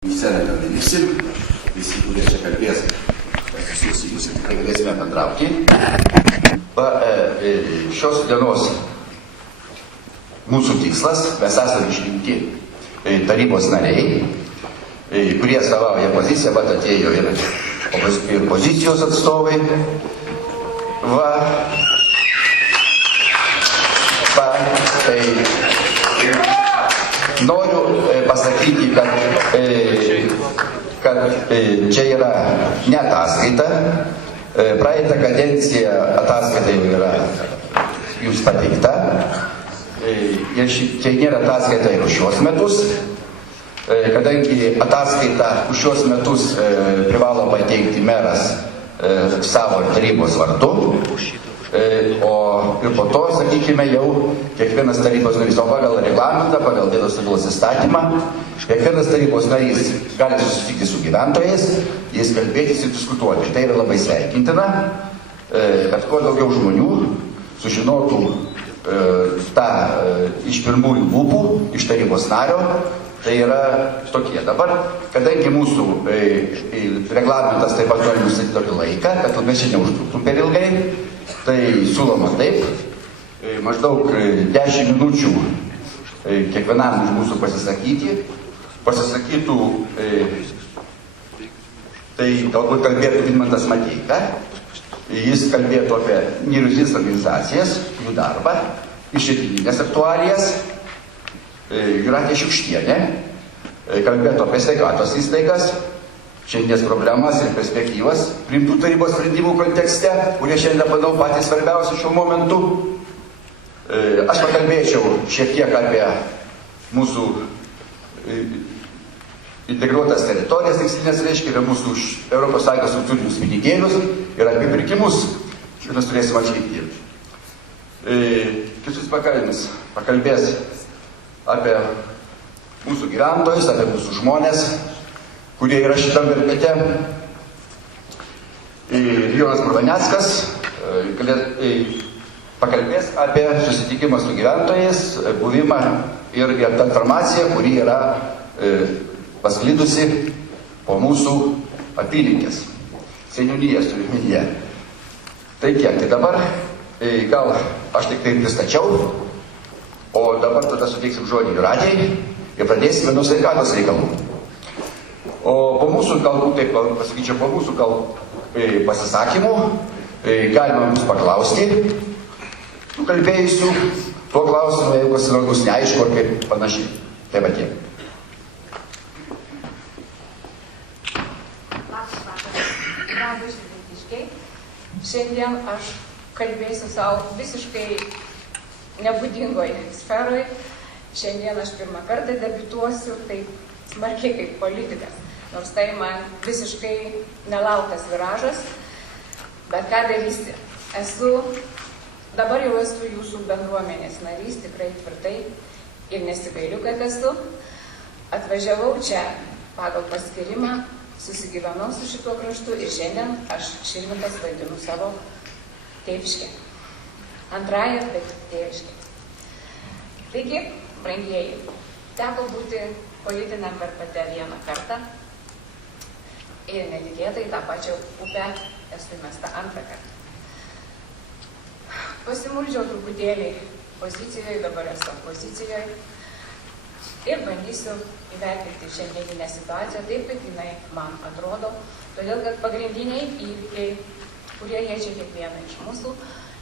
Visi, kurie čia kalbės, jūs tikrai galėsime bendrauti. Šios dienos mūsų tikslas, mes esame išrinkti tarybos nariai, kurie atstovauja poziciją, bet atėjo ir pozicijos atstovai. Tai noriu pasakyti, kad čia yra ne ataskaita. Praeitą kadenciją ataskaita jau yra jums pateikta. Ir čia nėra ataskaita ir už šios metus, kadangi ataskaitą už šios metus privalo pateikti meras savo tarybos vardu. O ir po to, sakykime, jau kiekvienas tarybos narys, o pagal reglamentą, pagal dėlos stabilos įstatymą, kiekvienas tarybos narys gali susitikti su gyventojais, jais kalbėtis ir diskutuoti. Tai yra labai sveikintina, kad kuo daugiau žmonių sužinotų tą iš pirmųjų lūpų, iš tarybos nario. Tai yra tokie. Dabar, kadangi mūsų reglamentas taip pat turi nustatyti tokį laiką, kad mes čia neužtruktum per ilgai, tai siūloma taip, maždaug 10 minučių kiekvienam iš mūsų pasisakytų, tai galbūt kalbėtų Vidmantas Mateika, jis kalbėtų apie nevyriausybines organizacijas, jų darbą, išeitinės aktualijas, Jūratė Šiukštienė kalbėtų apie sveikatos įstaigas, šiandienės problemas ir perspektyvas priimtų tarybos sprendimų kontekste, kurie šiandien, manau, patys svarbiausi šiuo momentu. Aš pakalbėčiau šiek tiek apie mūsų integruotas teritorijas tikslinės, reiškia, ir mūsų ES struktūrinius pinigėlius ir apie pirkimus, mes turėsime atlikti. Kitus pakalbės apie mūsų gyventojus, apie mūsų žmonės, kurie yra šitam verpete. Jonas Burvaneckas pakalbės apie susitikimą su gyventojais, buvimą ir tą informaciją, kuri yra pasklidusi po mūsų apylinkės, seniūnijas turiu minėję. Tai kiek, tai dabar gal aš tik tai pristačiau, o dabar tada suteiksim žodį Jūratei ir pradėsime nuo sveikatos reikalų. O po mūsų, galbūt taip pasakyčiau, po mūsų pasisakymų galima mus paklausti, kalbėjusių, tuo klausimu, jeigu pasirodus neaišku ar kaip panašiai. Taip pat tiek. Labas žvilgiškai. Šiandien aš kalbėsiu savo visiškai nebūdingoje sferoje. Šiandien aš pirmą kartą debiutuosiu taip smarkiai kaip politikas. Nors tai man visiškai nelauktas viražas, bet ką darysi? Dabar jau esu jūsų bendruomenės narys, tikrai tvirtai ir nesigailiu, kad esu. Atvažiavau čia pagal paskyrimą, susigyvenau su šituo kraštu ir šiandien aš Širvintas vadinu savo tėviškę. Antrąją, bet tėviškę. Taigi, brangieji, teko būti politiniam verpete vieną kartą ir netikėtai tą pačią upę esu įmesta antrą kartą. Pasimuldžiau truputėlį pozicijoje, dabar esu opozicijoje ir bandysiu įvertinti šiandieninę situaciją taip, kaip jinai man atrodo, todėl kad pagrindiniai įvykiai, kurie liečia kiekvieną iš mūsų,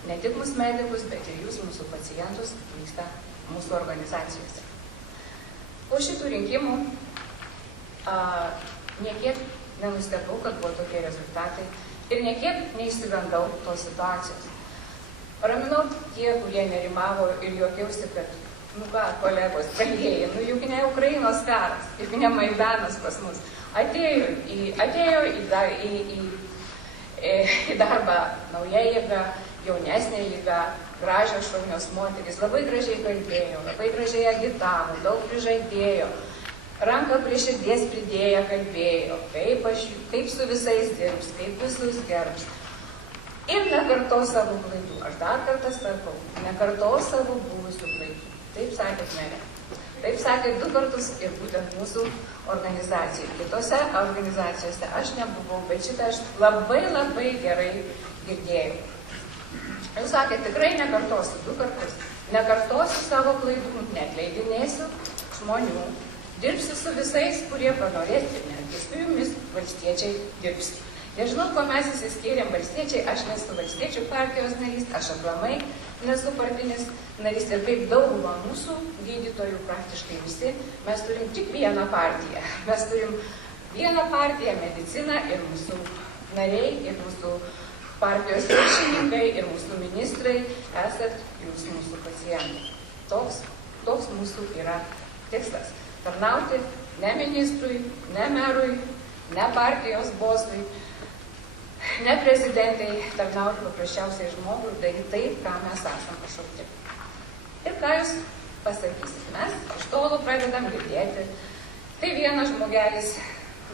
ne tik mūsų medikus, bet ir jūs, mūsų pacientus, vyksta mūsų organizacijose. Po šitų rinkimų niekiek nenustebau, kad buvo tokie rezultatai ir niekiek neišsigandau tos situacijos. Raminau tie, kurie nerimavo ir juokiausi, kad, kolegos, brangieji, juk ne Ukrainos karas, juk ne Maidanas pas mus. Atėjo į darbą nauja jėga, jaunesnė jėga, gražios šaunios moterys, labai gražiai kalbėjo, labai gražiai agitavo, daug prižadėjo, ranką prie širdies pridėję kalbėjo, kaip su visais dirbs, kaip visus gerbs. Ir nekartos savo klaidų. Aš dar kartą sakau, nekartos savo buvusių klaidų. Taip sakėt merė. Taip sakė 2 kartus ir būtent mūsų organizacijai. Kitose organizacijose aš nebuvau, bet šitą aš labai gerai girdėjau. Jūs sakė, tikrai nekartosiu 2 kartus, nekartosiu savo klaidų, neatleidinėsiu žmonių, dirbsiu su visais, kurie panorės ir netgi su jumis valstiečiai dirbs. Nežinau, ko mes įsiskyrėm valstiečiai, aš nesu valstiečių partijos narys, aš aplamai nesu partinis narys ir kaip dauguma mūsų gydytojų, praktiškai visi, mes turim tik vieną partiją. Mes turim vieną partiją, mediciną ir mūsų nariai, ir mūsų partijos viršininkai, ir mūsų ministrai, esat jūs mūsų pacientai. Toks mūsų yra tikslas. Tarnauti ne ministrui, ne merui, ne partijos bosui, ne prezidentai, tarnauti paprasčiausiai žmogui ir daryti taip, ką mes esam pašaukti. Ir ką jūs pasakysit, mes iš tolo pradedam girdėti, tai vienas žmogelis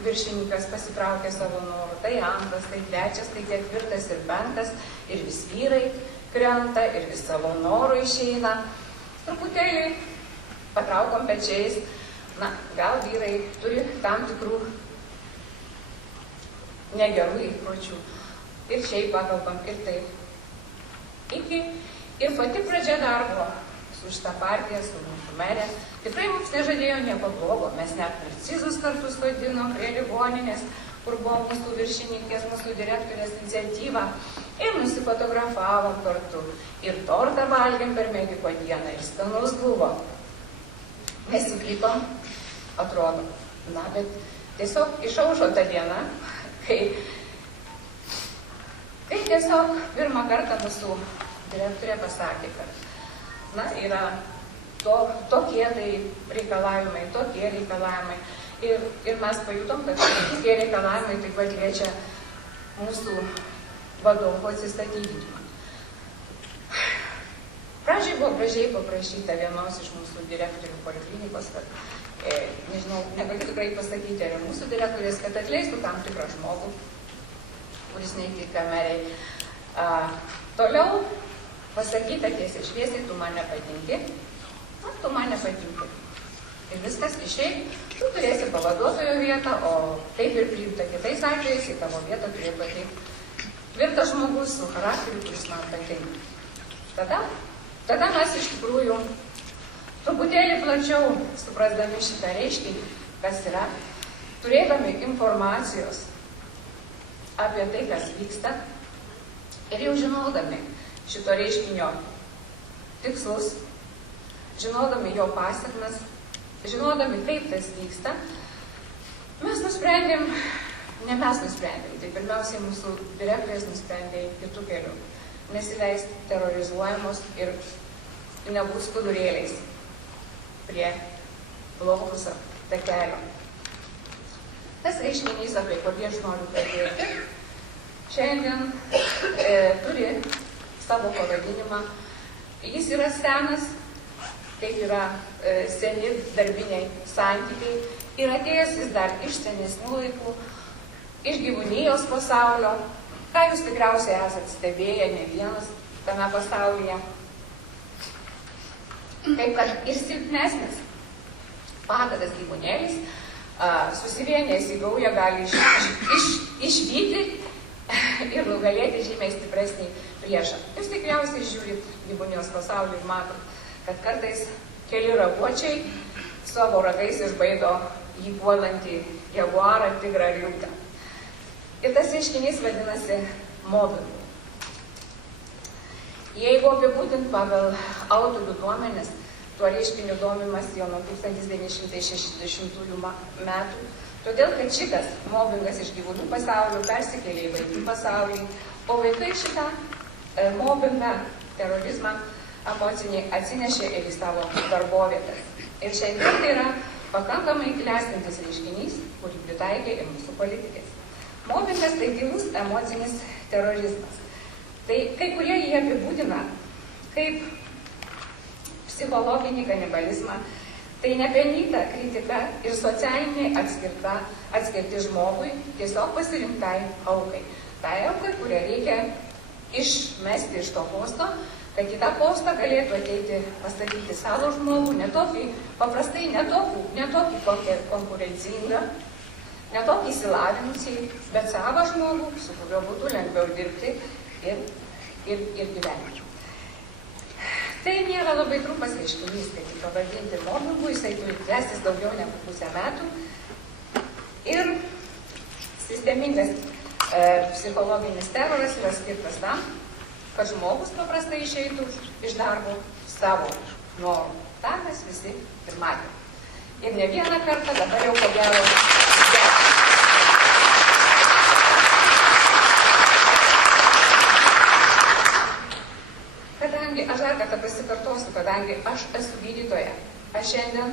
viršininkas pasitraukė savo norų, tai antras, tai trečias, tai ketvirtas ir penktas, ir vis vyrai krenta, ir vis savo norų išeina. Truputėlį patraukom pečiais, na, gal vyrai turi tam tikrų negerų įpročių. Ir šiaip pakalbam, ir taip. Ir pati pradžia darbo su šitą partiją, su mūsų merė, tikrai mums nežadėjo nieko blogo. Mes net narcizus kartu sodinom prie ligoninės, kur buvo mūsų viršininkės, mūsų direktorės iniciatyva. Ir nusifotografavom kartu. Ir tortą valgėm per mediko dieną. Ir skanus buvo. Mes įklikom, atrodo. Na, bet tiesiog išaušo ta diena, kai tiesiog pirmą kartą mūsų direktorė pasakė, kad na, yra tokie tai reikalavimai. Ir mes pajutom, kad tie reikalavimai taip pat liečia mūsų vadovų atsistatydinimą. Pradžiai buvo gražiai paprašyta vienos iš mūsų direktorių poliklinikos, kad nežinau, negaliu tikrai pasakyti, ar mūsų direktorės, kad atleistų tam tikrą žmogų, kuris neįtika meriai. Toliau pasakyta tiesiai šviesiai, tu man nepatinki, tu man nepatinki. Ir viskas išeik, tu turėsi pavaduotojo vietą, o taip ir priimta kitais atvejais, į tavo vietą turėtų ateiti tvirtas žmogus su charakteriu, kuris man patinka. Tada mes iš tikrųjų truputėlį plačiau suprasdami šitą reiškinį, kas yra, turėdami informacijos apie tai, kas vyksta, ir jau žinodami šito reiškinio tikslus, žinodami jo pasekmes, žinodami, kaip tas vyksta, mes nusprendėm, ne mes nusprendėm, tai pirmiausiai mūsų direktorės nusprendė kitų kelių, nesileisti terrorizuojamos ir nebus skudurėliais prie blokuso takelio. Tas reiškinys, apie kurį aš noriu kalbėti, šiandien turi savo pavadinimą. Jis yra senas, kaip yra seni darbiniai santykiai, ir atėjęs jis dar iš senesnių laikų, iš gyvūnijos pasaulio, ką jūs tikriausiai esate stebėję ne vienas tame pasaulyje. Kaip kad ir silpnesnis pagadas gyvūnėlis, susivienėjęs į gaują gali išvyti ir nugalėti žymiai stipresnį priešą. Jūs tikriausiai žiūrit gyvūnijos pasaulį ir matot, kad kartais keli raguočiai savo ragais išbaido jį puolantį jaguarą, tigrą ar liūtą. Ir tas reiškinys vadinasi mobbingu. Jeigu apibūdint pagal autorių duomenis, tuo reiškiniu domimas jau nuo 1960 metų, todėl kad šitas mobbingas iš gyvulių pasaulio persikėlė į vaikų pasaulį, o vaikai šitą mobbingą, terorizmą emocinį atsinešė ir į savo darbovietas. Ir šiandien tai yra pakankamai klestintis reiškinys, kurį pritaikė ir mūsų politikės. Mobbingas tai gilus emocinis terorizmas. Tai kai kurie jį apibūdina kaip psichologinį kanibalizmą, tai nepelnyta kritika ir socialiniai atskirti žmogui tiesiog pasirinktai aukai. Tai aukai, kurią reikia išmesti iš to posto, kad į tą postą galėtų ateiti pastatyti savo žmogų, paprastai ne tokį konkurencingą, ne tokį įsilavinusį, bet savo žmogų, su kuriuo būtų lengviau dirbti ir gyventi. Tai nėra labai trumpas reiškinys, kad jį pavadinti mobingu, jisai turi tęstis daugiau negu pusę metų. Ir sistemingas psichologinis teroras yra skirtas tam, kad žmogus paprastai išeitų iš darbo savo norų. Ta mes visi ir matėme. Ir ne vieną kartą, dabar jau ko gero. Kadangi, aš dar kartą pasikartosiu, kadangi aš esu gydytoja, aš šiandien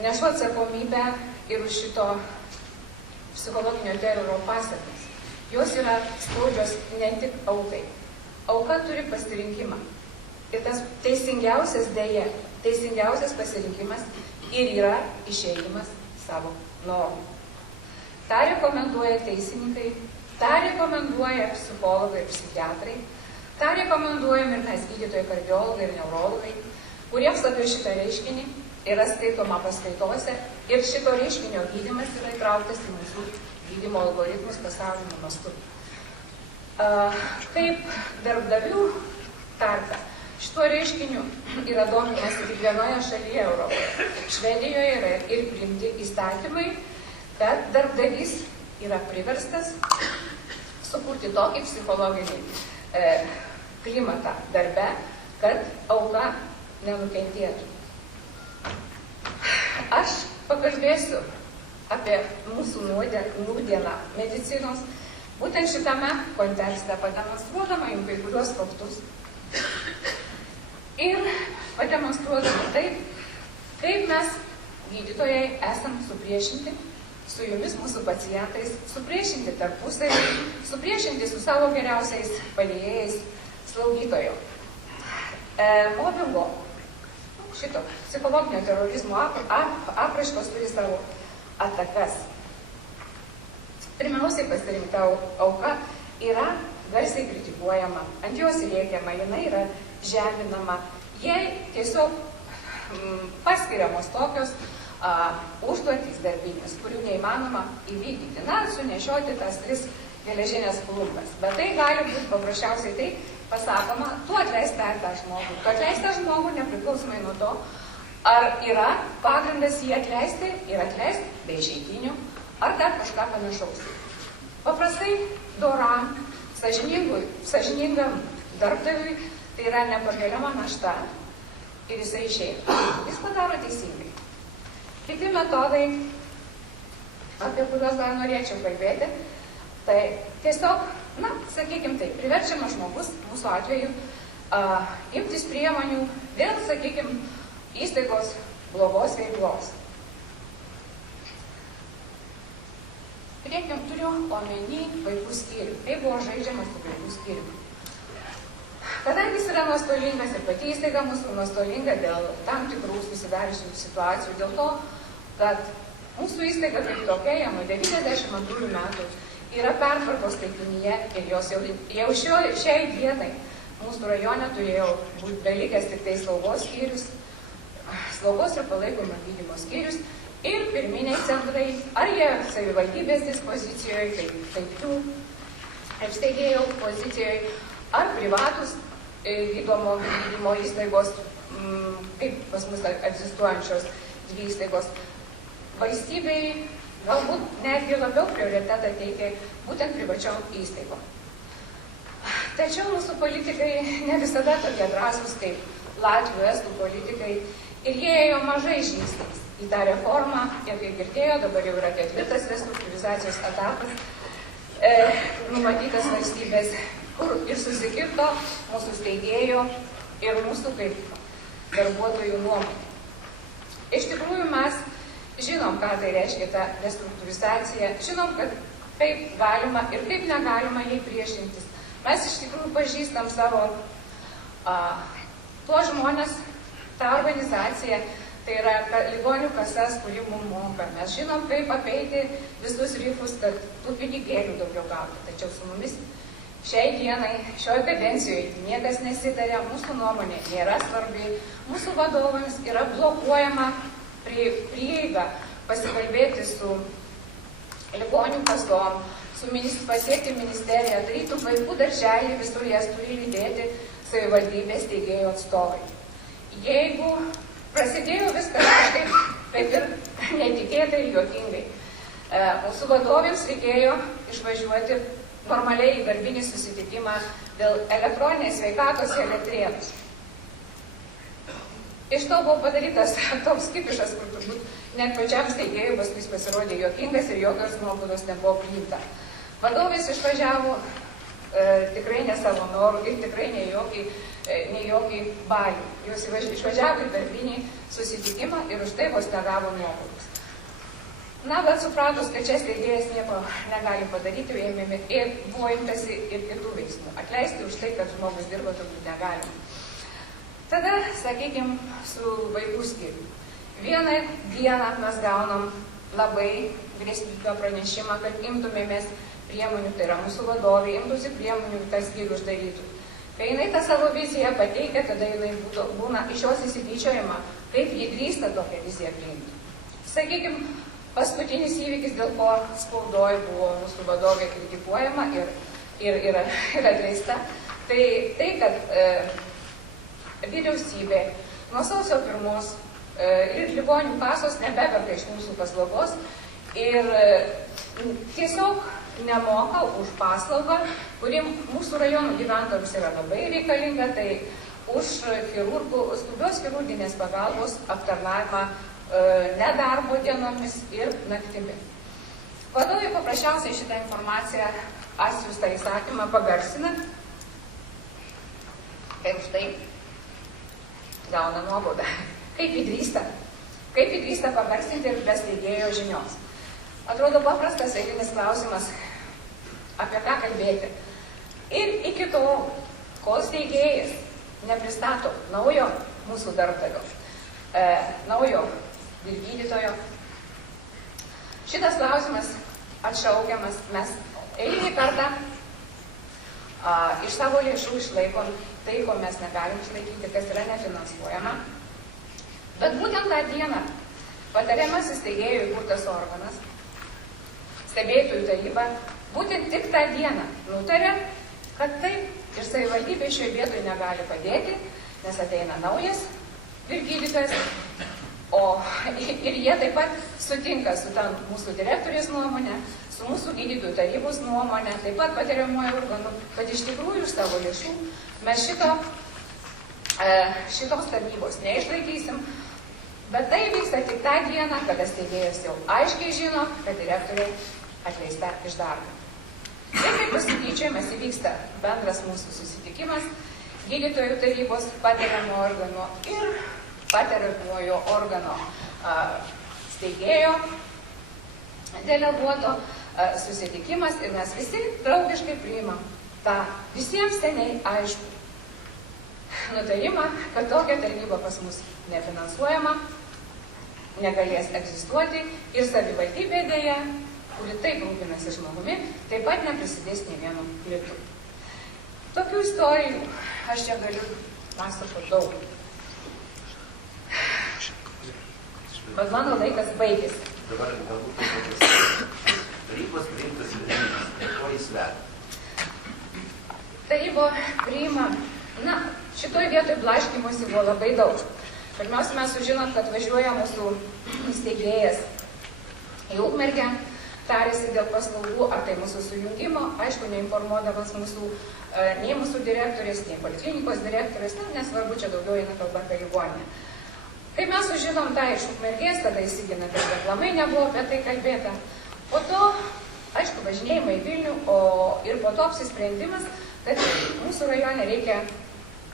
nešu atsakomybę ir už šito psichologinio teroro pasekmes. Jos yra skaudžios ne tik aukai. Auka turi pasirinkimą. Ir tas teisingiausias pasirinkimas ir yra išėjimas savo norų. Ta rekomenduoja teisininkai, ta rekomenduoja psichologai ir psichiatrai, ta rekomenduojam ir mes gydytojai, kardiologai ir neurologai, kuriems apie šitą reiškinį yra skaitoma paskaitose ir šito reiškinio gydymas yra įtrauktas į mūsų gydymo algoritmus pasauliniu mastu. Kaip darbdavių tarpe šituo reiškiniu yra domimasi tik vienoje šalyje Europoje. Švedijoje yra ir priimti įstatymai, kad darbdavys yra priverstas sukurti tokį psichologinį klimatą darbe, kad auka nenukentėtų. Aš pakalbėsiu apie mūsų nūdieną medicinos, būtent šitame kontekste pademonstruodama jums kai kuriuos faktus ir pademonstruodama taip, kaip mes gydytojai esam supriešinti su jumis, mūsų pacientais, supriešinti tarpusavį, supriešinti su savo geriausiais padėjėjais slaugytojo. Mobingo, šito psichologinio terorizmo apraiškos turi savo atakas. Pirmiausiai pasirinkta auka yra garsiai kritikuojama, ant jos rėkiama, jinai yra žeminama, jai tiesiog paskiriamos tokios užduotys darbinės, kurių neįmanoma įvykdyti. Na, sunešioti tas 3 geležinės klumpes. Bet tai gali būti paprasčiausiai tai pasakoma, tu atleisk tą žmogų. Tu atleisk tą žmogų nepriklausomai nuo to, ar yra pagrindas jį atleisti ir atleisti be išeitinių, ar dar kažką panašaus. Paprastai doram, sąžiningam darbdaviui tai yra nepakeliama našta ir jisai išeina. Jis padaro teisingai. Kiti metodai, apie kuriuos dar norėčiau kalbėti, tai tiesiog, na, sakykime taip, priverčiamas žmogus, mūsų atveju, imtis priemonių dėl, sakykime, įstaigos blogos veiklos. Turiu omeny vaikų skyrių. Tai buvo žaidžiama su vaikų skyriumi. Kadangi jis yra nuostolingas ir pati įstaiga mūsų nuostolinga dėl tam tikrų susidariusių situacijų, dėl to, kad mūsų įstaiga kaip tokia, nuo 92 metų yra pertvarkos taikinyje ir jos jau šiai dienai mūsų rajone turėjo būti dalykas tik tai slaugos skyrius, slaugos ir palaikomo gydymo skyrius ir pirminiai centrai, ar jie savivaldybės dispozicijoje, kaip jų steigėjo pozicijoje, ar privatus gydymo įstaigos, kaip pas mus egzistuojančios 2 įstaigos. Valstybei galbūt netgi labiau prioritetą teikia būtent privačiom įstaigom. Tačiau mūsų politikai ne visada tokie drąsūs kaip Latvių, Estų politikai ir jie ėjo mažai žingsniais į tą reformą ir kaip girdėjo, dabar jau yra 4. restruktūrizacijos etapas numatytas valstybės, kur ir susikirto mūsų steigėjo ir mūsų kaip darbuotojų nuomonė. Iš tikrųjų mes žinom, ką tai reiškia ta restruktūrizacija, žinom, kad kaip galima ir kaip negalima jai priešintis. Mes iš tikrųjų pažįstam savo tuos žmonės, tą organizaciją, tai yra ligonių kasas, kuri mums moka. Mes žinom, kaip apeiti visus rifus, kad tų pinigėlių daugiau gauti. Tačiau su mumis šiai dienai, šioje kadencijoje niekas nesitarė, mūsų nuomonė nėra svarbi, mūsų vadovams yra blokuojama prieiga pasikalbėti su ligonių kasom, pasiekti ministeriją, tarytum vaikų darželį visur jas turi lydėti savivaldybės steigėjų atstovai. Jeigu prasidėjo viskas taip ir netikėtai ir juokingai, mūsų vadovėms reikėjo išvažiuoti normaliai į darbinį susitikimą dėl elektroninės sveikatos į Elektrėnus. Iš to buvo padarytas toks kipišas, kur turbūt net pačiam steigėjui paskui pasirodė juokingas ir jokios nuobaudos nebuvo priimta. Vadovės išvažiavo tikrai ne savo norų ir tikrai ne jokį balių. Jos išvažiavo į darbinį susitikimą ir už tai vos negavo nuobaudos. Na, bet supratus, kad čia steigėjas nieko negali padaryti, buvo imtasi ir kitų veiksmų. Atleisti už tai, kad žmogus dirba, turbūt negalima. Tada, sakykime, su vaikų skyriu. Vieną dieną mes gaunam labai grėsmingą pranešimą, kad imtumėmės priemonių, tai yra mūsų vadovai, imtųsi priemonių, tą skyrių uždarytų. Kai jinai tą savo viziją pateikia, tada jinai būna iš jos įsityčiojama, kaip jį drįsta tokią viziją priimti. Sakykime, paskutinis įvykis, dėl ko spaudoj buvo mūsų vadovė kritikuojama ir atleista, tai kad vyriausybė nuo sausio 1 ir ligonių kasos nebeperka iš mūsų paslaugos ir tiesiog nemoka už paslaugą, kuri mūsų rajonų gyventojams yra labai reikalinga, tai už skubios chirurginės pagalbos aptarnavimą nedarbo dienomis ir naktimis. Vadovai paprasčiausiai šitą informaciją atsiųstą įsakymą pagarsina ir už tai gauna nuobaudą. Kaip įdrįsta pagarsinti ir be steigėjo žinios. Atrodo paprastas eilinis klausimas, apie ką kalbėti. Ir iki tol, kol steigėjas nepristato naujo mūsų darbdavio, naujo gydytojo, šitas klausimas atšaukiamas, mes eilinį kartą iš savo lėšų išlaikom tai, ko mes negalim išlaikyti, kas yra nefinansuojama. Bet būtent tą dieną patariamasis steigėjų įkurtas organas, stebėtojų taryba, būtent tik tą dieną nutarė, kad taip ir savivaldybė šioje vietoje negali padėti, nes ateina naujas gydytojas, ir jie taip pat sutinka su ta mūsų direktorės nuomonė, su mūsų gydytojų tarybos nuomonė, taip pat patariamuoju organu, kad iš tikrųjų iš savo lėšų mes šitos tarnybos neišlaikysim, bet tai vyksta tik tą dieną, kada steigėjas jau aiškiai žino, kad direktorė atleista iš darbo. Ir kaip pasityčiojimas įvyksta bendras mūsų susitikimas, gydytojų tarybos patariamojo organo ir patariamojo organo steigėjo deleguoto susitikimas ir mes visi draugiškai priimam tą visiems seniai aišku nutarimą, kad tokia tarnyba pas mus nefinansuojama, negalės egzistuoti ir savivaldybė dėja, kuri taip rūpinasi žmogumi, taip pat neprisidės nei vienu litu. Tokių istorijų aš čia galiu pasakoti daug. Bet mano laikas baigėsi. Dabar galbūt tarybos priimtas sprendimas, ko jis veda? Taryba priima, šitoj vietoj blaškymosi buvo labai daug. Pirmiausia, mes sužinom, kad važiuoja mūsų steigėjas į Ukmergę, tarėsi dėl paslaugų, ar tai mūsų sujungimo, aišku, neinformuodamas nei mūsų direktorės, nei poliklinikos direktorės, nesvarbu, čia daugiau eina kalba apie ligoninę. Kai mes sužinom tą iš Ukmergės, tada įsigina, kad reklamai nebuvo apie tai kalbėta. Po to, aišku, važinėjimai į Vilnių, ir po to apsisprendimas, kad mūsų rajone reikia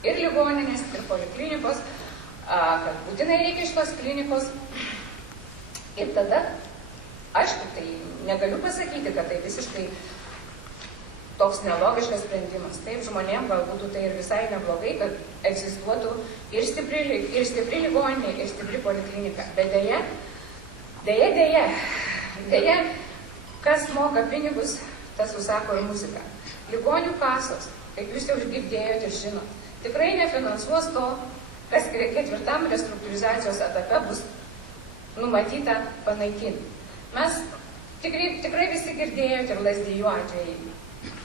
ir ligoninės, ir poliklinikos, kad būtinai reikia šitos klinikos. Ir tada, aišku, tai negaliu pasakyti, kad tai visiškai toks nelogiškas sprendimas. Taip, žmonėms galbūt tai ir visai neblogai, kad egzistuotų ir stipri ligoninė, ir stipri poliklinika. Bet deja, kas moka pinigus, tas užsako ir muziką. Ligonių kasos, kaip jūs jau girdėjote ir žinot, tikrai nefinansuos to, kas ketvirtam restruktūrizacijos etape bus numatyta panaikinti. Mes tikrai visi girdėjote ir Lazdijų atvejai.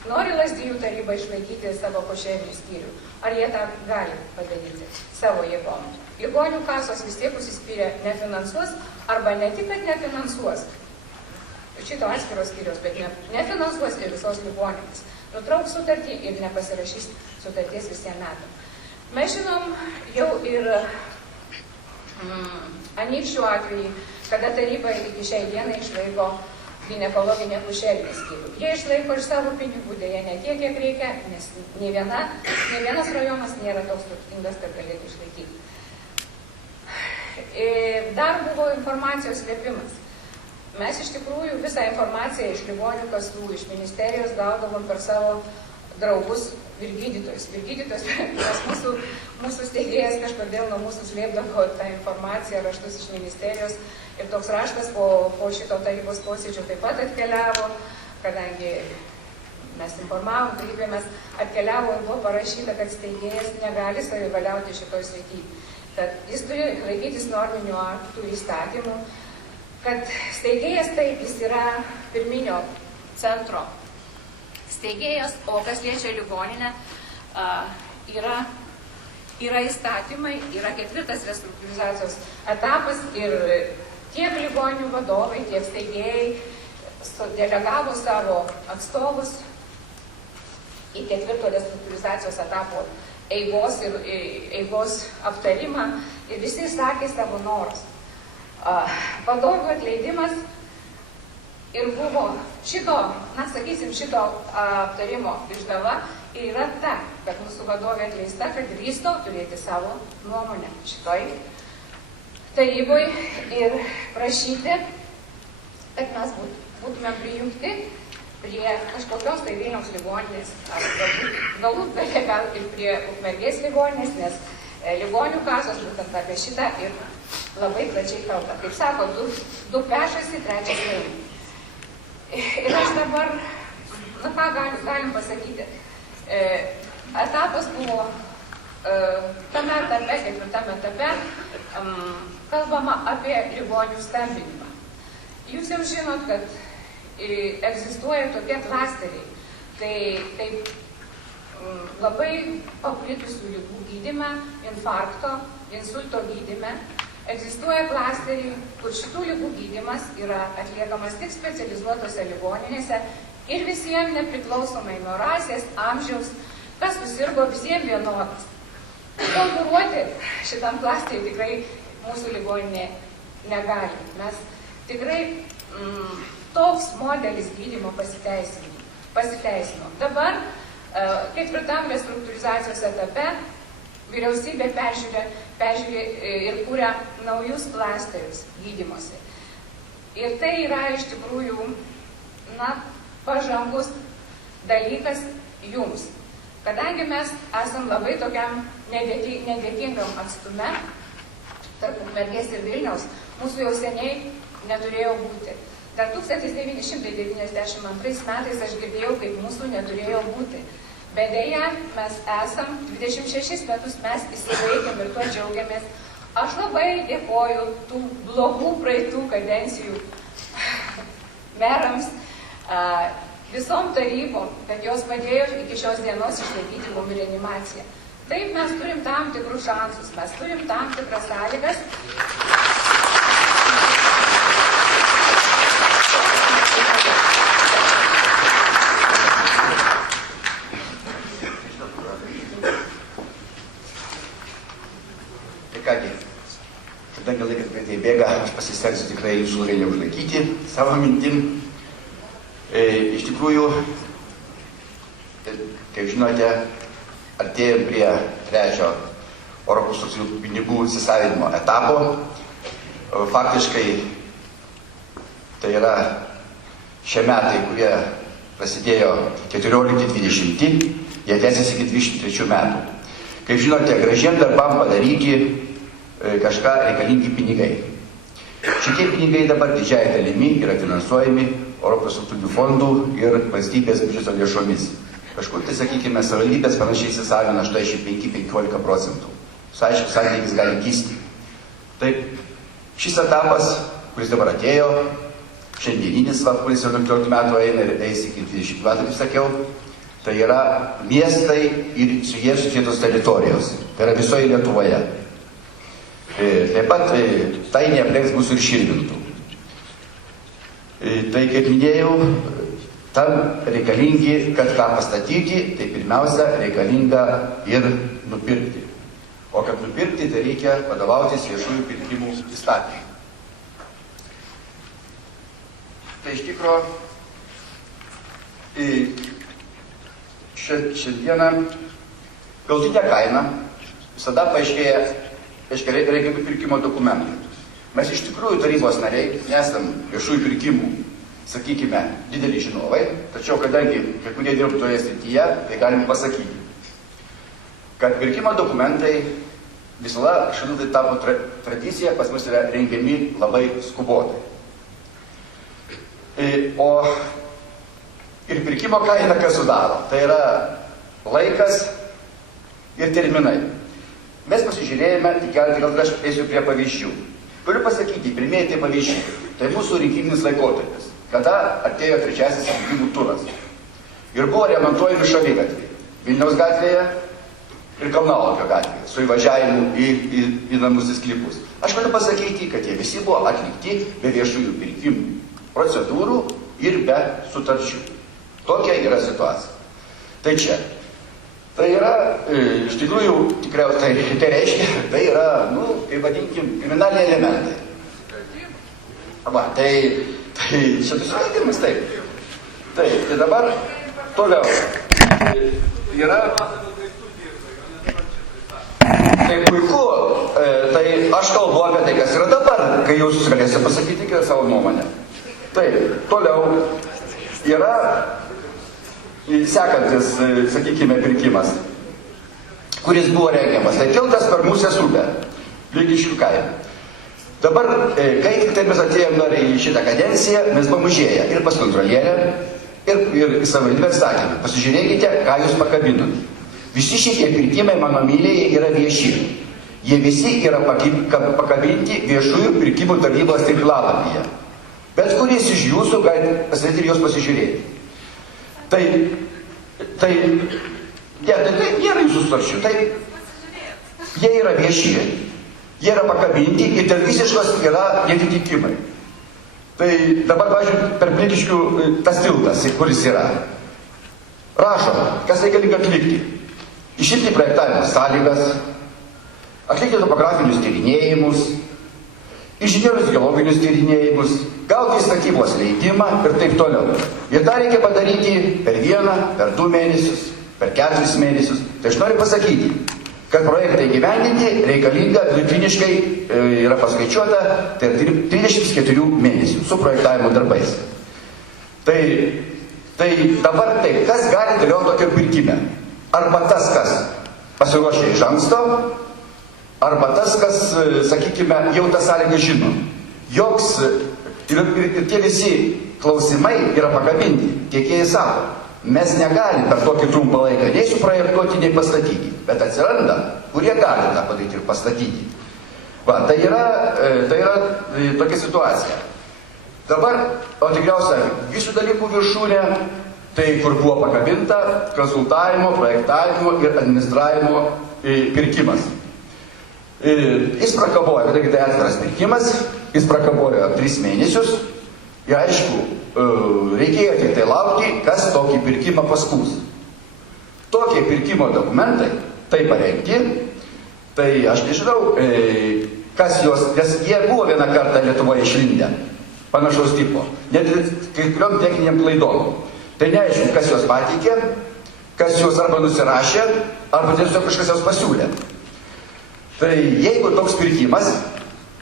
Nori Lazdijų taryba išlaikyti savo košerinį skyrių? Ar jie tą gali padaryti savo jėgom? Ligonių kasos vis tiek užsispyrę nefinansuos, arba ne tik, kad nefinansuos šito atskiros skyriaus, bet nefinansuos ir visos ligoninės. Nutrauks sutartį ir nepasirašys sutarties visiems metam. Mes žinom jau ir Anykščių atvejį, kada taryba iki šiai dienai išlaiko ginekologinę akušerinę skyrių. Jie išlaiko iš savo pinigų, dėja ne tiek, kiek reikia, nes nei vienas rajonas nėra toks turtingas, kad galėtų išlaikyti. Dar buvo informacijos slėpimas. Mes iš tikrųjų visą informaciją iš ligonių kasų, iš ministerijos gaudavom per savo draugus ir gydytojus. Ir gydytojus, nes mūsų steigėjas kažkodėl nuo mūsų slėpdavo tą informaciją, raštus iš ministerijos. Ir toks raštas po šito tarybos posėdžio taip pat atkeliavo, kadangi mes informavom, kreipėmės, atkeliavo ir buvo parašyta, kad steigėjas negali savivaliauti šitoj srity. Kad jis turi laikytis norminių aktų įstatymų, kad steigėjas taip, jis yra pirminio centro steigėjas, o kas liečia ligoninę, yra įstatymai, yra ketvirtas restruktūrizacijos etapas ir tiek ligoninių vadovai, tiek steigėjai delegavo savo atstovus į ketvirto restruktūrizacijos etapo eigos aptarimą ir visi išsakė savo norus. Vadovų atleidimas ir buvo šito aptarimo išdava ir yra ta, kad mūsų vadovė atleista, kad drįsto turėti savo nuomonę šitoj taryboj ir prašyti, kad mes būtume prijungti prie kažkokios tai Vilniaus ligoninės, ar galbūt gal ir prie Ukmergės ligoninės, nes ligonių kasos būtent apie šitą ir labai plačiai kalba. Kaip sako, du pešasi, trečias laimi. Ir aš dabar, ką galim pasakyti, etapas buvo tame etape, ketvirtame etape, kalbama apie ligonių stambinimą. Jūs jau žinot, kad egzistuoja tokie klasteriai, tai labai paplitusių ligų gydyme, infarkto, insulto gydyme. Egzistuoja klasteriai, kur šitų ligų gydymas yra atliekamas tik specializuotose ligoninėse ir visiems nepriklausomai nuo rasės, amžiaus, kas susirgo, visiems vienodas. Konkuruoti šitam klasteriui tikrai mūsų ligoninė negali. Mes tikrai toks modelis gydymo pasiteisino. Dabar ketvirtam restruktūrizacijos etape vyriausybė peržiūrė ir kūrė naujus klasterius gydymosi. Ir tai yra iš tikrųjų pažangus dalykas jums. Kadangi mes esam labai tokiam nedėkingam atstume tarp Ukmergės ir Vilniaus, mūsų jau seniai neturėjo būti. Dar 1992 metais aš girdėjau, kaip mūsų neturėjo būti. Bet dėja, mes esam, 26 metus mes įsivaikėm ir tuo džiaugiamės. Aš labai dėkoju tų blogų praeitų kadencijų merams, visom tarybom, kad jos padėjo iki šios dienos išlaikyti mum reanimaciją. Taip, mes turim tam tikrus šansus, mes turim tam tikras sąlygas. Kadangi laikas greitai bėga, aš pasistengsiu tikrai jūsų neužlaikyti savo mintim. Iš tikrųjų, kaip žinote, artėjom prie trečio oro konstrukcijų pinigų įsisavinimo etapo. Faktiškai tai yra šie metai, kurie prasidėjo 14-20, jie tęsiasi iki 23 metų. Kaip žinote, gražiem darbam padaryti kažką reikalingi pinigai. Šitie pinigai dabar didžiąją dalimi yra finansuojami Europos struktūrinių fondų ir valstybės biudžeto lėšomis. Kažkur tai, sakykime, savivaldybės panašiai įsisavina 85–15%. Aišku, santykis gali kisti. Taip, šis etapas, kuris dabar atėjo, šiandieninis, kuris jau 15 metų eina ir eis iki 20 metų, kaip sakiau, tai yra miestai ir su jie susietos teritorijos. Tai yra visoje Lietuvoje. Taip pat tai neaplenks bus ir Širvintų. Tai, kaip minėjau, tam reikalingi, kad ką pastatyti, tai pirmiausia reikalinga ir nupirkti. O kad nupirkti, tai reikia vadovautis viešųjų pirkimų įstatymų. Tai iš tikro, šiandieną galutinė kaina visada paaiškėja reikiamų pirkimo dokumentų. Mes iš tikrųjų tarybos nariai nesam viešųjų pirkimų, sakykime, dideli žinovai, tačiau kadangi kai kurie dirba toje srityje, tai galim pasakyti, kad pirkimo dokumentai visada šiandien tai tapo tradicija, pas mus yra rengiami labai skubotai. O ir pirkimo kaina kas sudaro, tai yra laikas ir terminai. Mes pasižiūrėjome, tik keletą, gal aš eisiu prie pavyzdžių. Galiu pasakyti, pirmieji tai pavyzdžiai, tai mūsų rinkiminis laikotarpis, kada atėjo trečiasis rinkimų turas. Ir buvo remontuojami šaligatviai Vilniaus gatvėje ir Kalnalapio gatvėje, su įvažiavimu į namus į sklypus. Aš galiu pasakyti, kad jie visi buvo atlikti be viešųjų pirkimų procedūrų ir be sutarčių. Tokia yra situacija. Tai čia. Tai yra, iš tikrųjų, tikriausiai, tai reiškia, tai yra, kaip vadinkim, kriminaliniai elementai. Va, tai šitas supratimas, taip. Taip, tai dabar toliau. Yra... Tai puiku, tai aš kalbu apie tai, kas yra dabar, kai jūs galėsite pasakyti savo nuomonę. Taip, toliau yra sekantis, sakykime, pirkimas, kuris buvo rengiamas. Tai tiltas per Musės upę, Lygiškių kaime. Dabar, kai tik tai mes atėjome į šitą kadenciją, mes pamažėję ir pas kontrolierę, ir į savivaldybę sakėme, pasižiūrėkite, ką jūs pakabinot. Visi šitie pirkimai, mano mylėjai, yra vieši. Jie visi yra pakabinti viešųjų pirkimų tarnybos tinklalapyje. Bet kuris iš jūsų gali pasidaryti ir juos pasižiūrėti. Tai nėra jūsų sutarčių. Tai jie yra vieši, jie yra pakabinti ir dėl visiškos yra netitikimai. Tai dabar, pavyzdžiui, per Lygiškių tas tiltas, kuris yra. Rašo, kas reikalinga atlikti. Išimti projektavimo sąlygas, atlikti topografinius tyrinėjimus, inžinierius geologinius tyrinėjimus, gauti statybos leidimą ir taip toliau. Ir tą reikia padaryti per 1, per 2 mėnesius, per 4 mėnesius. Tai aš noriu pasakyti, kad projektai gyvendinti reikalinga vidutiniškai yra paskaičiuota, tai 34 mėnesių su projektavimo darbais. Tai dabar taip, kas gali dalyvauti tokio pirkime? Arba tas, kas pasiruošė iš anksto, arba tas, kas, sakykime, jau tą sąlygą žino. Joks, ir tie visi klausimai yra pakabinti. Tiekėjai sako, mes negalim per tokį trumpą laiką nei suprojektuoti, nei pastatyti. Bet atsiranda, kurie gali tą padaryti ir pastatyti. Va, tai yra tokia situacija. Dabar, o tikriausia, visų dalykų viršūnė, tai kur buvo pakabinta konsultavimo, projektavimo ir administravimo pirkimas. Jis prakabojo, kadangi tai atviras pirkimas, jis prakabojo 3 mėnesius ir aišku, reikėjo tik tai laukti, kas tokį pirkimą paskūs. Tokie pirkimo dokumentai, tai parengti, tai aš nežinau, kas juos, nes jie buvo vieną kartą Lietuvoje išlindę, panašaus tipo, net kai kuriom techniniam klaidom. Tai neaišku, kas juos pateikė, kas juos arba nusirašė, arba tiesiog kažkas juos pasiūlė. Tai jeigu toks pirkimas,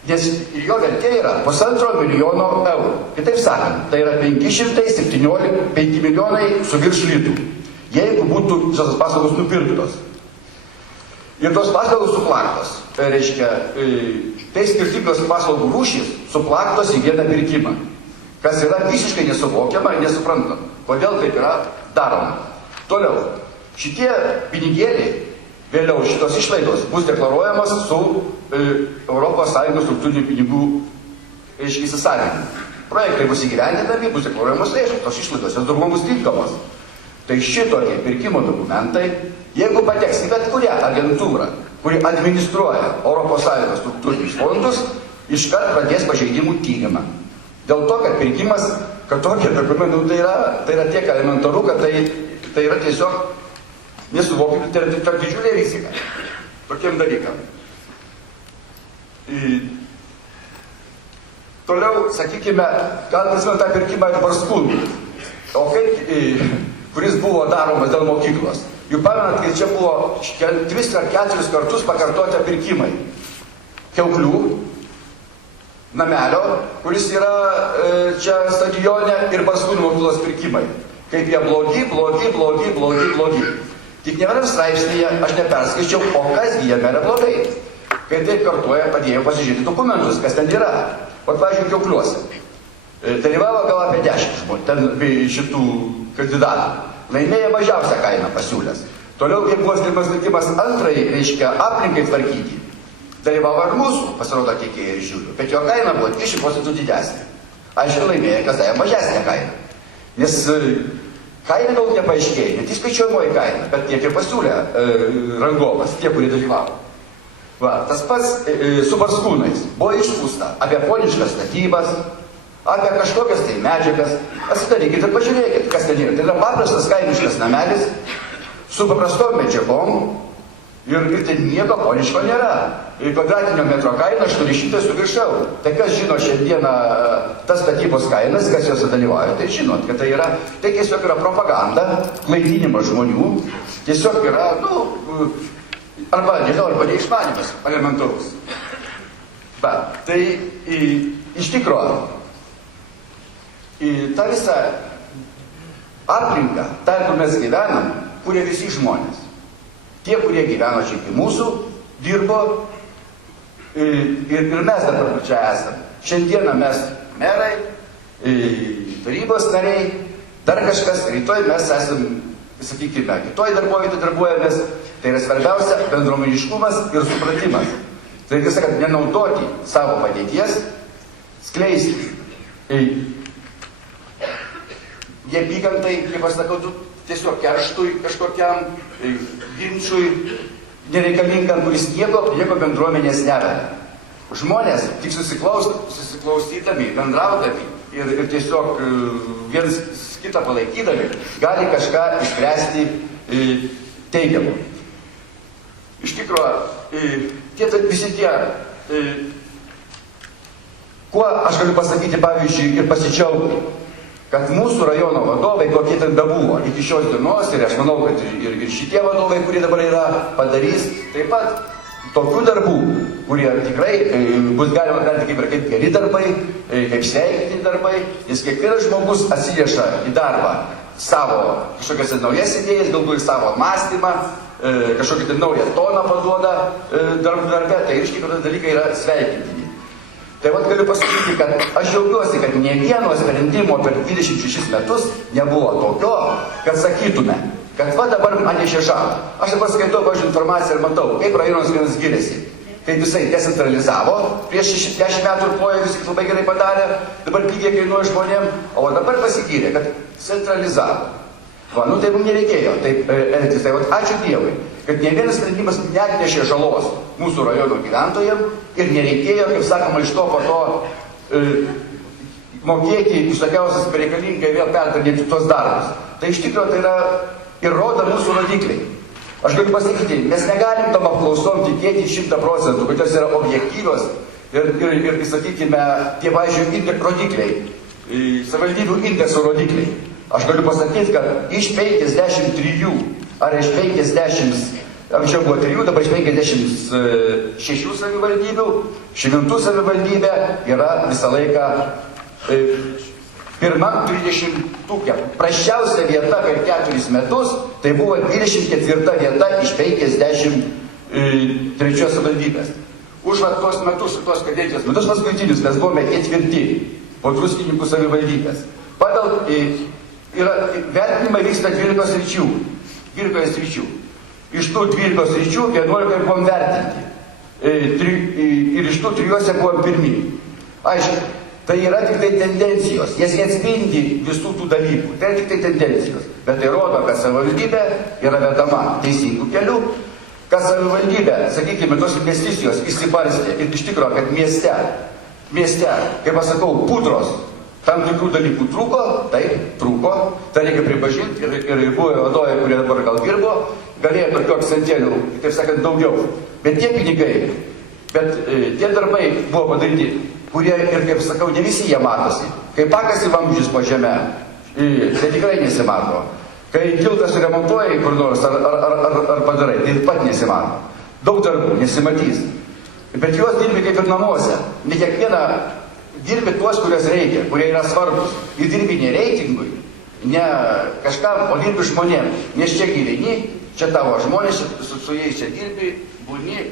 nes jo vertė yra 1,5 milijono eurų. Kitaip sakant, tai yra 5 milijonai su virš litų. Jeigu būtų visos paslaugos nupirktos. Ir tos paslaugos suplaktos. Tai reiškia, tai skirtingos paslaugų rūšys suplaktos į vieną pirkimą. Kas yra visiškai nesuvokiama ir nesuprantama. Kodėl taip yra daroma? Toliau, šitie pinigėliai, vėliau šitos išlaidos bus deklaruojamos su ES struktūrinių pinigų įsisavinimu. Projektai bus įgyvendinami, bus deklaruojamos lėšos, tos išlaidos, jos dauguma bus tinkamos. Tai šitokie pirkimo dokumentai, jeigu pateks į bet kurią agentūrą, kuri administruoja ES struktūrinius fondus, iškart pradės pažeidimų tyrimą. Dėl to, kad pirkimas, kad tokie dokumentai, tai yra tiek elementaru, kad tai yra tiesiog nesuvokimi, tai yra tiesiog didžiulė rizika tokiem dalykam. Toliau, sakykime, gal prisimenu tą pirkimą ir Barskūnų, o kaip, kuris buvo daromas dėl mokyklos. Juk pamenat, kai čia buvo 3 ar 4 kartus pakartoti pirkimai Kiauklių namelio, kuris yra čia stadione, ir Barskūnų mokyklos pirkimai. Kaip jie blogi. Tik ne vienam straipsnėje aš neperskaičiau, o kasgi jame yra blogai. Kai taip kartuoja, padėjau pasižiūrėti dokumentus, kas ten yra. O, pavyzdžiui, Kiaukliuose. Dalyvavo gal apie 10 žmonių, ten šitų kandidatų. Laimėjo mažiausią kainą pasiūlęs. Toliau, kai buvo skirtas antrai, reiškia, aplinkai tvarkyti. Dalyvavo ir mūsų, pasirodo, tiekėjai ir žiūriu. Bet jo kaina buvo 20% didesnė. Aišku, laimėjo, kas davė mažesnę kainą. Nes kaina daug nepaaiškėjo, net įskaičiuojamoji kaina, bet tiek ir pasiūlė rangovas, tie, kurie dalyvavo. Va, tas pats su Barskūnais buvo išpūsta apie poniškas statybas, apie kažkokias tai medžiagas. Atsidarykit ir pažiūrėkit, kas ten yra. Tai yra paprastas kaimiškas namelis su paprastom medžiagom ir ten nieko poniško nėra. Ir kvadratinio metro kaina 800 su virš eurų. Tai kas žino šiandieną tas statybos kainas, kas juose dalyvauja, tai žinot, kad tai yra, tai tiesiog yra propaganda, klaidinimas žmonių, tiesiog yra, arba neišmanimas elementarus. Bet, tai iš tikro, ta visa aplinka, ten, kur mes gyvenam, kurie visi žmonės. Tie, kurie gyveno čia iki mūsų, dirbo ir mes dabar čia esame. Šiandieną mes merai, tarybos nariai, dar kažkas, rytoj mes esame, sakykime, kitoj darbovietė darbuojamės. Tai yra svarbiausia bendruomeniškumas ir supratimas. Tai reikia sakant, nenaudoti savo padėties, skleisti neapykantai, kaip aš sakau, tiesiog kerštui kažkokiam ginčui nereikalingam, kuris nieko bendruomenės neveda. Žmonės tik susiklausydami, bendraudami ir tiesiog vienas kitą palaikydami gali kažką išspręsti teigiamų. Iš tikrųjų, visi tie, kuo aš galiu pasakyti, pavyzdžiui, ir pasidžiaugti, kad mūsų rajono vadovai, kokie ten bebuvo iki šios dienos, ir aš manau, kad ir šitie vadovai, kurie dabar yra, padarys taip pat tokių darbų, kurie tikrai bus galima daryti kaip geri darbai, kaip sveikintini darbai, nes kiekvienas žmogus atsineša į darbą savo kažkokias naujas idėjas, galbūt savo mąstymą, kažkokį naują toną paduoda darbe, tai iš tikrųjų dalykai yra sveikintini. Tai vat galiu pasakyti, kad aš džiaugiuosi, kad ne vieno sprendimo per 26 metus nebuvo tokio, kad sakytume, kad va dabar man išėžavo. Aš dabar skaitau, pavyzdžiui, informaciją ir matau, kaip rajonas vienas giriasi. Kaip jisai decentralizavo, prieš 10 metų ir plojo visi labai gerai padarė, dabar pigiai kainuoja žmonėm, o dabar pasigyrė, kad centralizavo. Va, tai mums nereikėjo taip elgtis. Tai ačiū Dievui, kad ne vienas sprendimas neatnešė žalos mūsų rajono gyventojams ir nereikėjo, kaip sakoma, iš to po to mokėti visokiausias bereikalingai vėl perdarinėti tos darbus. Tai iš tikrųjų tai yra ir rodo mūsų rodikliai. Aš galiu pasakyti, mes negalim tom apklausom tikėti 100%, kad jos yra objektyvios ir sakykime, tie, pavyzdžiui, rodikliai, savivaldybių indekso rodikliai. Aš galiu pasakyti, kad iš 53 ar iš 50, anksčiau buvo 3, dabar iš 56 savivaldybių, Širvintų savivaldybė yra visą laiką pirmam 30-tuke. Prasčiausia vieta per 4 metus, tai buvo 24 vieta iš 53 savivaldybės. Už tos metus, tos kadencijos metus paskutinius mes buvome 4 po Druskininkų savivaldybės. Pagal vertinimai vyksta 12 sričių. 12 sričių. Iš tų 12 sričių 11 buvom vertinti. Ir iš tų 3 buvom pirmi. Aišku, tai yra tik tai tendencijos. Jas neatspindi visų tų dalykų. Tai tik tai tendencijos. Bet tai rodo, kad savivaldybė yra vedama teisingų kelių, kad savivaldybė, sakykime, tos investicijos įsibarstė ir iš tikrųjų, kad mieste, kaip aš sakau, pudros, tam tikrų dalykų trūko, taip, trūko, tai reikia pripažinti ir buvę vadovai, kurie dabar gal dirbo, galėjo tokių akcentėlių, taip sakant, daugiau. Bet tie pinigai, tie darbai buvo padaryti, kurie ir, kaip sakau, ne visi jie matosi. Kai pakasi vamzdžius po žemę, tai tikrai nesimato. Kai tiltas remontuoja kur nors ar padarai, tai pat nesimato. Daug darbų nesimatys. Bet juos dirbi kaip ir namuose. Ne kiekvieną dirbi tuos, kuriuos reikia, kurie yra svarbus. Ir dirbi ne reitingui, ne kažkam, o dirbi žmonėm. Nes čia gyveni, čia tavo žmonės, su jais čia dirbi, būni.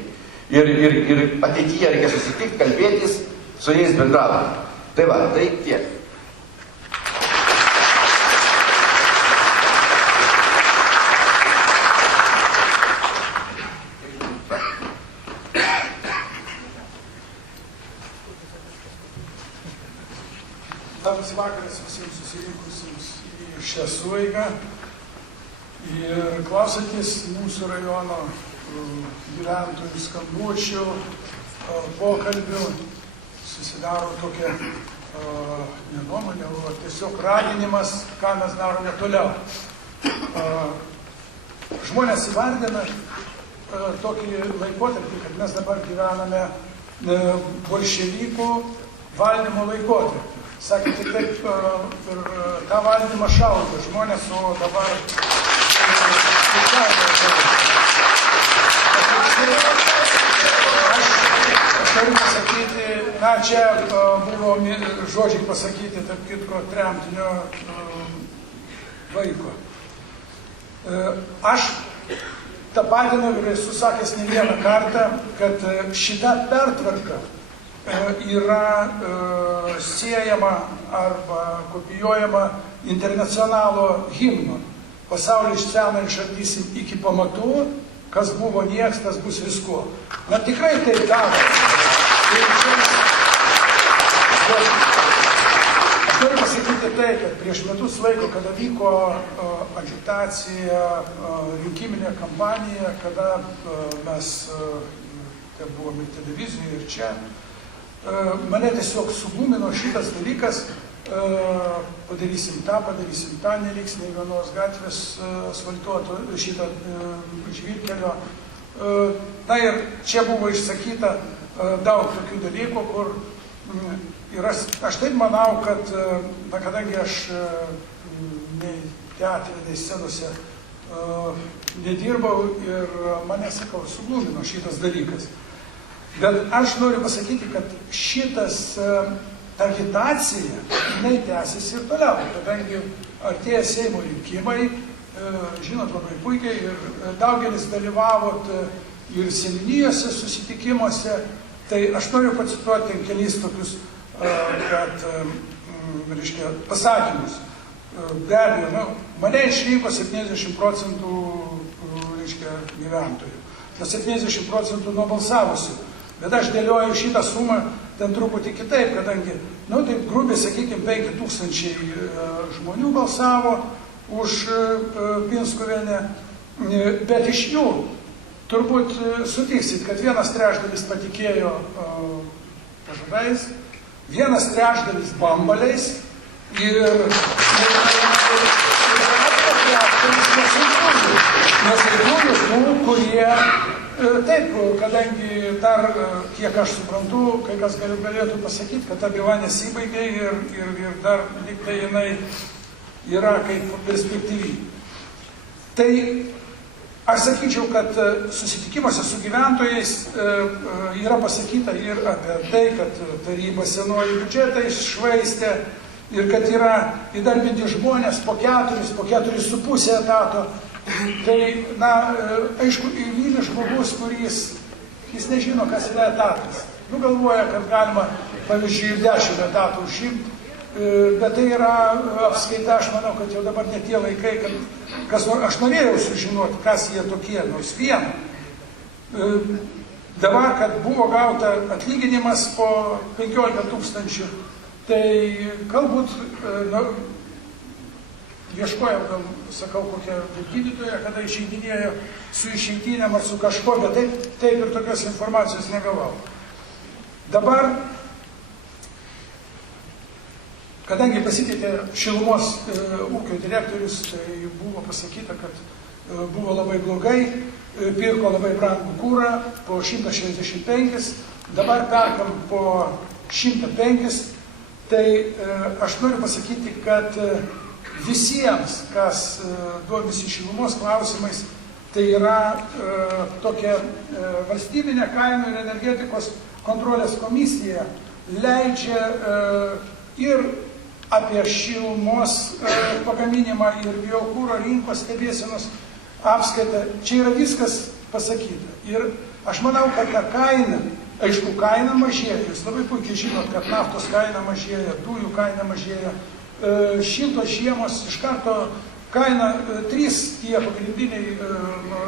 Ir ateityje reikia susitikti, kalbėtis, su jais bendrauti. Tai va, tai tiek. Labas vakaras visiems susirinkusiems į šią sueigą ir klausantis mūsų rajono gyventojų skambučių, pokalbių, susidaro tokia nenuomonė, o tiesiog raginimas, ką mes darome toliau. Žmonės įvardina tokį laikotarpį, kad mes dabar gyvename bolševikų valdymo laikotarpį. Sakė, tik taip ir tą valdymą šaudė žmonės, o dabar aš turiu pasakyti, na, čia buvo žodžiai pasakyti, tarp kitko, tremtinio vaiko. Aš tapatinau ir esu sakęs ne vieną kartą, kad šita pertvarka yra siejama arba kopijuojama internacionalo himno. Pasaulį iš seno išardysim iki pamatų, kas buvo nieks, tas bus viskuo. Na tikrai taip daro. Aš noriu pasakyti tai, kad prieš metus laiko, kada vyko agitacija, rinkiminė kampanija, kada mes buvom ir televizijoje, ir čia, mane tiesiog suglumino šitas dalykas, padarysim tą, neliks nei vienos gatvės asfaltuoto šitą žvyrkelio. Na ir čia buvo išsakyta daug tokių dalykų, kur aš taip manau, kad, na, kadangi aš nei teatre, nei scenose nedirbau ir mane, sakau, suglumino šitas dalykas. Bet aš noriu pasakyti, kad agitacija, jinai tęsiasi ir toliau, kadangi artėja Seimo rinkimai, žinot labai puikiai, ir daugelis dalyvavot ir seniūnijose susitikimuose, tai aš noriu pacituoti kelis tokius, pasakymus. Be abejo, mane išrinko 70% gyventojų, 70% nuo balsavusių. Bet aš dėlioju šitą sumą ten truputį kitaip, kadangi, taip grubiai, sakykime, 5000 žmonių balsavo už Pinskuvienę, bet iš jų turbūt sutiksit, kad 1/3 patikėjo pažadais, 1/3 bambaliais ir nuosaikųjų tų, kurie taip, kadangi dar, kiek aš suprantu, kai kas galėtų pasakyti, kad ta byla nesibaigė ir dar lyg tai jinai yra kaip perspektyvi. Tai aš sakyčiau, kad susitikimuose su gyventojais yra pasakyta ir apie tai, kad taryba senoji biudžetą iššvaistė ir kad yra įdarbinti žmonės po 4,5 etato. Tai, na, aišku, įvylis žmogus, kuris jis nežino, kas yra etatas. Galvoja, kad galima, pavyzdžiui, 10 etatų užimti, bet tai yra apskaita, aš manau, kad jau dabar ne tie laikai, kad aš norėjau sužinoti, kas jie tokie, nors vieną. Dabar, kad buvo gauta atlyginimas po 15 000, tai galbūt ieškojau, gal sakau, kokią gydytoją, kada išeidinėjo su išeitinėm ar su kažko, bet taip ir tokios informacijos negavau. Dabar, kadangi pasikeitė šilumos ūkio direktorius, tai buvo pasakyta, kad buvo labai blogai, pirko labai brangų kūrą po 165, dabar perkam po 105, tai aš noriu pasakyti, kad visiems, kas domisi šilumos klausimais, tai yra tokia valstybinė kainų ir energetikos kontrolės komisija leidžia ir apie šilumos pagaminimą ir biokūro rinkos stebėsenos apskaitą. Čia yra viskas pasakyta. Ir aš manau, kad ta kaina, aišku, kaina mažėja. Jūs labai puikiai žinot, kad naftos kaina mažėja, dujų kaina mažėja. Šiltos žiemos iš karto kaina, 3 tie pagrindiniai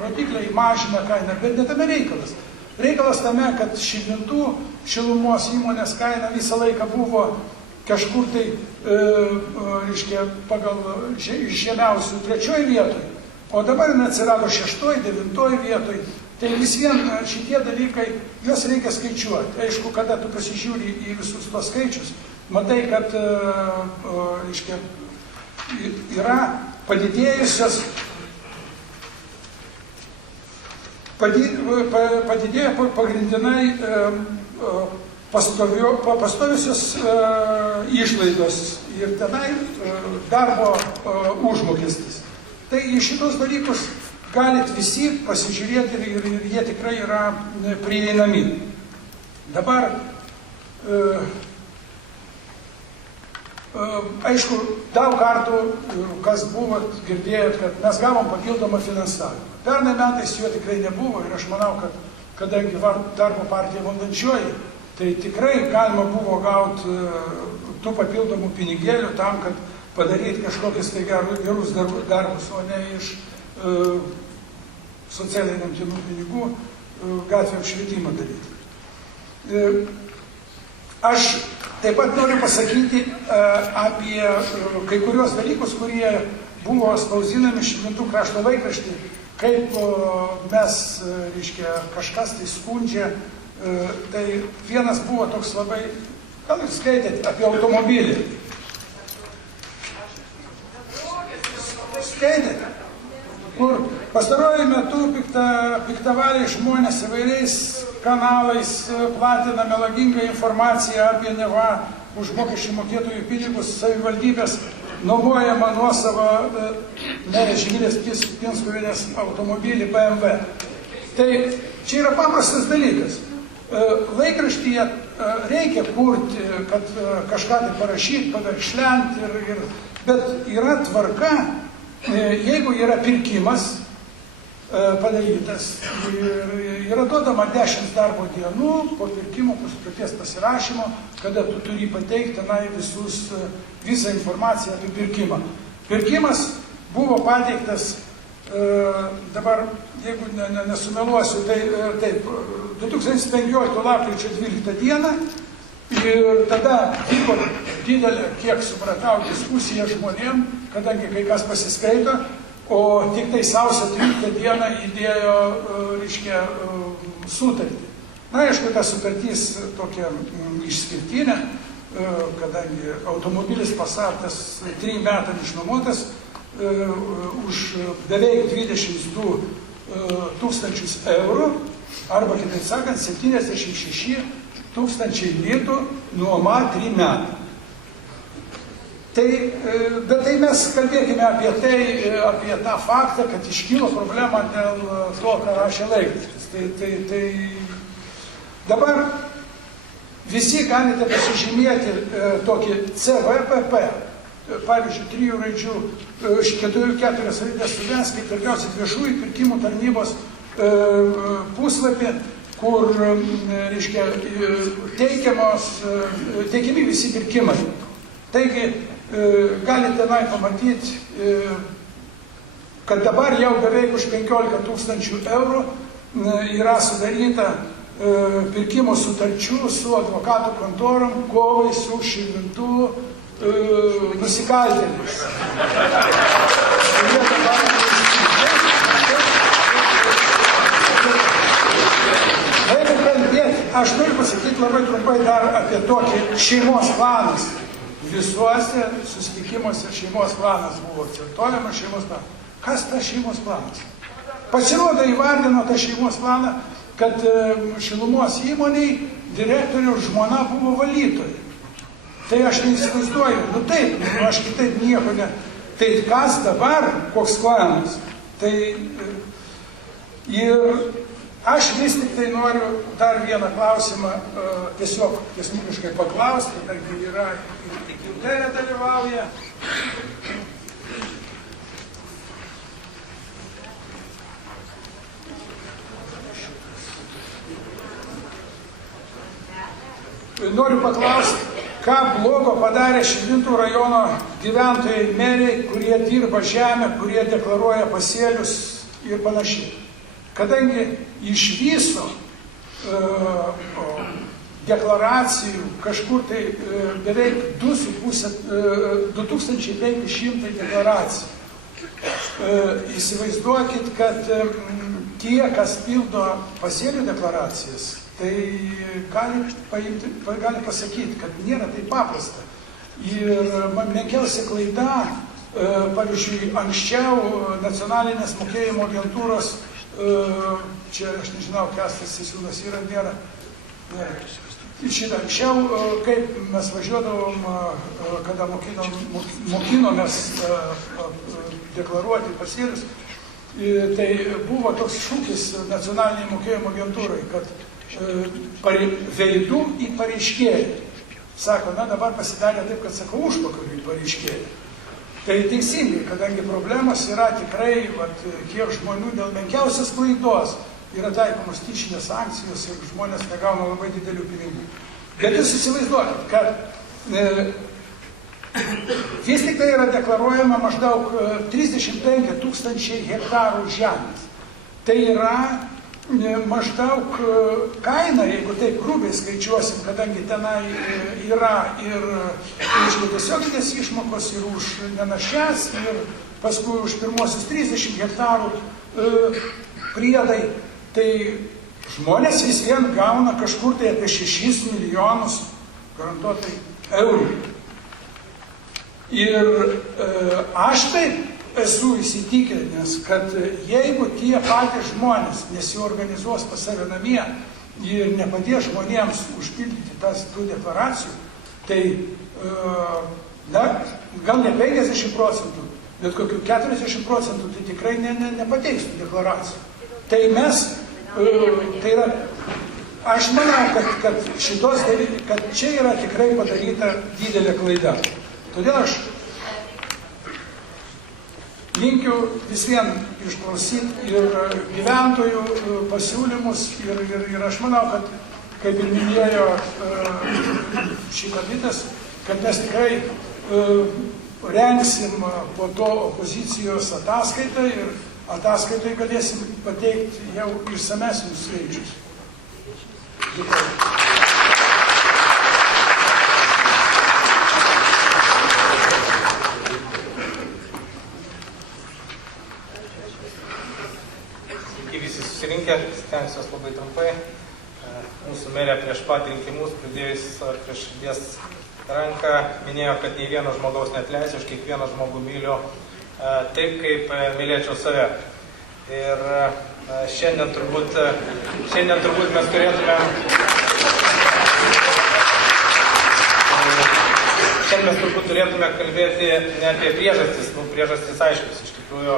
rodikliai mažina kainą, bet ne tame reikalas. Reikalas tame, kad šildytuvų šilumos įmonės kaina visą laiką buvo kažkur tai, reiškia, pagal žemiausių 3 vietoj, o dabar jinai atsirado 6, 9 vietoj. Tai vis vien šitie dalykai, juos reikia skaičiuoti. Aišku, kada tu pasižiūri į visus tos skaičius, matai, kad reiškia, yra padidėjusios, padidėjo pagrindinai pastoviusios išlaidos ir tenai darbo užmokestis. Tai į šitos dalykus galit visi pasižiūrėti ir jie tikrai yra prieinami. Dabar aišku, daug kartų, kas buvo, girdėjot, kad mes gavom papildomą finansavimą. Pernai metais jo tikrai nebuvo ir aš manau, kad kadangi darbo partija valdančioji, tai tikrai galima buvo gauti tų papildomų pinigėlių tam, kad padaryti kažkokius tai gerus darbus, o ne iš socialiai remtinų pinigų gatvėm švietimą daryti. Aš taip pat noriu pasakyti apie kai kurios dalykus, kurie buvo spausdinami Širvintų krašto laikraštį, kaip mes, reiškia, kažkas tai skundžia. Tai vienas buvo toks labai, gal ir skaitėt, apie automobilį. Skaitėt, kur pastaruoju metu piktavaliai žmonės įvairiais kanalais platina melagingą informaciją apie neva už mokesčių mokėtojų pinigus savivaldybės nuomojama nuosava merės Žemylės Pinskuvienės automobilį BMW. Tai čia yra paprastas dalykas. Laikraštyje reikia kurti, kad kažką tai parašyti, paverkšlenti, bet yra tvarka, jeigu yra pirkimas padarytas ir yra duodama 10 darbo dienų po pirkimo, po sutarties pasirašymo, kada tu turi pateikti tenai visą informaciją apie pirkimą. Pirkimas buvo pateiktas, dabar, jeigu nesumeluosiu, tai taip, 2015 lapkričio 12 dieną ir tada vyko didelė, kiek supratau, diskusija žmonėm, kadangi kai kas pasiskaito, o tik tai sausio 13 dieną įdėjo, reiškia, sutartį. Na, aišku, ta sutartys tokia išskirtinė, kadangi automobilis Passatas 3 metam išnuomotas už beveik 22 000 eurų, arba, kitaip sakant, 76 000 litų nuoma 3 metų. Bet tai mes kalbėkime apie tą faktą, kad iškilo problema dėl to, ką rašė laikraštis. Tai dabar visi galite pasižymėti tokį CVPP, pavyzdžiui, 3 raidžių, 4 raidės suvenskit, daugiausiai viešųjų pirkimų tarnybos puslapį, kur, reiškia, teikiami visi pirkimai. Taigi, galite tenai pamatyti, kad dabar jau beveik už 15 000 eurų yra sudaryta pirkimo sutarčių su advokatų kontorom kovai su Širvintų nusikaltėliais. Aš noriu pasakyti labai trumpai dar apie tokį šeimos planas. Visuose susitikimuose šeimos planas buvo akcentuojamas šeimos planas. Kas tas šeimos planas? Pasirodo, įvardino tą šeimos planą, kad šilumos įmoniai direktoriaus žmona buvo valytoja. Tai aš neįsivaizduoju, nu taip, aš kitaip nieko ne. Tai kas dabar, koks planas? Tai ir aš vis tik tai noriu dar vieną klausimą tiesiog tiesmukiškai paklausti, kadangi yra ir Ginterė dalyvauja. Noriu paklausti, ką blogo padarė Širvintų rajono gyventojai meriai, kurie dirba žemę, kurie deklaruoja pasėlius ir panašiai. Kadangi iš viso deklaracijų kažkur tai beveik 2500 deklaracijų. Įsivaizduokit, kad tie, kas pildo pasėlių deklaracijas, tai gali pasakyti, kad nėra taip paprasta. Ir menkiausia klaida, pavyzdžiui, anksčiau nacionalinės mokėjimo agentūros, čia aš nežinau, Kęstas Sisiūnas yra, nėra. Šitą anksčiau, kaip mes važiuodavom, kada mokinomės deklaruoti pasėlius, tai buvo toks šūkis nacionaliniai mokėjimo agentūrai, kad veidų į pareiškėją. Sako, na dabar pasidarė taip, kad sako, užpakalių į pareiškėją. Tai teisingai, kadangi problemos yra tikrai, kiek žmonių dėl menkiausios klaidos yra taikomos tyčinės sankcijos ir žmonės negauna labai didelių pinigų. Bet jūs įsivaizduokit, kad vis tik tai yra deklaruojama maždaug 35 000 hektarų žemės. Tai yra maždaug kaina, jeigu taip grubiai skaičiuosim, kadangi tenai yra ir už tiesioginės išmokos, ir už nenašias, ir paskui už pirmosius 30 hektarų priedai, tai žmonės vis vien gauna kažkur tai apie 6 milijonus garantuotai eurų. Ir aš taip esu įsitikinęs, kad jeigu tie patys žmonės nesiorganizuos pas save namie ir nepadės žmonėms užpildyti tų deklaracijų, tai gal ne 50%, bet kokių 40% tai tikrai nepateiks tų deklaracijų. Tai mes, tai yra, aš manau, kad čia yra tikrai padaryta didelė klaida. Todėl aš linkiu vis vien išklausyti ir gyventojų pasiūlymus ir aš manau, kad, kaip ir minėjo Šikabitas, kad mes tikrai rengsim po to opozicijos ataskaitą ir ataskaitai galėsim pateikti jau išsamesnius skaičius. Dėkuoju. Stengsiuos labai trumpai. Mūsų merė prieš pat rinkimus, pridėjus prie širdies ranką, minėjo, kad nei vieno žmogaus neatleisiu, aš kiekvieną žmogų myliu taip, kaip mylėčiau save. Ir šiandien turbūt mes turėtume kalbėti ne apie priežastis, priežastis aiškius. Iš tikrųjų,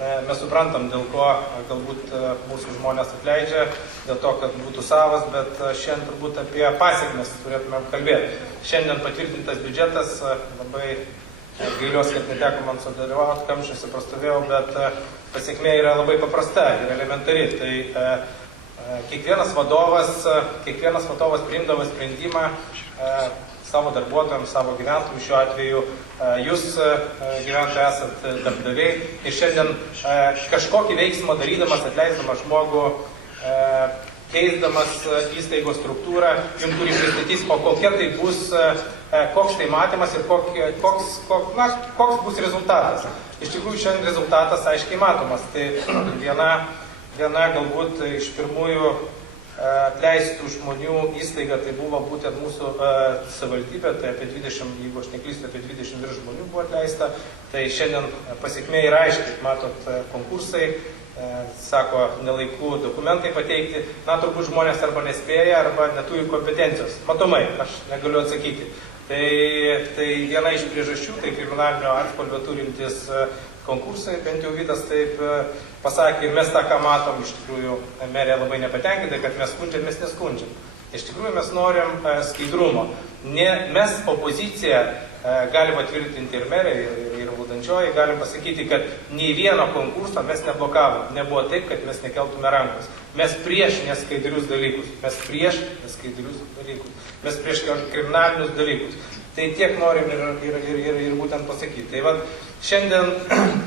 mes suprantam, dėl ko galbūt mūsų žmonės atleidžia, dėl to, kad būtų savas, bet šiandien turbūt apie pasiekmes turėtumėm kalbėti. Šiandien patvirtintas biudžetas, labai gailiuosi, kad neteko man sudalyvauti, kamščiuose prastovėjau, bet pasiekmė yra labai paprasta ir elementari. Tai kiekvienas vadovas priimdamas sprendimą savo darbuotojams, savo gyventojams, šiuo atveju jūs gyventojai esat darbdaviai ir šiandien kažkokį veiksmą darydamas, atleisdamas žmogų, keisdamas įstaigos struktūrą, jums turi pristatys, o kokia tai bus, koks tai matymas ir koks bus rezultatas. Iš tikrųjų, šiandien rezultatas aiškiai matomas. Tai viena galbūt iš pirmųjų atleistų žmonių įstaiga, tai buvo būtent mūsų savivaldybė, tai apie 20, jeigu aš neklystu, apie 20 virš žmonių buvo atleista. Tai šiandien pasiekmė yra aiškiai, matot, konkursai, sako, nelaikų dokumentai pateikti, turbūt žmonės arba nespėja, arba neturi kompetencijos. Matomai, aš negaliu atsakyti. Tai viena iš priežasčių, tai kriminalinio atspalvio turintis konkursai, bent jau Vytas taip pasakė, ir mes tą, ką matom, iš tikrųjų, merė labai nepatenkinta, kad mes skundžiam, mes neskundžiam. Iš tikrųjų, mes norim skaidrumo. Mes opozicija galim patvirtinti ir merė, ir valdančioji, galim pasakyti, kad nei vieno konkurso mes neblokavom. Nebuvo taip, kad mes nekeltume rankos. Mes prieš neskaidrius dalykus. Mes prieš kriminalinius dalykus. Tai tiek norim ir būtent pasakyti. Tai va, šiandien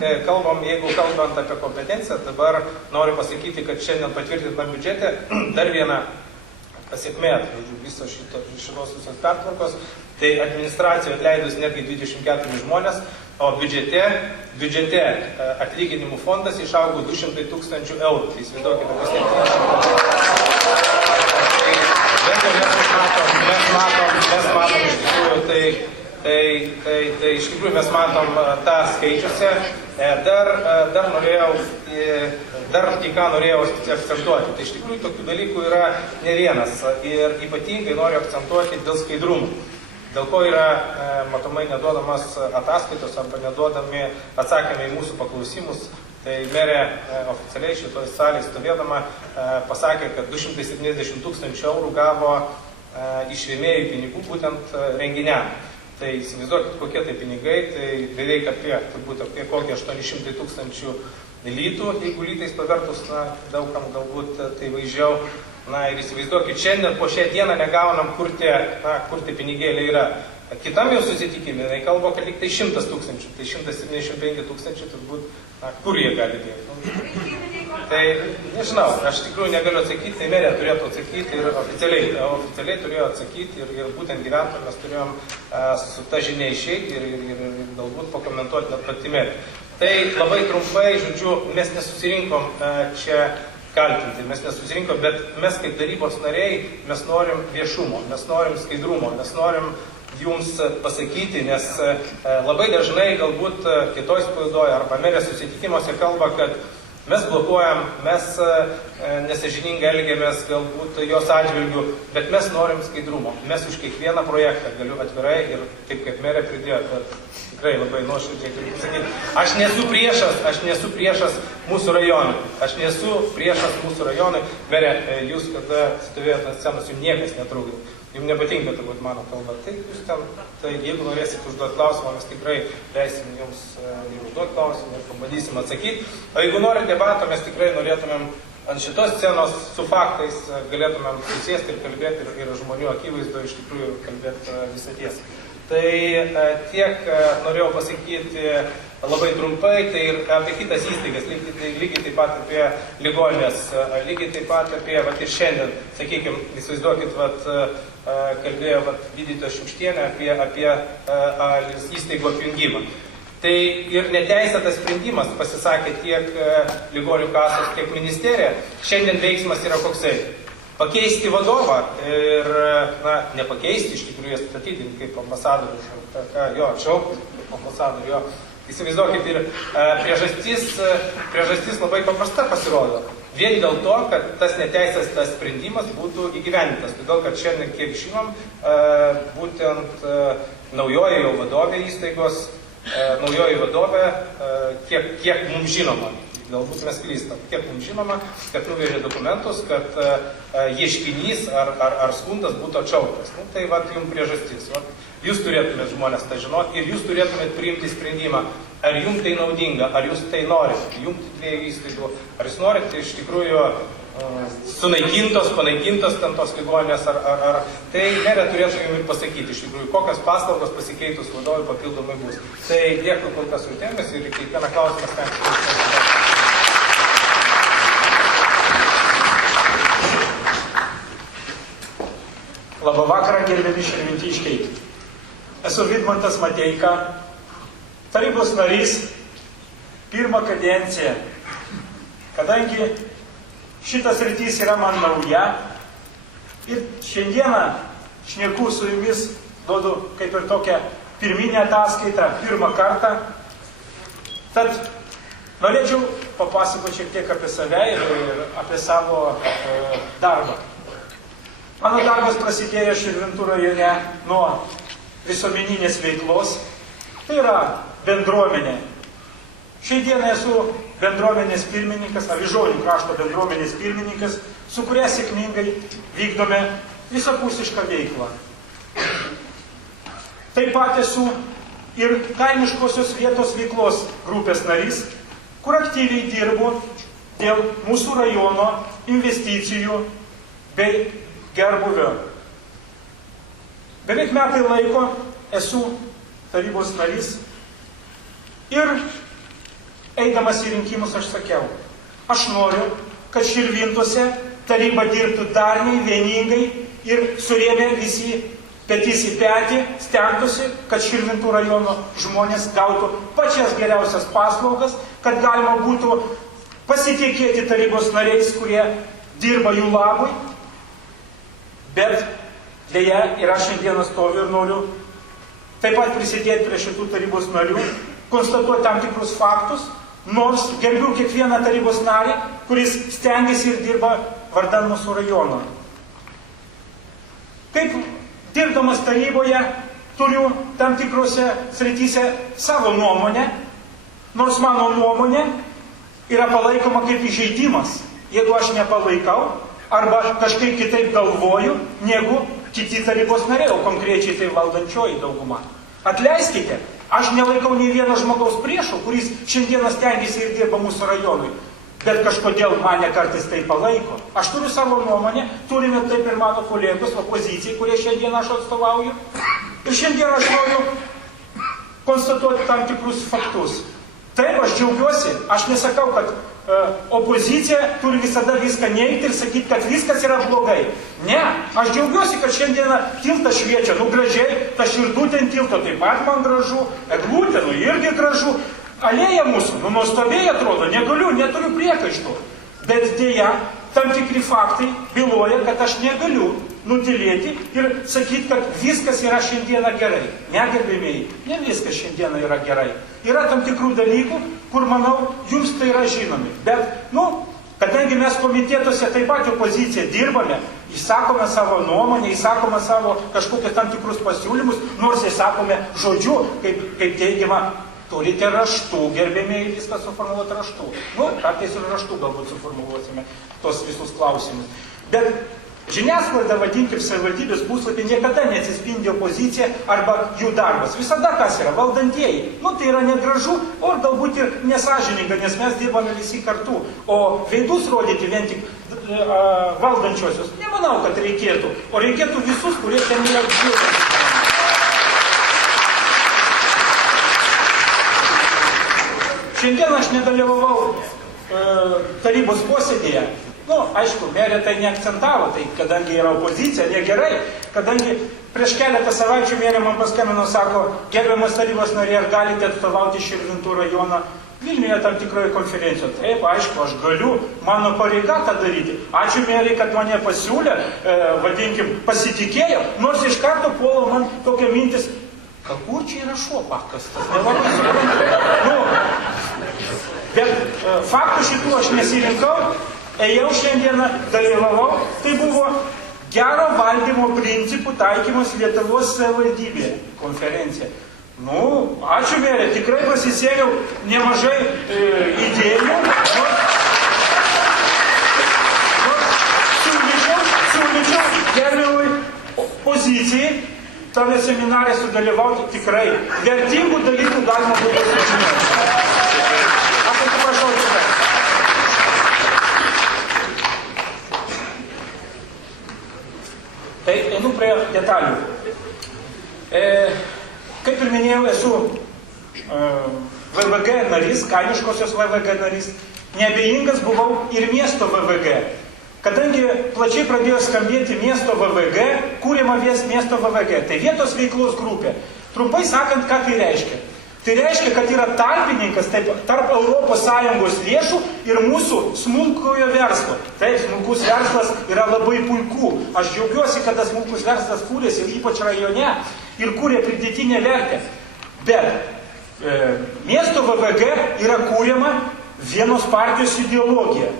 jeigu kalbant apie kompetenciją, dabar noriu pasakyti, kad šiandien patvirtintam biudžete dar viena pasiekmė, viso šitos visos pertvarkos, tai administracijoje atleidus netgi 24 žmonės, o biudžete atlyginimų fondas išaugo 200 000 eurų. Tai įsivaizduokite, kas mes matom iš tikrųjų, tai iš tikrųjų mes matom tą skaičiuose. Dar į ką norėjau akcentuoti. Tai iš tikrųjų tokių dalykų yra ne vienas ir ypatingai noriu akcentuoti dėl skaidrumo. Dėl ko yra matomai neduodamas ataskaitos arba neduodami atsakymai į mūsų paklausimus. Tai merė oficialiai šitoj salėje stovėdama pasakė, kad 270 000 eurų gavo iš rėmėjų pinigų būtent renginiam. Tai įsivaizduokit, kokie tai pinigai, tai beveik apie 800 000 litų, jeigu lytais pavertus, daugam galbūt tai vaizdžiau. Ir įsivaizduokit, šiandien po šią dieną negaunam, kur tie pinigėliai yra. Kitam jau susitikime, kalba, kad lyg tai 100 000, tai 175 000 turbūt, kur jie gali dėti. Tai nežinau, aš tikrųjų negaliu atsakyti, tai merė turėtų atsakyti ir oficialiai turėjo atsakyti ir būtent gyventojai mes turėjom su ta žinia išeiti ir galbūt pakomentuoti net pati merė. Tai labai trumpai, žodžiu, mes nesusirinkom čia kaltinti, mes nesusirinkom, bet mes kaip darybos nariai, mes norim viešumo, mes norim skaidrumo, mes norim jums pasakyti, nes labai dažnai galbūt kitoj spaudoje arba merės susitikimuose kalba, kad mes blokuojam, mes nesąžiningai elgiamės galbūt jos atžvilgių, bet mes norim skaidrumo. Mes už kiekvieną projektą, galiu atvirai ir taip kaip merė pridėjo, bet tikrai labai nuoširdžiai turiu pasakyti. Aš nesu priešas mūsų rajonui. Merė, jūs kada stovėjote ant scenos, jums niekas netrukdė. Jums nepatinka turbūt mano kalba. Tai jūs ten, jeigu norėsit užduoti klausimą, mes tikrai leisim jums ir užduoti klausimą ir pabandysim atsakyti. O jeigu norite debato, mes tikrai norėtumėm ant šitos scenos su faktais galėtumėm susėsti ir kalbėti ir žmonių akivaizdoje iš tikrųjų kalbėti visą tiesą. Tai tiek norėjau pasakyti labai trumpai, tai ir apie kitas įstaigas, lygiai taip pat apie ligoninės, lygiai taip pat apie, ir šiandien, sakykime, įsivaizduokit, kalbėjo gydytoja Šiukštienė apie įstaigų apjungimą. Tai ir neteisėtas sprendimas pasisakė tiek ligonių kasos, tiek ministerija. Šiandien veiksmas yra koksai. Pakeisti vadovą ir, nepakeisti, iš tikrųjų statydinti kaip ambasadorius, atšaukti kaip ambasadorių. Įsivaizduokit, ir priežastis labai paprasta pasirodo. Vien dėl to, kad tas neteisėtas sprendimas būtų įgyvendintas. Todėl, kad šiandien, kiek žinom, būtent naujoji jau vadovė įstaigos, kiek mums žinoma, galbūt mes klystam, kiek mums žinoma, kad nuvežė dokumentus, kad ieškinys ar skundas būtų atšauktas. Tai jums priežastis. Jūs turėtumėt žmonės tą žinoti ir jūs turėtumėt priimti sprendimą, ar jums tai naudinga, ar jūs tai norite, jungti dviejų įstaigų, ar jūs norite iš tikrųjų panaikintos ten tos ligoninės, ar tai merė turėtų jums ir pasakyti, iš tikrųjų, kokios paslaugos pasikeitus vadovui papildomai bus. Tai dėkui kol kas už dėmesį ir kiekvieną klausimą stengsiu. Labą vakarą, gerbiami širvintiškiai. Esu Vidmantas Mateika, tarybos narys, pirmą kadenciją. Kadangi šitas rytis yra man nauja ir šiandieną šneku su jumis, duodu kaip ir tokią pirminę ataskaitą, pirmą kartą, tad norėčiau papasakoti šiek tiek apie save ir apie savo darbą. Mano darbas prasidėjo Širvintų rajone nuo visuomeninės veiklos, tai yra bendruomenė. Šiai dienai esu bendruomenės pirmininkas, Avižonių krašto bendruomenės pirmininkas, su kuria sėkmingai vykdome visapusišką veiklą. Taip pat esu ir kaimiškosios vietos veiklos grupės narys, kur aktyviai dirbu dėl mūsų rajono investicijų bei gerbūvio. Beveik metai laiko esu tarybos narys ir eidamas į rinkimus aš sakiau, aš noriu, kad Širvintose taryba dirbtų darniai, vieningai ir surėmė visi petys į petį, stengtųsi, kad Širvintų rajono žmonės gautų pačias geriausias paslaugas, kad galima būtų pasitikėti tarybos nariais, kurie dirba jų labui. Bet dėja ir aš šiandieną stoviu ir noriu taip pat prisidėti prie šitų tarybos narių, konstatuoti tam tikrus faktus, nors gerbiu kiekvieną tarybos narį, kuris stengiasi ir dirba vardan mūsų rajono. Kaip dirbdamas taryboje turiu tam tikrose srityse savo nuomonę, nors mano nuomonė yra palaikoma kaip įžeidimas, jeigu aš nepalaikau, arba kažkaip kitaip galvoju, negu kiti tarybos nariai, o konkrečiai tai valdančioji dauguma. Atleiskite, aš nelaikau nei vieno žmogaus priešo, kuris šiandieną stengiasi ir dirba mūsų rajonui, bet kažkodėl mane kartais tai palaiko. Aš turiu savo nuomonę, turime taip ir mano kolegos opozicijai, kurie šiandieną aš atstovauju. Ir šiandieną aš noriu konstatuoti tam tikrus faktus. Taip, aš džiaugiuosi, aš nesakau, kad opozicija turi visada viską neigti ir sakyti, kad viskas yra blogai. Ne, aš džiaugiuosi, kad šiandieną tiltas šviečia, gražiai, ta širdutė ant tilto taip pat man gražu, eglutė, irgi gražu, alėja mūsų, nuostabiai atrodo, neturiu priekaištų. Bet dėja, tam tikri faktai byloja, kad aš negaliu nutilėti ir sakyti, kad viskas yra šiandieną gerai. Ne, gerbėmėjai, ne viskas šiandieną yra gerai. Yra tam tikrų dalykų, kur, manau, jums tai yra žinomi. Bet, kadangi mes komitetuose taip pat opoziciją dirbame, įsakome savo nuomonę, įsakome savo kažkokius tam tikrus pasiūlymus, nors įsakome žodžiu, kaip teigiama, turite raštų, gerbėmėjai, viską suformuluoti raštų. Kartais ir raštų galbūt suformuluosime tos visus klausimus. Bet žiniasklaida, vadinkim, savivaldybės puslapį niekada neatsispindi opozicija arba jų darbas. Visada kas yra? Valdantieji. Tai yra negražu, o galbūt ir nesažininga, nes mes dirbame visi kartu. O veidus rodyti vien tik valdančiosius, nemanau, kad reikėtų. O reikėtų visus, kurie ten yra dirba. Šiandien aš nedalyvavau tarybos posėdėje. Aišku, merė tai neakcentavo, tai kadangi yra opozicija, negerai, kadangi prieš keletą savaičių merė man paskambino, sako, gerbiamas tarybos narė, ar galite atstovauti Širvintų rajoną Vilniuje tam tikroje konferencijoje. Taip, aišku, aš galiu, mano pareiga tą daryti. Ačiū merė, kad mane pasiūlė, vadinkim, pasitikėjo, nors iš karto puolo man tokia mintis, kur čia yra šuo pakastas, nelabai suprantu. Bet faktų šitų aš nesirinkau, ėjau šiandieną, dalyvavau, tai buvo gero valdymo principų taikymas Lietuvos savivaldybėje konferencija. Ačiū merė, tikrai pasisėmiau nemažai idėjų. Siūlyčiau gerbiamai pozicijai tame seminare sudalyvauti tikrai. Vertingų dalykų galima buvo sužinoti. Aš atsiprašau tikrai. Tai einu prie detalių. Kaip ir minėjau, esu VVG narys, kaimiškosios VVG narys. Neabejingas buvau ir miesto VVG. Kadangi plačiai pradėjo skambėti miesto VVG, kūrima miesto VVG, tai vietos veiklos grupė. Trumpai sakant, ką tai reiškia? Tai reiškia, kad yra tarpininkas tarp ES lėšų ir mūsų smulkojo verslo. Taip, smulkus verslas yra labai puiku. Aš džiaugiuosi, kad tas smulkus verslas kūrėsi, ypač rajone, ir kūrė pridėtinę vertę. Bet miesto VVG yra kūrima vienos partijos ideologija.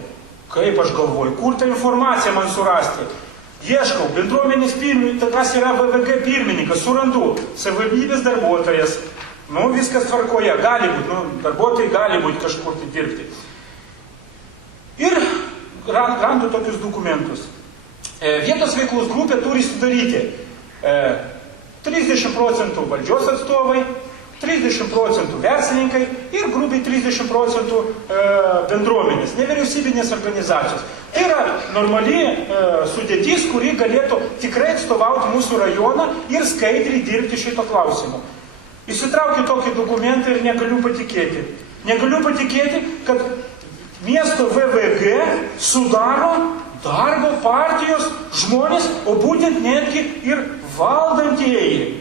Kaip aš galvoju, kur tą informaciją man surasti? Ieškau, bendruomenės pirmininkas, kas yra VVG pirmininkas, surandu, savivaldybės darbuotojas. Nu, viskas tvarkoje, gali būti, darbuotojai gali būti kažkur tai dirbti. Ir randu tokius dokumentus. Vietos veiklos grupė turi sudaryti 30% valdžios atstovai, 30% verslininkai ir grubiai 30% bendruomenės, nevyriausybinės organizacijos. Tai yra normali sudėtis, kuri galėtų tikrai atstovauti mūsų rajoną ir skaidriai dirbti šito klausimu. Įsitraukiu tokį dokumentą ir negaliu patikėti. Negaliu patikėti, kad miesto VVG sudaro darbo partijos žmonės, o būtent netgi ir valdantieji.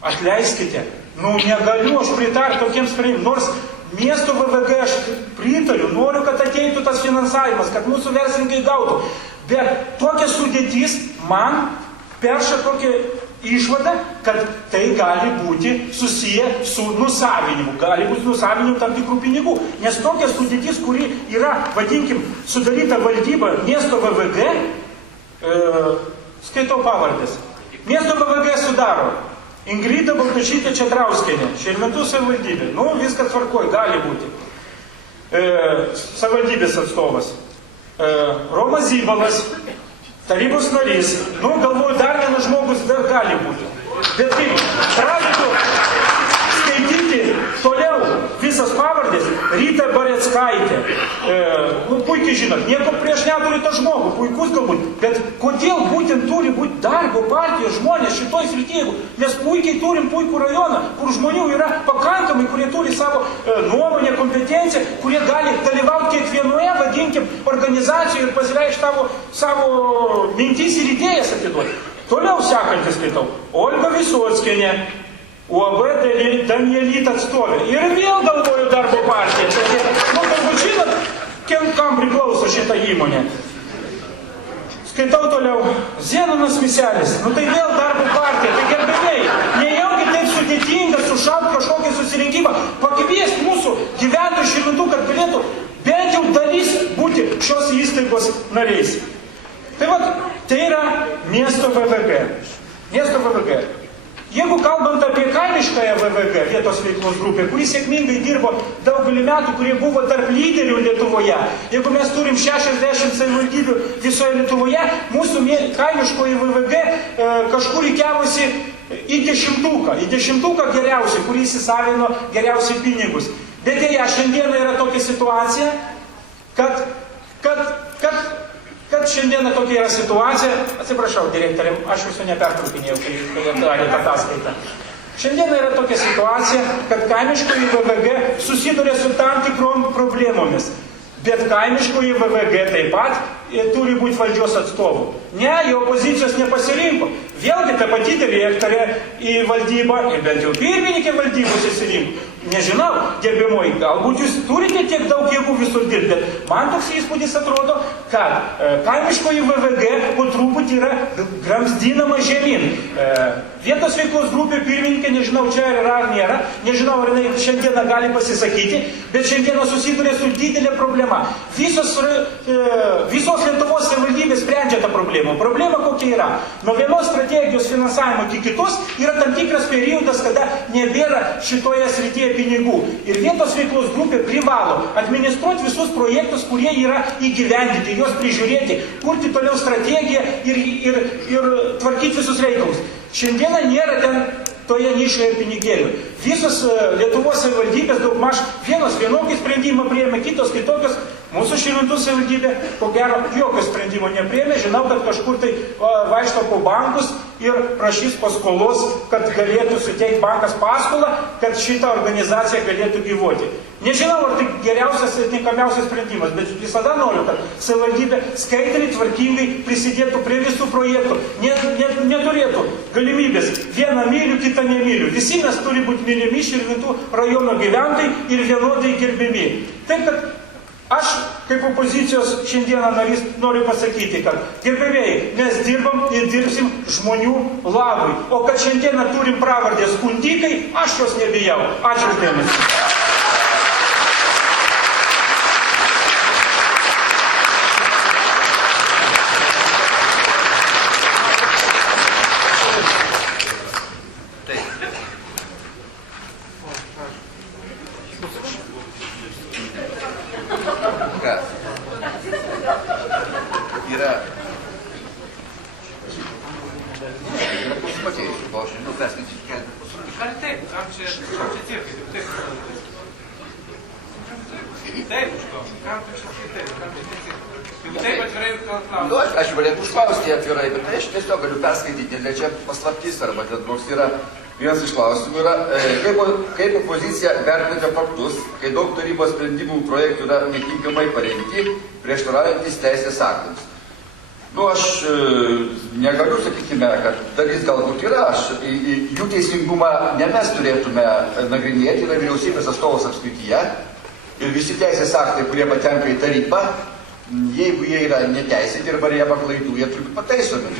Atleiskite. Negaliu aš pritarti tokiems sprendimams, nors miesto VVG aš pritariu, noriu, kad ateitų tas finansavimas, kad mūsų verslininkai gautų. Bet tokia sudėtis man perša tokią išvadą, kad tai gali būti susiję su nusavinimu, gali būti nusavinimu tam tikrų pinigų. Nes tokia sudėtis, kuri yra, vadinkim, sudaryta valdyba miesto VVG, skaitau pavardės. Miesto VVG sudaro Ingrida Baltašytė Četrauskienė, Širvintų savivaldybė. Viskas tvarkoj, gali būti. Savivaldybės atstovas. Romas Zybalas, tarybos narys. Galvoju, dar vienas žmogus dar gali būti. Bet kaip, pradedu skaityti toliau visas pavardės. Rita Bareckaitė. Puikiai žinot, nieko prieš neturi to žmogų, puikus galbūt. Bet kodėl būtent turi būti darbo partijos žmonės šitoj srityje? Mes puikiai turim puikų rajoną, kur žmonių yra pakankamai, kurie turi savo nuomonę, kompetenciją, kurie gali dalyvauti kiekvienoje, vadinkim, organizacijoje ir pasireikšti savo mintis ir idėjas atiduoti. Toliau sekantis skaitau. Olga Visockienė, UAB Danielyt atstovė. Ir vėl galvoju darbo partija. Galbūt žinot, kam priklauso šitą įmonę. Skaitau toliau. Zenonas Miselis. Tai vėl darbo partija. Tai gerbėmiai, nejaugi taip sudėtinga sušauti kažkokį susirinkimą, pakviesti mūsų gyventojų Širvintų, kad galėtų bent jau dalis būti šios įstaigos nariais. Tai yra miesto VVG. Miesto VVG. Jeigu kalbant apie kaimiškąją VVG, vietos veiklos grupę, kuri sėkmingai dirbo daugelį metų, kurie buvo tarp lyderių Lietuvoje, jeigu mes turim 60 savivaldybių visoje Lietuvoje, mūsų kaimiškoji VVG kažkur įkiavusi į dešimtuką geriausiai, kurį įsisavino geriausiai pinigus. Bet dėja, šiandieną yra tokia situacija, kad šiandieną tokia yra situacija, atsiprašau, direktoriam, aš jūsų nepertraukinėjau, kai darėte ataskaitą. Šiandieną yra tokia situacija, kad kaimiškoji VVG susiduria su tam tikrom problemomis. Bet kaimiškoji VVG taip pat turi būti valdžios atstovų. Ne, jo pozicijos nepasirinko. Vėlgi ta pati direktorė į valdybą, ir bent jau pirmininkė valdybos įsirinko. Nežinau, gerbimoji, galbūt jūs turite tiek daug jėgų visur dirbti, bet man toks įspūdis atrodo, kad kaimiškoji VVG po truputį yra gramzdinama žemyn. Vietos veiklos grupė pirmininkė, nežinau, čia yra ar nėra, nežinau, ar jinai šiandieną gali pasisakyti, bet šiandieną susiduria su didelė problema. Visos Lietuvos savivaldybės sprendžia tą problemą. Problema kokia yra? Nuo vienos strategijos finansavimo iki kitos yra tam tikras periodas, kada nebėra šitoje srityje skiria pinigų. Ir vietos veiklos grupė privalo administruoti visus projektus, kurie yra įgyvendinti, juos prižiūrėti, kurti toliau strategiją ir tvarkyti visus reikalus. Šiandieną nėra ten toje nišoje pinigėlių. Visos Lietuvos savivaldybės daugmaž vienos vienokį sprendimą priėmė, kitos kitokios. Mūsų Širvintų savivaldybė, ko gero, jokio sprendimo nepriėmė. Žinau, kad kažkur tai vaikšto po bankus ir prašys paskolos, kad galėtų suteikti bankas paskolą, kad šitą organizaciją galėtų gyvuoti. Nežinau, ar tai geriausias ir tinkamiausias sprendimas, bet visada noriu, kad savivaldybė skaidriai, tvarkingai prisidėtų prie visų projektų. Neturėtų galimybės vieną myliu, kitą nemyliu. Visi mes turi būti mylimi Širvintų rajono gyventojai ir vienodai gerbiami. Taip, kad aš, kaip opozicijos šiandieną narys, noriu pasakyti, kad gerbėvėjai, mes dirbam ir dirbsim žmonių labui. O kad šiandieną turim pravardę skundikai, aš jos nebijau. Ačiū už dėmesį. Aš galėtų užklausti atvirai, bet aš tiesiog galiu perskaityti, nes čia paslaptys arba toks yra vienas iš klausimų yra, kaip opozicija vertinate faktus, kai daug tarybos sprendimų projektų yra netinkamai parengti, prieštaraujantis teisės aktams. Aš negaliu, sakykime, kad dalis galbūt yra, jų teisingumą ne mes turėtume nagrinėti, yra vyriausybės atstovas apskrityje ir visi teisės aktai, kurie patenka į tarybą, jeigu jie yra neteisėti arba jie paklaidų, jie turi pataisomi.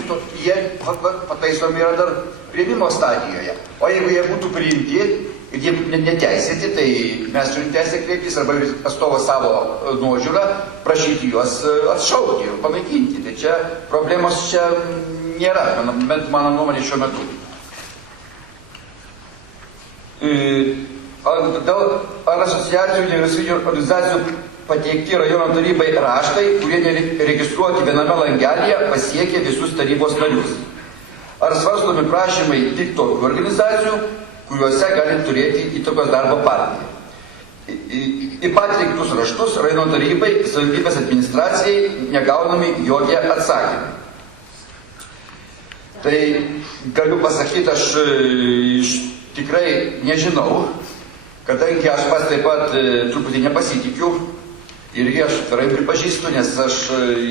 Jie pataisomi yra dar priėmimo stadijoje. O jeigu jie būtų priimti ir jie neteisėti, tai mes turime teisę kreiptis arba atstovas savo nuožiūrą prašyti juos atšaukti ir panaikinti. Tai čia problemos čia nėra, bent mano nuomonė šiuo metu. Ar asociacijų nevyriausybinių organizacijų pateikti rajono tarybai raštai, kurie neregistruoti viename langelyje, pasiekė visus tarybos narius? Ar svarstomi prašymai tik tokių organizacijų, kuriuose gali turėti įtakos darbo partija? Į pateiktus raštus rajono tarybai, savivaldybės administracijai negaunami jokie atsakymai. Tai galiu pasakyti, aš tikrai nežinau, kadangi aš pats taip pat truputį nepasitikiu ir aš atvirai pripažįstu, nes aš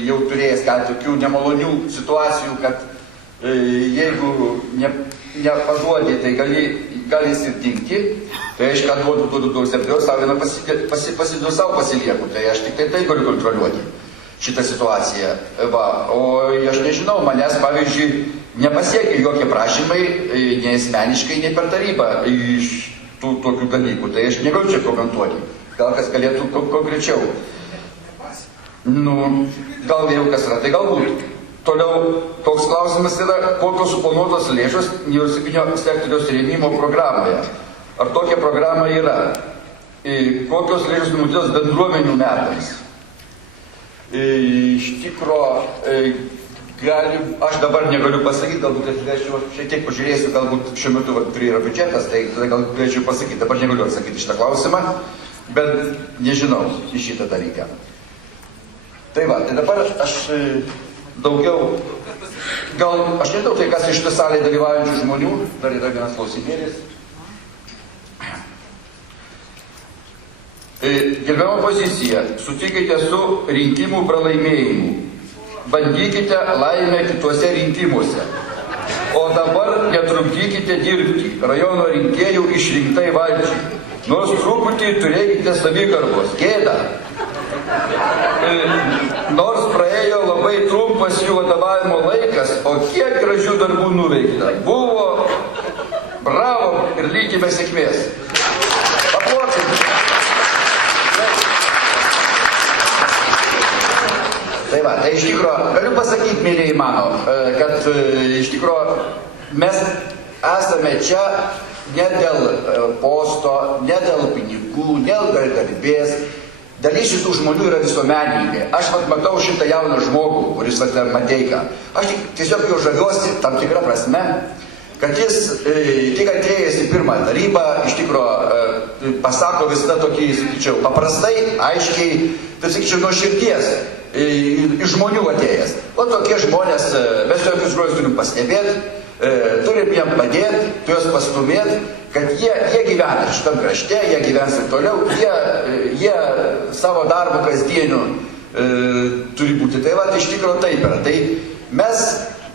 jau turėjęs tokių nemalonių situacijų, kad jeigu nepaduodi, tai gali jis ir dingti, tai aš ką duodu savo vieną pasidu savo pasilieku, tai aš tik tai galiu kontroliuoti šitą situaciją. O aš nežinau, manęs pavyzdžiui nepasiekia jokie prašymai, nei asmeniškai, nei per tarybą iš tų tokių dalykų, tai aš negaliu čia komentuoti. Gal kas galėtų konkrečiau. Gal jau kas yra, tai galbūt. Toliau toks klausimas yra, kokios suplanuotos lėšos nevyriausybinio sektoriaus rėmimo programoje. Ar tokia programa yra? Kokios lėšos numatytos bendruomenių metams? Iš tikro, aš dabar negaliu pasakyti, galbūt atvešiu, šiek tiek pažiūrėsiu, galbūt šiuo metu kurį yra biudžetas, tai tada gal galėčiau pasakyti, dabar negaliu atsakyti šitą klausimą, bet nežinau į šitą dalyką. Tai va, tai dabar aš daugiau, gal aš nežinau, tai kas iš šitą salėje dalyvaujančių žmonių, dar yra vienas klausimėlis. Gerbiama opozicija, sutikite su rinkimų pralaimėjimu. Bandykite laimę kituose rinkimuose. O dabar netrukdykite dirbti rajono rinkėjų išrinktai valdžiai. Nors truputį turėkite savigarbos. Gėda. Nors praėjo labai trumpas jų vadovavimo laikas, o kiek gražių darbų nuveikta. Buvo, bravo ir linkime sėkmės. Aplokime. Tai va, tai iš tikro, galiu pasakyti, mėlyjei mano, kad iš tikro mes esame čia ne dėl posto, ne dėl pinigų, ne dėl garbės. Dalis šitų žmonių yra visuomenininkai. Aš matau šitą jauną žmogų, kuris vadina Mateika. Aš tiesiog jo žaviuosi tam tikrą prasme, kad jis tik atėjęs į pirmą tarybą, iš tikro pasako visada tokį, sakyčiau, paprastai, aiškiai, tai sakyčiau, nuo širdies, iš žmonių atėjęs. O tokie žmonės, mes tokius žmonės turim pastebėti, turim jiem padėti, tu juos pastumėti, kad jie gyvena šitam krašte, jie gyvens ir toliau, jie savo darbo kasdieniu turi būti. Tai va, iš tikrųjų taip yra. Tai mes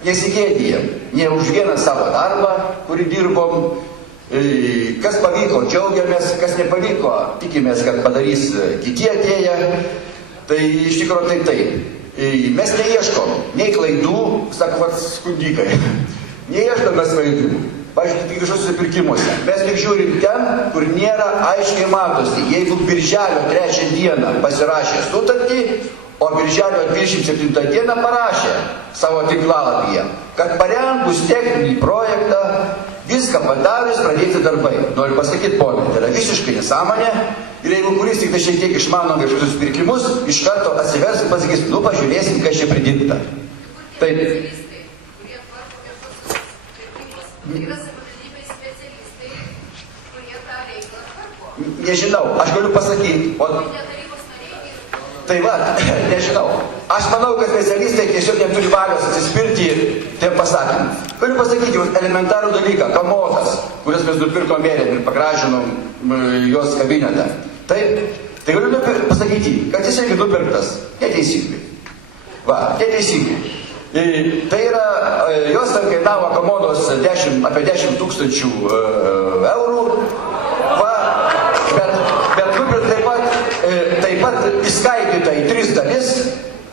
nesigėdijam ne už vieną savo darbą, kurį dirbom, kas pavyko, džiaugiamės, kas nepavyko, tikimės, kad padarys kiti atėję. Tai iš tikrųjų tai taip. Mes neieškom nei klaidų, sako skundikai. Neieškom mes klaidų. Pažiūrėkite, viešuosiuose pirkimuose. Mes tik žiūrim ten, kur nėra aiškiai matosi. Jeigu birželio 3 dieną pasirašė sutartį, o birželio 27 dieną parašė savo tinklalapyje, kad parengus techninį projektą, viską padarius, pradėti darbai. Noriu pasakyti, ponai, tai yra visiškai nesąmonė. Ir jeigu kuris tik tai šiek tiek išmano viešuosius pirkimus, iš karto atsivers ir pasakys, nu pažiūrėsim, kas čia pridėta. Taip. Yra savivaldybės specialistai, kurie tą reikalą tvarko. Nežinau, aš galiu pasakyti. Tai va, nežinau. Aš manau, kad specialistai tiesiog neturi valios atsispirti tiem pasakymui. Galiu pasakyti jums elementarų dalyką, kamotas, kurias mes nupirkom vėliavą ir pagražinom jos kabinetą. Taip, tai galiu pasakyti, kad jis irgi nupirktas neteisingai. Va, neteisingai. Tai yra, jos ten kainavo komodos apie 10 000 eurų, va, bet nupirkt taip pat įskaidyta į 3 dalis,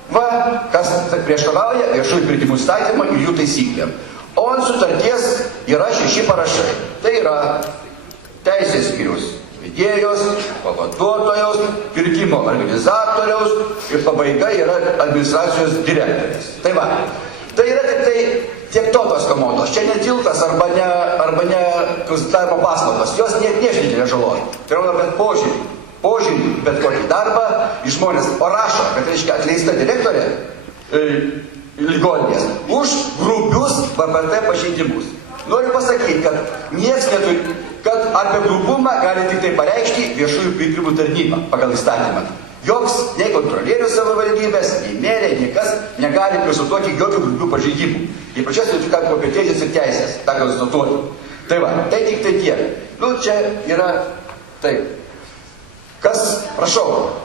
va, kas prieštarauja viešųjų pirkimų įstatymą ir jų taisyklėm. O ant sutarties yra 6 parašai. Tai yra teisės skyrius vedėjos, pavaduotojos, pirkimo organizatoriaus ir pabaiga yra administracijos direktorės. Tai va, tai yra tik tai tiek tokios komodos. Čia ne tiltas arba ne konsultavimo paslaugos. Jos nešnekė žalos. Tai rodo bet požiūrį, bet kokį darbą iš žmonės parašo, kad reiškia atleista direktorė ligoninės už grubius VPT pažeidimus. Noriu pasakyti, kad nieks neturi, kad apie grubumą gali tik tai pareikšti viešųjų pirkimų tarnyba pagal įstatymą. Joks nei kontrolierius savivaldybės, nei merė, nei kas negali konstatuoti jokių grubių pažeidimų. Ypač neturi ką kompetencijos ir teisės tą konstatuoti. Tai va, tai tik tai tiek. Nu, čia yra taip. Kas, prašau.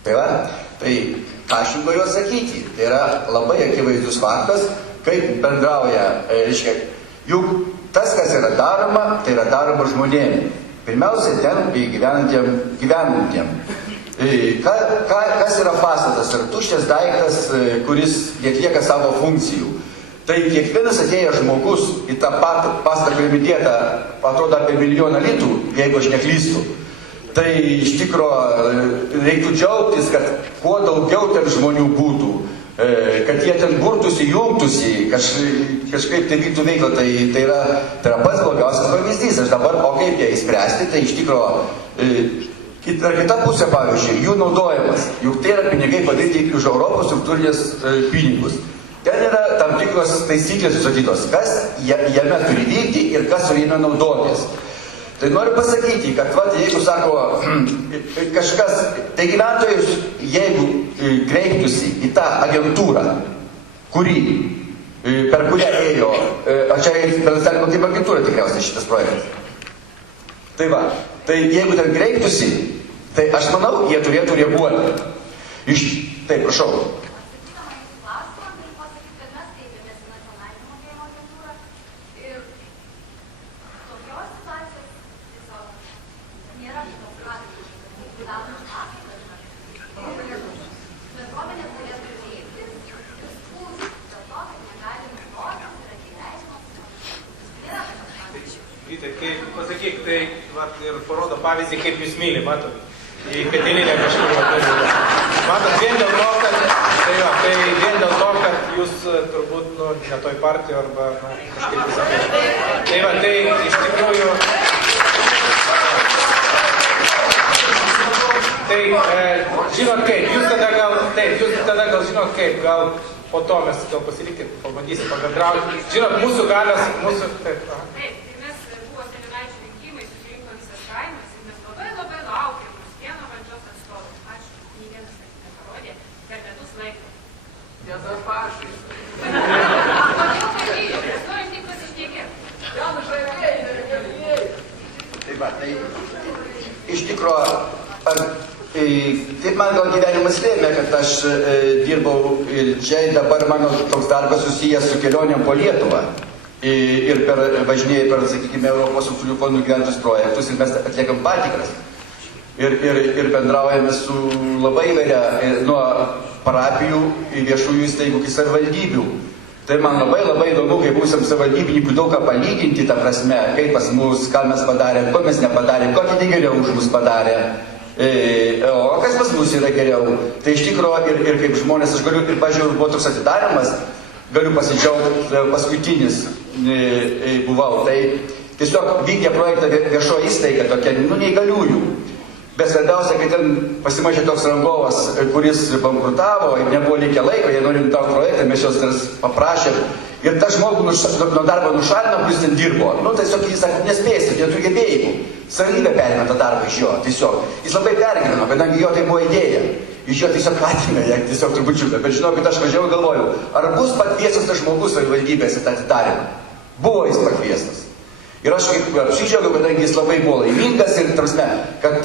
Tai va, tai ką aš jums galiu atsakyti. Tai yra labai akivaizdus faktas, kaip bendrauja, reiškia, juk tas, kas yra daroma, tai yra daroma žmonėm. Pirmiausia, ten gyvenantiem. Kas yra pastatas? Yra tuščias daiktas, kuris atlieka savo funkcijų. Tai kiekvienas atėjęs žmogus į tą pastatą, kurį įdėta, atrodo apie 1 milijoną litų, jeigu aš neklystu. Tai iš tikro reiktų džiaugtis, kad kuo daugiau ten žmonių būtų, kad jie ten burtųsi, jungtųsi, kažkaip tai vyktų veiklą. Tai yra pats blogiausias pavyzdys. Aš dabar, o kaip ją įspręsti, tai iš tikro kita pusė, pavyzdžiui, jų naudojimas. Juk tai yra pinigai padaryti už Europos struktūrinės pinigus. Ten yra tam tikros taisyklės susakytos, kas jame turi vykti ir kas su jame naudotis. Tai noriu pasakyti, kad jeigu sako kažkas, tai gyventojus, jeigu kreiptųsi į tą agentūrą, per kurią ėjo, čia bendradarbiavimo kaip agentūra tikriausiai šitas projektas. Tai jeigu ten kreiptųsi, tai aš manau, jie turėtų reaguoti. Taip, prašau. Pasakyk, tai ir parodo pavyzdį, kaip jūs myli, matot, į Katilinę kažkur. Matot, vien dėl to, kad jūs turbūt, ne toj partijoj arba kažkaip visakai. Tai iš tikrųjų... Tai žinot kaip, jūs tada gal žinot kaip, gal po to mes gal pasilikit, pabandysim pabendrauti. Žinot, mūsų galios, Taip, mes buvo Seniūnaičių rinkimai, susirinko visas kaimas ir mes labai laukėm vieno valdžios atstovų. Ačiū, nei vienas neparodė per metus laiko. Dėl to pašai. Kodėl kalbėjo? Mes norim tik pasišnekėti. Tai iš tikro, taip man gal gyvenimas lėmė, kad aš dirbau ir čia dabar mano toks darbas susijęs su kelionėm po Lietuvą. Ir važinėjai per, sakykime, Europos struktūrinių fondų gyventus projektus ir mes atliekam patikras. Ir bendraujame su labai įvairia, nuo parapijų, viešųjų įstaigų iki savivaldybių. Tai man labai įdomu, kai būsim savivaldybininkų daug ką palyginti, ta prasme, kaip pas mus, ką mes padarėm, ko mes nepadarėm, kokį tai geriau už mus padarė, o kas pas mus yra geriau. Tai iš tikro ir kaip žmonės, aš galiu, ir pažiūrėjau, buvo toks atidarimas, galiu pasidžiaugti, paskutinis buvau. Tai tiesiog vykdė projektą viešo įstaiga, tokia, neįgaliųjų. Bet svarbiausia, kai ten pasimažė toks rangovas, kuris bankrutavo ir nebuvo likę laiko, jie nori nutraukti projektą, mes jos paprašėm. Ir tą žmogų nuo darbo nušalino, kuris ten dirbo. Tiesiog jis nespėsi, neturi gebėjimų. Savivaldybė perėmė tą darbą iš jo, tiesiog. Jis labai pergyveno, kadangi jo tai buvo idėja. Iš jo tiesiog atėmė, tiesiog trupučiuką. Bet žinokit, aš važiavau ir galvojau, ar bus pakviestas tas žmogus savivaldybės į tą atidarimą. Buvo jis pakviestas. Ir aš apsidžiaugiau, kadangi jis labai buvo laimingas ir, tarpsme, kad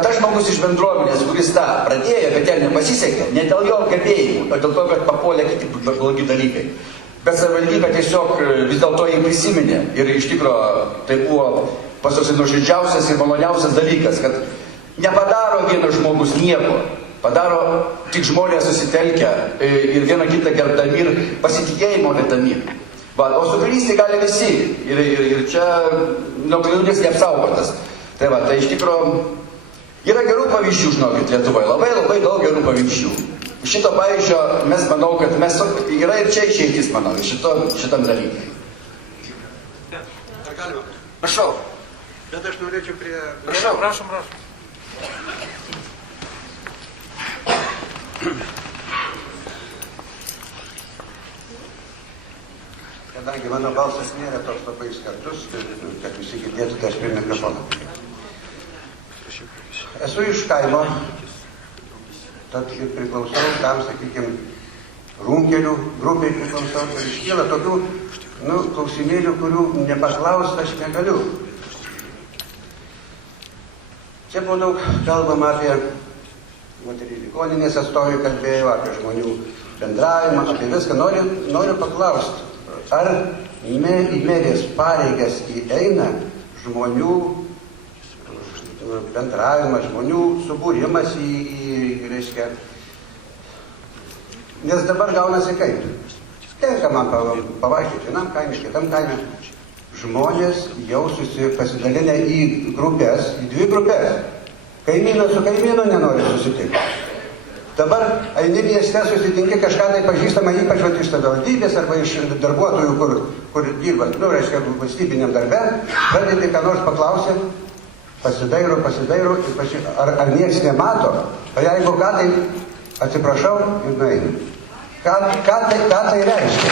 tas žmogus iš bendruomenės, kuris tą pradėjo, bet jam nepasisekė, ne dėl jo gebėjimų, o dėl to, kad papuolė kiti blogi dalykai. Bet savivaldybė tiesiog vis dėlto jį prisiminė ir iš tikro tai buvo pasuosi nuoširdžiausias ir maloniausias dalykas, kad nepadaro vienas žmogus nieko, padaro tik žmonės susitelkę ir vieną kitą gerbdami ir pasitikėjimo vedami. O suklysti gali visi ir čia nuo kliūdės neapsaugotas. Tai iš tikro yra gerų pavyzdžių, žinokit, Lietuvoje, labai daug gerų pavyzdžių. Šito pavyzdžio mes manau, kad yra ir čia išeitis, manau, šitam dalykui. Ar galima? Prašau. Bet aš norėčiau prie... Prašom. Kadangi mano balsas nėra toks labai skardus, kad visi girdėtų, tai aš prie mikrofono. Esu iš kaimo, tad ir priklausau tam, sakykime, runkelių grupiai priklausau, ir iškyla tokių, klausimėlių, kurių nepaklaust aš negaliu. Čia buvo daug kalbama apie, ligoninės atstovai kalbėjo, apie žmonių bendravimą, apie viską. Noriu paklausti, ar į merės pareigas įeina žmonių bendravimas, žmonių subūrimas reiškia, nes dabar gaunasi kaip. Tenka man pavaikščioti vienam kaime, kitam kaime. Žmonės jau pasidalinę į grupės, į 2 grupės. Kaimynas su kaimynu nenori susitikti. Dabar eini mieste, susitinki kažką tai pažįstamą, ypač iš savivaldybės arba iš darbuotojų, kur dirba, reiškia, valstybiniam darbe, pradedi ką nors paklausė, pasidairo, ar nieks nemato, o jeigu ką tai, atsiprašau, ir nueinu. Ką tai reiškia?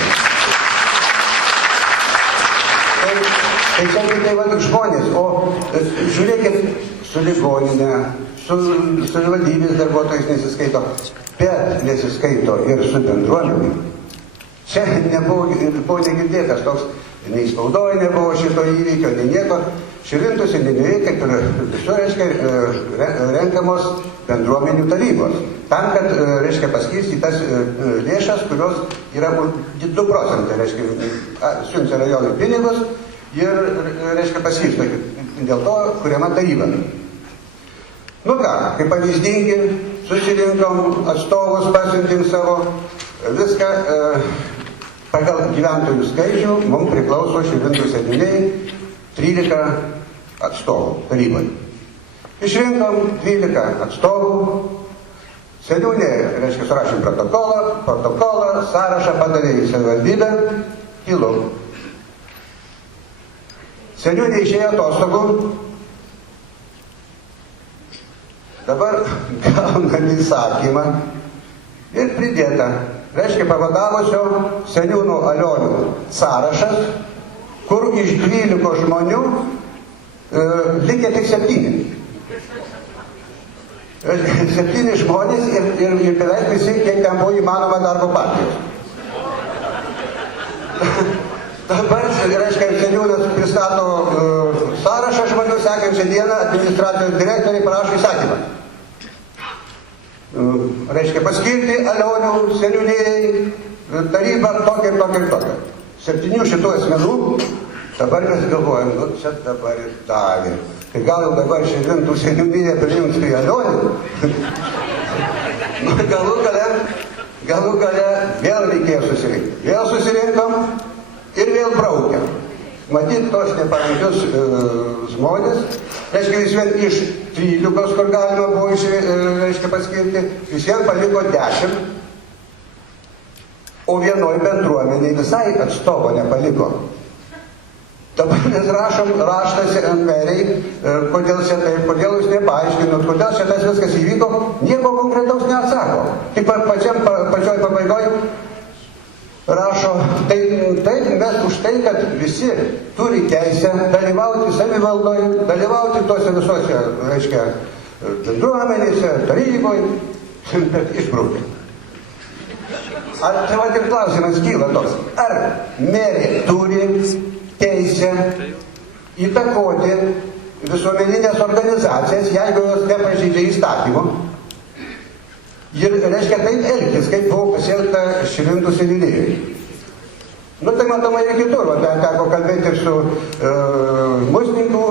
Tai čia tik žmonės, o žiūrėkit, su ligoninė, su savivaldybės darbuotojais nesiskaito, bet nesiskaito ir su bendruomenė. Čia buvo negirdėtas toks, nei spaudoje nebuvo šito įvykio, nei nieko. Širvintų seniūnijoje, kaip ir visur, reiškia, renkamos bendruomenių tarybos. Tam, kad, reiškia, paskirstytas lėšas, kurios yra 2 procentai, reiškia, siunčia rajonui pinigus ir, reiškia, paskirsto. Dėl to kuriama taryba. Nu ką, kaip pavyzdingi, susirinkom, atstovus pasiuntėm savo, viską pagal gyventojų skaičių, mums priklauso Širvintų seniūniai 13 atstovų tarybai. Išrinkom 12 atstovų, seniūnė, reiškia, surašėm protokolą, sąrašą padavė į savivaldybę, tylu. Seniūnė išėjo atostogų, dabar gaunam įsakymą ir pridėta, reiškia, pavadavusio seniūnų Alionių sąrašas, kur iš 12 žmonių likę tik 7. 7 žmonės ir beveik visi, kiek ten buvo įmanoma darbo partijos. Dabar, reiškia, seniūnas pristato sąrašą žmonių, sekančią dieną administracijos direktoriai parašo įsakymą. Reiškia, paskirti Alionių seniūnijai tarybą tokią ir tokią ir tokią. 7 šitų asmenų, dabar mes galvojam, nu čia dabar ir davė. Tai gal dabar Širvintų seniūniją priims prie Alionių? Nu, galų gale vėl reikėjo susirinkti. Vėl susirinkom ir vėl braukiam. Matyt, tos neparankius žmonės, reiškia, vis vien iš 13, kur galima buvo, reiškia, paskirti, visiems paliko 10. O vienoj bendruomeniai visai atstovo nepaliko. Dabar mes rašom raštą meriai, kodėl čia taip, kodėl jūs nepaaiškinot, kodėl šitas viskas įvyko, nieko konkretaus neatsako. Tik pačioj pabaigoj rašo, taip mes už tai, kad visi turi teisę dalyvauti savivaldoje, dalyvauti tuose visuose, reiškia, bendruomenėse, taryboje, bet išbrūkė. Tai va ir klausimas kyla toks, ar merė turi teisę įtakoti visuomeninės organizacijas, jeigu jos nepažeidžia įstatymų, ir reiškia taip elgtis, kaip buvo pasielgta Širvintų seniūnijoje. Nu tai matomai ir kitur, ten teko kalbėti ir su musninkų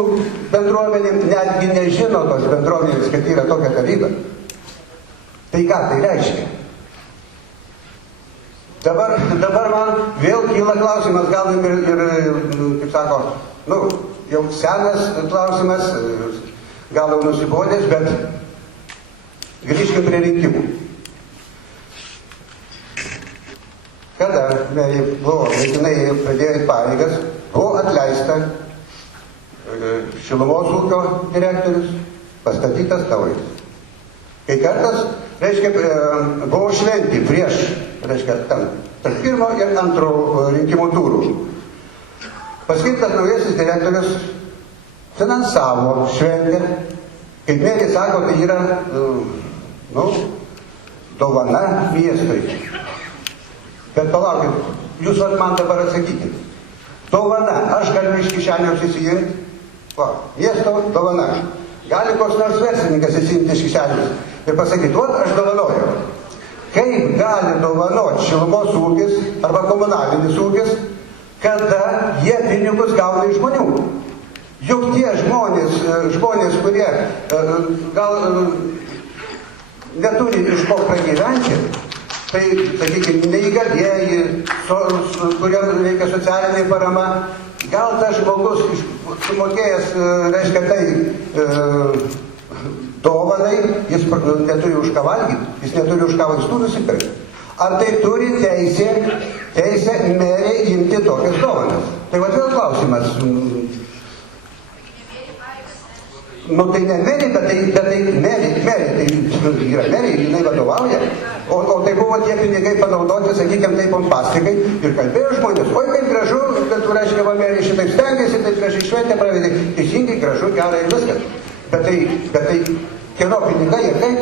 bendruomenėm, netgi nežino tos bendruomenės, kad yra tokia taryba. Tai ką tai reiškia? Dabar man vėl kyla klausimas, gal ir kaip sako, nu, jau senas klausimas, gal jau nusibodęs, bet grįžkim prie rinkimų. Kada buvo, laikinai pradėjo pareigas, buvo atleista šilumos ūkio direktorius, pastatytas naujas. Kai kartas, reiškia, buvo šventį prieš, reiškia, tarp pirmo ir antro rinkimų turų. Paskirtas naujasis direktorius finansavo šventę, kaip mėgė sako, tai yra, dovana miestui. Bet palaukit, jūs man dabar atsakykit. Dovana, aš galiu iš kišenės įsijungti, miesto dovana. Gali koks nors verslininkas įsijungti iš kišenės ir pasakyti, aš dovanoju. Kaip gali dovanoti šilumos ūkis arba komunalinis ūkis, kada jie pinigus gauna iš žmonių. Juk tie žmonės, kurie gal neturi iš ko pragyventi, tai, sakykime, neįgalieji, kuriems reikia socialinė parama, gal tas žmogus sumokėjęs, reiškia, tai dovanai, jis neturi už ką valgyti, jis neturi už ką vaistų nusipirkti. Ar tai turi teisę merė imti tokias dovanas? Tai va vėl klausimas. Nu tai ne merė, bet tai merė, tai yra merė, jinai vadovauja. O tai buvo tie pinigai panaudoti, sakykime, taip pompastikai ir kalbėjo žmonės, oi kaip gražu, kad tu, reiškia, va merė šitaip stengiasi, taip gražiai šventę pravedė, teisingai, gražu, gerai ir viskas. Bet tai kieno pinigai ir kaip?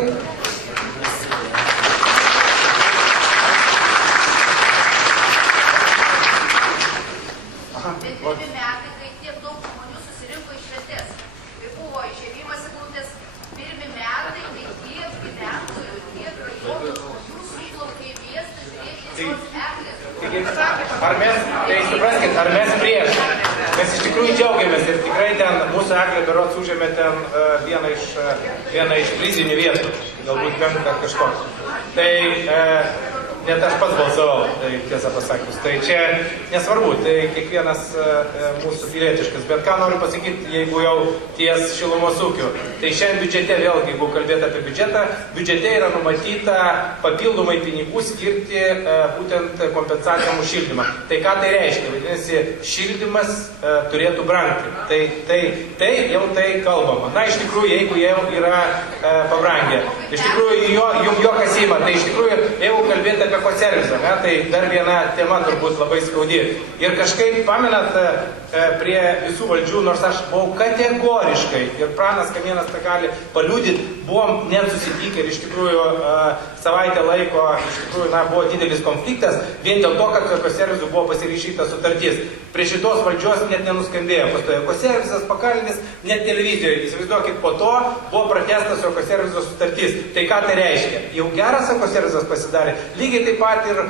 Ar mes prieš? Mes iš tikrųjų džiaugiamės ir tikrai ten mūsų eglė berods užėmė ten vieną iš prizinių vietų, galbūt penktą kažkoks. Tai net aš pats balsavau, tai tiesą pasakius. Tai čia nesvarbu, tai kiekvienas mūsų pilietiškas. Bet ką noriu pasakyti, jeigu jau ties šilumos ūkiu. Tai šiandien biudžete, vėlgi, jeigu kalbėti apie biudžetą, biudžete yra numatyta papildomai pinigų skirti būtent kompensacijom už šildymą. Tai ką tai reiškia? Vadinasi, šildymas turėtų brangti. Tai jau tai kalbama. Na, iš tikrųjų, jeigu jau yra pabrangę. Iš tikrųjų, jum jokas ima. Tai iš tikrųjų, jeigu kalbėti apie ekoservisą, tai dar viena tema turbūt labai skaudi. Ir kažkaip, pamenat, prie visų valdžių, nors aš buvau kategoriškai, ir Pranas Kamienas tą gali paliudyti, buvom net susitikę ir iš tikrųjų savaitę laiko, iš tikrųjų, buvo didelis konfliktas, vien dėl to, kad ekoservisų buvo pasirašyta sutartis. Prie šitos valdžios net nenuskambėjo. Pastojo ekoservisas, Pakalinis, net televizijoje. Įsivaizduokit, po to buvo pratęstas ekoserviso sutartis. Tai ką tai reiškia? Jau geras ekoservisas pasidarė. Lygiai taip pat ir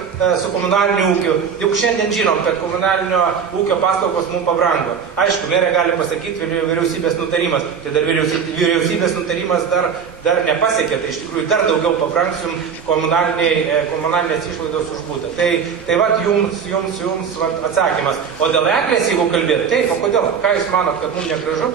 su komunaliniu ūkiu. Juk šiandien žinom, kad komunalinio ūkio paslaugos mums pabrango. Aišku, merė gali pasakyti vyriausybės nutarimas. Tai dar vyriausybės nutarimas dar nepasiekė. Tai iš tikrųjų dar daugiau pabrangsim komunalinės išlaidos už būtą. Tai vat jums atsakymas. O dėl eglės, jeigu kalbėt, taip, o kodėl? Ką jūs manot, kad mums negražu?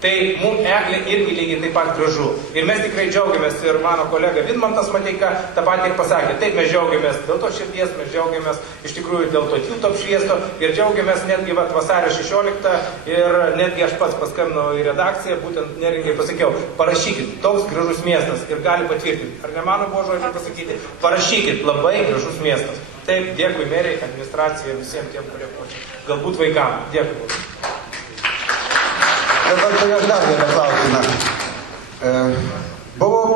Tai mums eglė irgi lygiai taip pat gražu. Ir mes tikrai džiaugiamės, ir mano kolega Vidmantas Mateika tą patį ir pasakė. Taip, mes džiaugiamės dėl to širdies, mes džiaugiamės iš tikrųjų dėl to tilto apšviesto ir džiaugiamės netgi vasario 16 ir netgi aš pats paskambinau į redakciją, būtent Neringai pasakiau, parašykit, toks gražus miestas ir gali patvirtinti. Ar ne mano buvo žodžiai pasakyti? Parašykit, labai gražus miestas. Taip, dėkui meriai, administracijai, visiems tiem, kurie puočia. Galbūt vaikam. Dėkui. Dabar turiu dar vieną klausimą.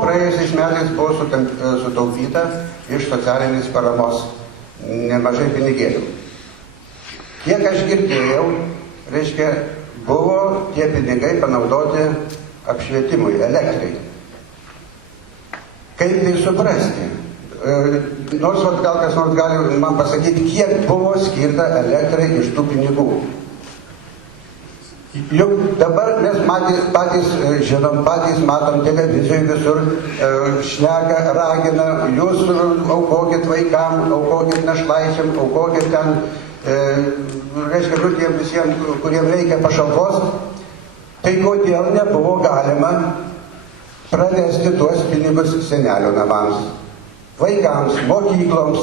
Praėjusiais metais buvo sutaupyta iš socialinės paramos nemažai pinigėlių. Kiek aš girdėjau, reiškia, buvo tie pinigai panaudoti apšvietimui, elektrai. Kaip tai suprasti? Nors gal kas nors gali man pasakyti, kiek buvo skirta elektrai iš tų pinigų. Juk dabar mes patys žinom, patys matom televizijoje visur, šneka, ragina, jūs aukokit vaikam, aukokit našlaičiam, aukokit ten, reiškia, tiem visiems, kuriem reikia pašalpos. Tai kodėl nebuvo galima pravesti tuos pinigus senelių namams, vaikams, mokykloms,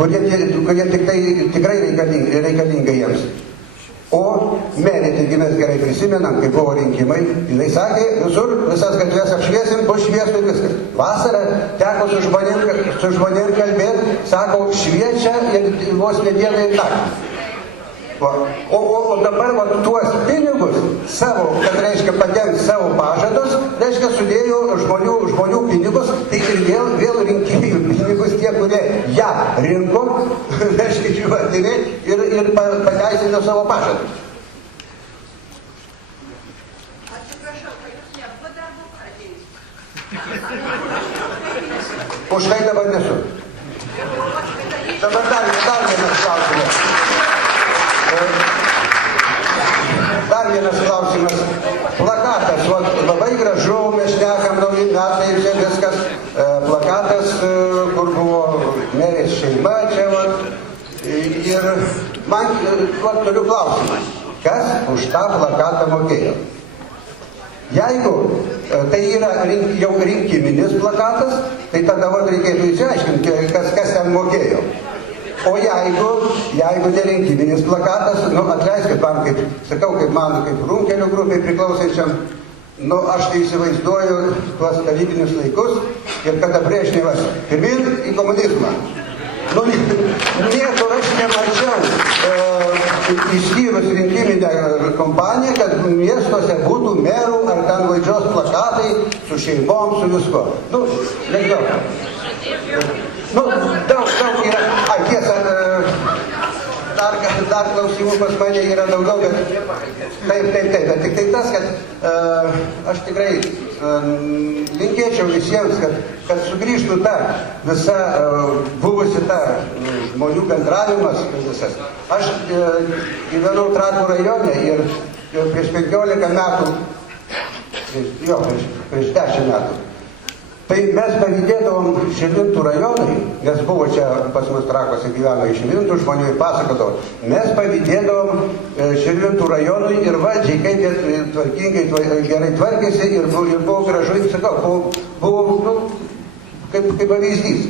kurie tikrai reikalinga jiems. O merė, taigi mes gerai prisimenam, kai buvo rinkimai, jinai sakė, visur visas gatves apšviesim, bus šviesu ir viskas. Vasarą teko su žmonėm kalbėti, sako, šviečia ir vos ne dieną ir naktį. O dabar tuos pinigus savo, kad reiškia padengs savo pažadus, reiškia sudėjo žmonių pinigus, tai ir vėl rinkėjų pinigus tie, kurie ją rinko, reiškia žiūrėtini ir pateisino savo pažadus. Atsiprašau, kad jūs nebuvo darbo partijai. Už tai dabar nesu. Dabar dar vienas klausimas. Dar vienas klausimas. Plakatas, labai gražu, mes šnekam nauji metai, čia viskas. Plakatas, kur buvo merės šeima, čia ir man turiu klausimą. Kas už tą plakatą mokėjo? Jeigu tai yra jau rinkiminis plakatas, tai tada reikėtų įsiaiškinti, kas ten mokėjo. O jeigu nerinkiminis plakatas, atleiskit man, kaip man, kaip Runkelių grupiai priklausančiam, aš tai įsivaizduoju tuos tarybinius laikus ir kada Brežnevas pirmin į komunizmą. Niekur aš nemačiau, išskyrus rinkiminę kompaniją, kad miestuose būtų merų ar ten valdžios plakatai su šeimom, su visko. Nežinau. Daug yra. Tiesa, dar klausimų pas mane yra daugiau, bet bet tik tai tas, kad aš tikrai linkėčiau visiems, kad sugrįžtų ta visa buvusi ta žmonių bendravimas visas. Aš gyvenau Trakų rajone ir prieš 15 metų, prieš 10 metų, tai mes pavydėdavom Širvintų rajonui, nes buvo čia pas mus Trakuose gyveno iš Širvintų žmonių ir pasakodavom, mes pavydėdavom Širvintų rajonui ir valdžiai, kaip jie tvarkingai, gerai tvarkėsi ir buvo gražu, sakau, buvo kaip pavyzdys.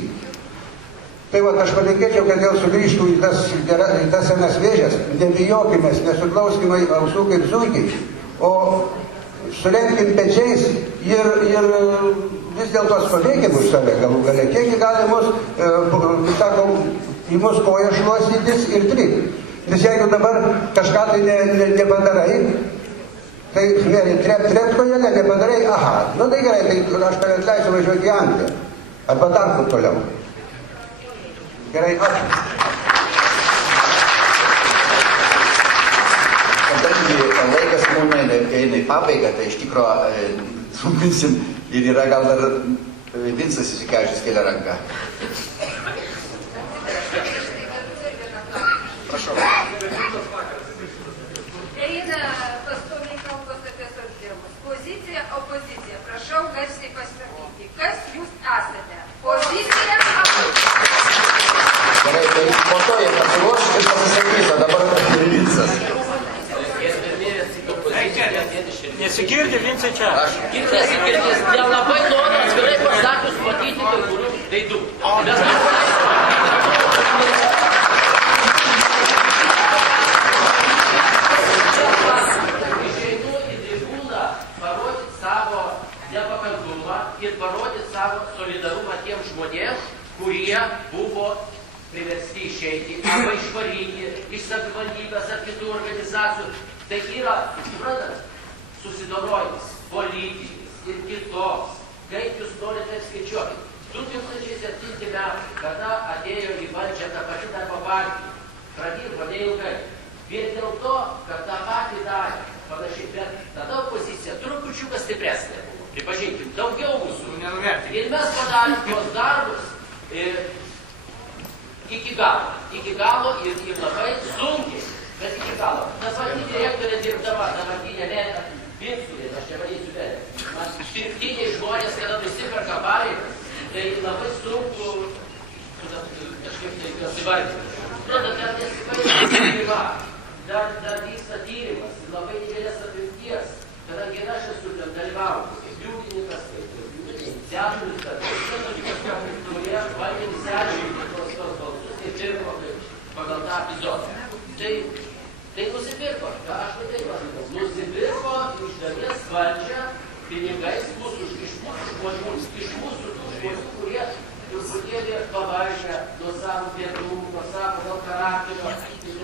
Tai aš palinkėčiau, kad vėl sugrįžtų į tas senas vėžes, nebijokimės, nesuklauskime ausų kaip zuikiai, o sulenkime pečiais ir vis dėlto stovėkim už save galų gale. Kiek gali mus, sakau, į mus koją šluostytis ir trypti. Nes jeigu dabar kažką tai nepadarai, tai trept koją nepadarai, aha, tai gerai, tai aš tave atleisiu važiuoti į Angliją. Arba dar kur toliau. Gerai, ačiū. Kadangi laikas mums eina į pabaigą, tai iš tikro trumpinsim ir yra gal dar Vincas Išsikevičius kelia ranką. Prašau. Eina pastoviai kalbos apie socdirmus. Pozicija, opozicija. Prašau garsiai pasakyti, kas jūs esate? Pozicija, opozicija. Gerai, tai po to jie pasiruoš ir pasisakys, o dabar Vincas. Nesigirdi, Vincai, čia. Nesigirdės, nelabai noriu atvirai pasakius matyti kai kurių veidų. Išeinu į tribūną parodyti savo nepakantumą ir parodyti savo solidarumą tiem žmonėms, kurie buvo priversti išeiti arba išvaryti iš savivaldybės ar kitų organizacijų. Tai yra, suprantat, susidorojimas politinis ir kitoks. Kaip jūs norite skaičiuoti? 2007 metų, kada atėjo į valdžią tą patį darbo partiją, pradirbo neilgai. Vien dėl to, kad tą patį darė, panašiai, bet tada opozicija trupučiuką stipresnė buvo. Pripažinkim, daugiau mūsų. Ir mes padarėm tuos darbus iki galo ir labai sunkiai, bet iki galo. Dabartinė direktorė dirbdama, dabartinė Lėta Pinskulė, aš nevalysiu vėlė. Man pirktiniai žmonės, kada nusiperka pareigas, tai labai sunku kažkaip tai įvardinti. Suprantat, dar nesipareiga, dar vyksta tyrimas, labai didelės apimties, kadangi ir aš esu ten dalyvauju, kaip liudininkas, kaip iniciatorius, kurie bandė išsiaiškinti tuos balsus, kaip pirko pagal tą epizodą. Tai nusipirko, ką aš tai vadinau, nusipirko iš dalies valdžią pinigais iš mūsų žmonių, iš mūsų tų žmonių, kurie truputėlį pavargę nuo savo pietų, nuo savo gal charakterio,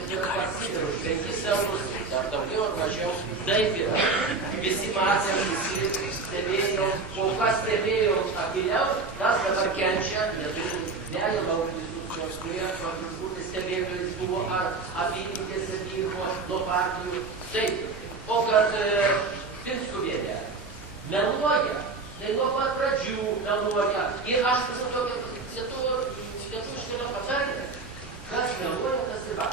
ir pasidaro už 5 eurus, ar daugiau ar mažiau. Taip yra. Visi matėm, visi stebėjo, o kas stebėjo akiliau, tas dabar kenčia, nejalau visus šios, kurie turbūt stebėtojais buvo ar apylinkėse dirbo nuo partijų. Taip, o kad Pinskuvienė meluoja, tai nuo pat pradžių meluoja. Ir aš visą tokią lietuvišką patarlę, kas meluoja, tas ir va.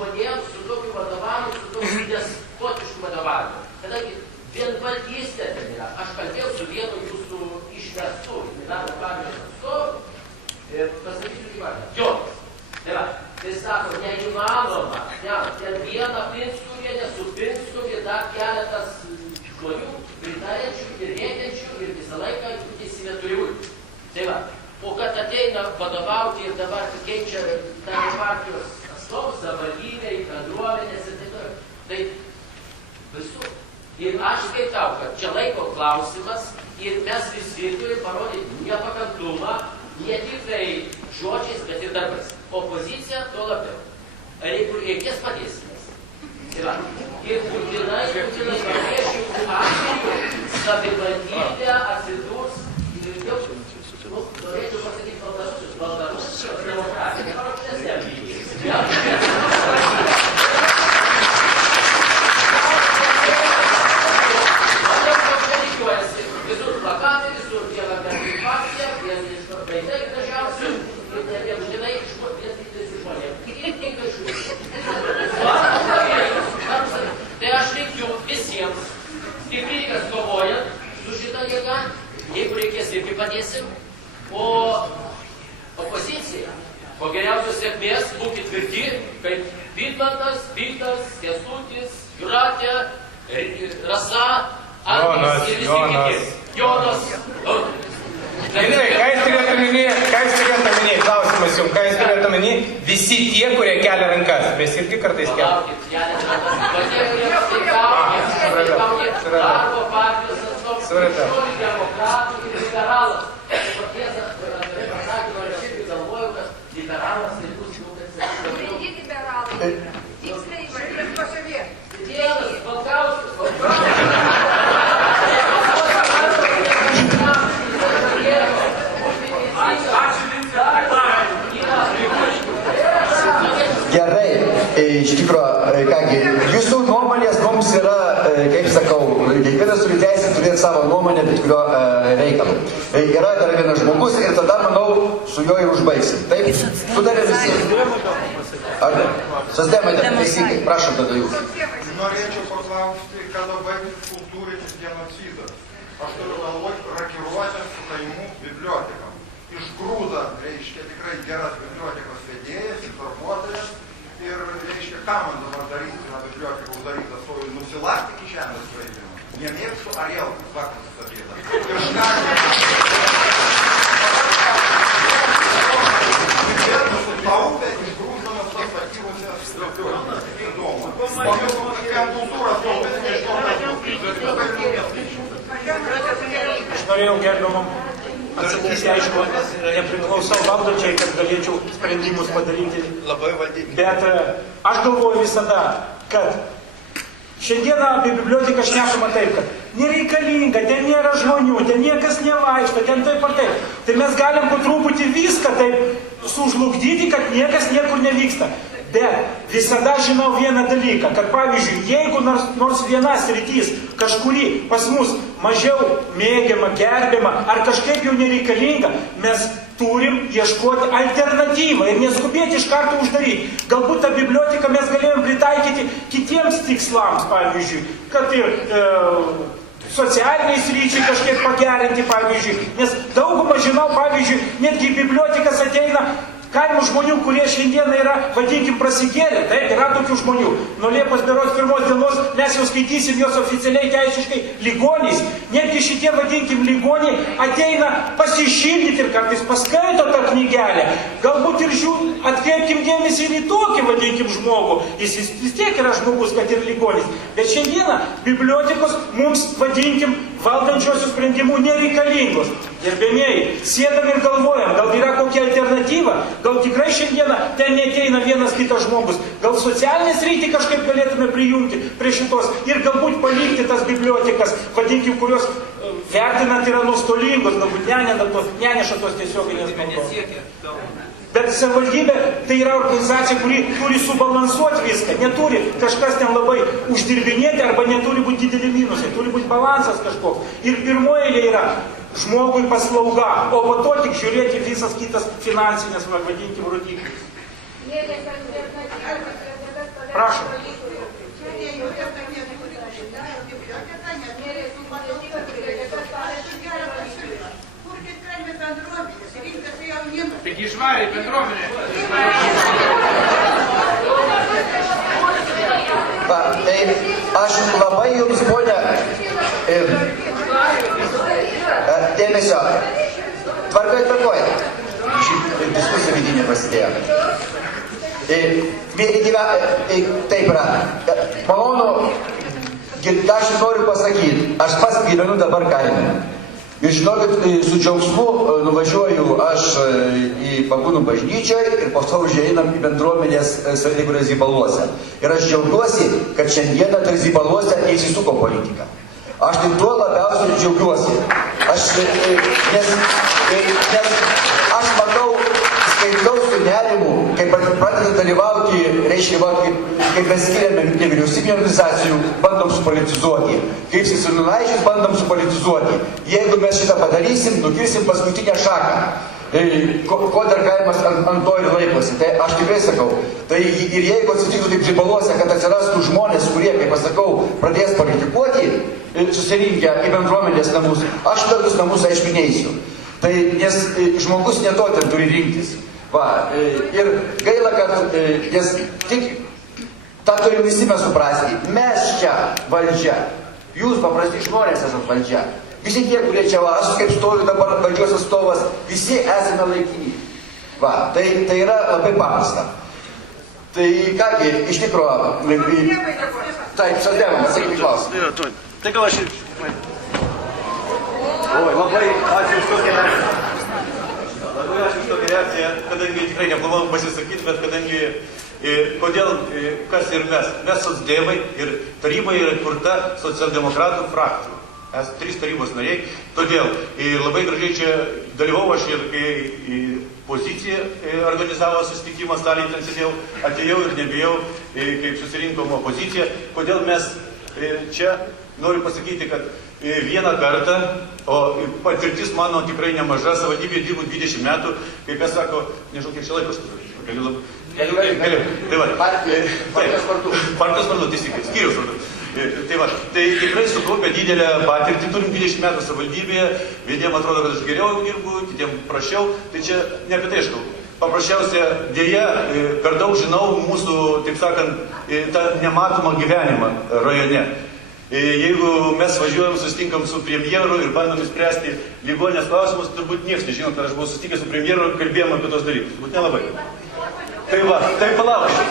žmonėms su tokiu vadovavimu, su tokiu despotišku vadovavimu. Kadangi vienvaldystė ten yra. Aš kalbėjau su vienu jūsų išverstų Milano partijos atstovu ir pasakysiu kaip aš. Jonas. Tai va, tai sako, neįmanoma. Ten viena Pinskuvienė su Pinskuvienė dar keletas žmonių pritarančių ir rėkiančių ir visą laiką teisime turi būti. Tai va, o kad ateina vadovauti ir dabar keičia tą partijos atstovus, savivaldybę, bendruomenės ir taip toliau. Tai visur. Ir aš skaitau, kad čia laiko klausimas ir mes visi turim parodyti nepakantumą, ne tik tai žodžiais, bet ir darbais. Opozicija to labiau. Jeigu reikės padėsimės. Ir būtinai pabrėžimų atveju savivaldybė atsidurs ir jau, norėčiau pasakyti Baltarusijos demokratija, aukštesnė lygis. Visur plakatai, visur viena partija, vien iš veidai gražiausių, ir nebėžinai žmonėms. Tai aš linkiu visiems, stiprybės kovojant su šitą jėgą, jeigu reikės irgi padėsim, o opozicija, po geriausios sėkmės būkit tvirti, kaip Vidmantas, Vytas, Kęstutis, Jūratė, Rasa, Andris ir visi kiti. Jonas. Gerai, ką jūs turėtų omeny, klausimas jums, ką jūs turėtų omeny, visi tie, kurie kelia rankas, mes irgi kartais keliam. Darbo partijos atstovus, krikščionių demokratų ir liberalas. Aš irgi galvoju, kad liberalas tai bus Taigi liberalai, tiksliai įvardės pašavė. Dienas, Balkauskas. Gerai, iš tikrųjų, kągi, jūsų nuomonės mums yra, kaip sakau, kiekvienas turi teisę turėti savo nuomonę, bet kurio reikalu. Yra dar vienas žmogus ir tada, manau, su juo ir užbaigsim. Taip, sudarė visi. Ar ne? Sosdemai, teisingai, prašom tada jūs. Norėčiau paklausti, kada baigtis kultūrinis genocidas. Aš turiu galvoj rakiruotės su kaimų bibliotekam. Išgrūda, reiškia, tikrai geras bibliotekos vedėjas, informuotojas. Ir, reiškia, ką man dabar daryti, na, biblioteka uždaryta, stoju nusilakti iki žemės skraidimo. Nemėgstu Ariel, faktas sakyta. Ir škart sutaupė, išgrūždamas tas patyrusias bibliotekas. Įdomu. Aš norėjau gerbiamam atsakyti, aišku, nepriklausau valdančiai, kad galėčiau sprendimus padaryti. Bet aš galvoju visada, kad šiandieną apie biblioteką šnekama taip, kad nereikalinga, ten nėra žmonių, ten niekas nevaikšto, ten taip ar taip. Tai mes galim po truputį viską taip sužlugdyti, kad niekas niekur nevyksta. Bet visada žinau vieną dalyką, kad pavyzdžiui, jeigu nors viena sritys kažkuri pas mus mažiau mėgiama, gerbiama ar kažkaip jau nereikalinga, mes turim ieškoti alternatyvą ir neskubėti iš karto uždaryti. Galbūt tą biblioteką mes galėjom pritaikyti kitiems tikslams, pavyzdžiui, kad ir socialiniai sryčiai kažkiek pagerinti, pavyzdžiui, nes daugumą žinau, pavyzdžiui, netgi bibliotekas ateina kaimo žmonių, kurie šiandieną yra, vadinkim, prasikėlę, taip, yra tokių žmonių. Nuo Liepos berods 1 dienos mes jau skaitysim jos oficialiai teisiškai ligoniais. Netgi šitie, vadinkim, ligoniai ateina pasišildyti ir kartais paskaito tą knygelę. Galbūt ir atkreipkim dėmesį ir į tokį, vadinkim, žmogų. Jis vis tiek yra žmogus, kad ir ligonis. Bet šiandieną bibliotekos mums, vadinkim, valdančiosių sprendimų nereikalingos. Gerbėmieji, sėdam ir galvojam, gal yra kokia alternatyva, gal tikrai šiandieną ten neteina vienas kitas žmogus, gal socialinės rytį kažkaip galėtume prijungti prie šitos ir galbūt palikti tas bibliotekas, vadinkim, kurios vertinant yra nuostolingos, galbūt neneša tos tiesioginės naudos. Bet savivaldybė tai yra organizacija, kuri turi subalansuoti viską, neturi kažkas ten labai uždirbinėti arba neturi būti dideli minusai, turi būti balansas kažkoks. Ir pirmoje yra žmogui paslauga, o po to tik žiūrėti visas kitas finansinės, vadinkim, rodiklis. Prašom. Taigi išvarė bendruomenė. Va, tai aš labai jums, ponia, dėmesio. Tvarkoj. Diskusija vidinė prasidėjo. Taip yra. Malonu, aš noriu pasakyti, aš pats gyvenu dabar kaime. Ir žinokit, su džiaugsmu nuvažiuoju aš į Pagūnų bažnyčią ir po to užeinam į bendruomenės sąlygų Rezibaluose. Ir aš džiaugiuosi, kad šiandieną Rezibaluose neįsisuko politika. Aš tai tuo labiausiai džiaugiuosi. Nes aš matau, skaitau su nerimu, kaip pradeda dalyvauti, reiškia, kaip mes skiriame nevyriausybinių organizacijų, bandom supolitizuoti, kaip Sėsliunaičius bandom supolitizuoti. Jeigu mes šitą padarysim, nukirsim paskutinę šaką, ko dar kaimas ant to ir laikosi. Tai aš tikrai sakau, tai ir jeigu atsitiktų taip Žibaluose, kad atsirastų žmonės, kurie, kaip aš sakau, pradės politikuoti, susirinkę į bendruomenės namus, aš tokius namus aišku neįsiu. Tai nes žmogus ne to ten turi rinktis. Va, ir gaila, kad nes tik tą turim visi mes suprasti. Mes čia valdžia. Jūs paprasti žmonės esate valdžia. Visi tie, kurie čia va, aš kaip stoviu dabar valdžios atstovas, visi esame laikini. Va, tai yra labai paprasta. Tai kągi, iš tikrųjų, taip, sodėvam, atsakyti klausimą. Tai gal aš ir... Oi, labai ačiū už tokią reakciją. Labai ačiū už tokią reakciją, kadangi tikrai neplanavau pasisakyti, bet kadangi kodėl, kas ir mes. Mes socdemai ir taryba yra kurta socialdemokratų frakcijų. Mes 3 tarybos nariai, todėl labai gražiai čia dalyvau aš ir kai pozicija organizavo susitikimą, staliai ten sėdėjau, atėjau ir nebijau, kaip susirinkom opoziciją. Kodėl mes čia noriu pasakyti, kad vieną kartą, o patirtis mano tikrai nemaža, savivaldybėje dirbu 20 metų, kai kas sako, nežinau, kiek čia laikos galiu. Tai va, partijos vardu, teisingai, skyrius vardu. Tai va, tai tikrai sukaupę didelę patirtį, turim 20 metų savivaldybėje, vieniem atrodo, kad aš geriau dirbu, kitiem prašiau, tai čia ne apie tai aš kalbu. Paprasčiausia, dėja, per daug žinau mūsų, taip sakant, tą nematomą gyvenimą rajone. Jeigu mes važiuojam, susitinkam su premjeru ir bandom įspręsti ligoninės klausimus, turbūt niekas nežino, kad aš buvau susitikęs su premjeru ir kalbėjom apie tos dalykus. Turbūt nelabai. Tai va, tai palaukit,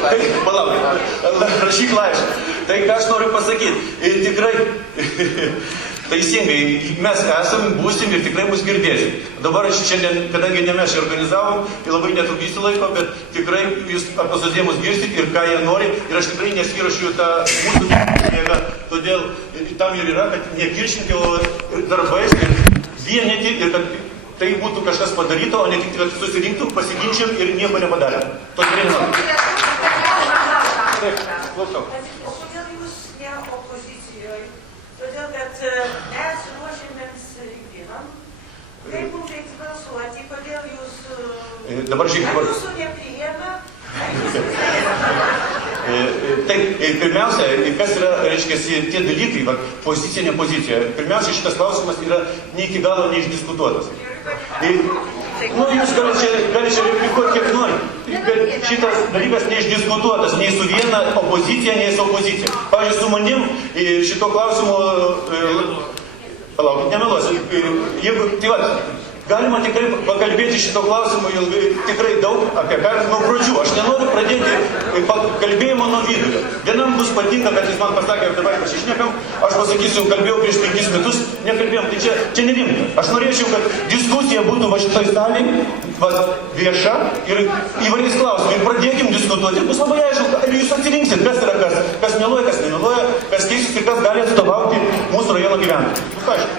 rašyk laišką. Tai ką aš noriu pasakyti, tikrai, teisingai, mes esam, būsim ir tikrai mus girdėsim. Dabar aš šiandien, kadangi ne mes čia organizavom, tai labai netrukdysiu laiko, bet tikrai jūs apie socdemus girsit ir ką jie nori, ir aš tikrai neskirašiu tą mūsų jėgą, todėl tam ir yra, kad nekiršinti, o darbais ir vienyti, ir kad tai būtų kažkas padaryto, o ne tik, kad susirinktų, pasiginčiam ir nieko nepadarė. To tikrai nenori. Taip, klausau. O kodėl jūs ne opozicijoje? Todėl, kad mes ruošiamės rinkimam. Kaip mums reiks balsuoti, kodėl jūs... Dabar žiūrėk. Jūsų nepriėma? Taip, pirmiausia, kas yra, reiškia, tie dalykai, va, pozicija, ne pozicija. Pirmiausia, šitas klausimas yra ne iki galo neišdiskutuotas. Jūs gali čia replikuoti kiek nori, bet šitas dalykas neišdiskutuotas nei su viena opozicija, nei su opozicija. Pavyzdžiui, su manim šito klausimu, palaukit, nemeluosiu, jeigu, tai va, galima tikrai pakalbėti šito klausimu tikrai daug apie ką nuo pradžių. Aš nenoriu pradėti kalbėjimo nuo vidurio. Vienam bus patinka, kad jis man pasakė, kad dabar pasišnekam, aš pasakysiu, kalbėjau prieš 5 metus, nekalbėjom, tai čia nerimta. Aš norėčiau, kad diskusija būtų va šitoj salėj, vieša ir įvairiais klausimais. Ir pradėkim diskutuoti. Ir bus labai aišku, ir jūs atsirinksit, kas yra kas meluoja, kas nemeluoja, kas keisis ir kas gali atstovauti mūsų rajono gyventojų. Bus aišku.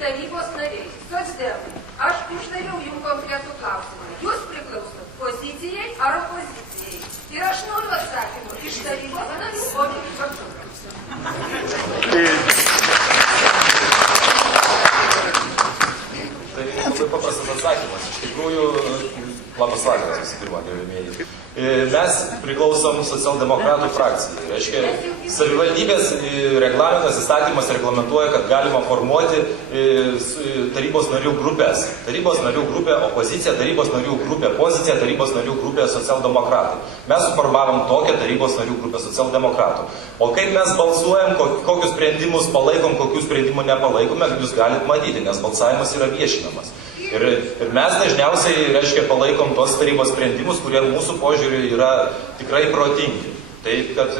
Tarybos nariai, socdemai, aš uždaviau jums konkretų klausimą. Jūs priklausot pozicijai ar opozicijai? Ir aš noriu atsakymų iš tarybos narių, o ne iš apsaugos. Tai labai paprastas atsakymas. atsakymas. Iš tikrųjų, labas vakaras visų pirma, gerbėmieji. Mes priklausom socialdemokratų frakcijai. Reiškia, savivaldybės reglamentas, įstatymas reglamentuoja, kad galima formuoti tarybos narių grupės. Tarybos narių grupė opozicija, tarybos narių grupė pozicija, tarybos narių grupė socialdemokratai. Mes suformavom tokią tarybos narių grupę socialdemokratų. O kaip mes balsuojam, kokius sprendimus palaikom, kokius sprendimų nepalaikome, jūs galite matyti, nes balsavimas yra viešinamas. Ir mes dažniausiai, reiškia, palaikom tos tarybos sprendimus, kurie mūsų požiūriu yra tikrai protingi. Tai kad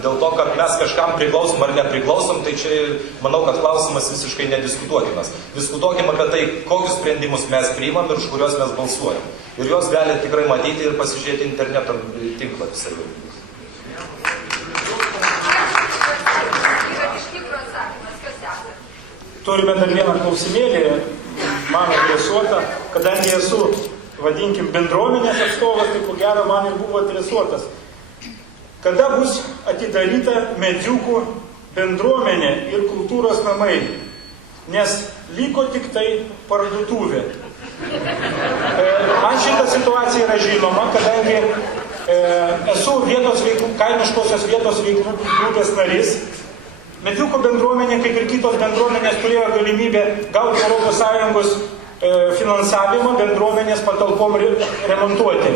dėl to, kad mes kažkam priklausom ar nepriklausom, tai čia manau, kad klausimas visiškai nediskutuotinas. Diskutuokim apie tai, kokius sprendimus mes priimam ir už kuriuos mes balsuojam. Ir juos galite tikrai matyti ir pasižiūrėti interneto tinklapį savivaldybės. Turime dar vieną klausimėlį, man adresuota, kadangi esu, vadinkim, bendruomenės atstovas, tai ko gero man ir buvo adresuotas. Kada bus atidaryta Medziukų bendruomenė ir kultūros namai, nes liko tik tai parduotuvė. Man šita situacija yra žinoma, kadangi esu kaimiškosios vietos veiklų grupės narys. Medziukų bendruomenė, kaip ir kitos bendruomenės, turėjo galimybę gauti ES finansavimą bendruomenės patalpom remontuoti.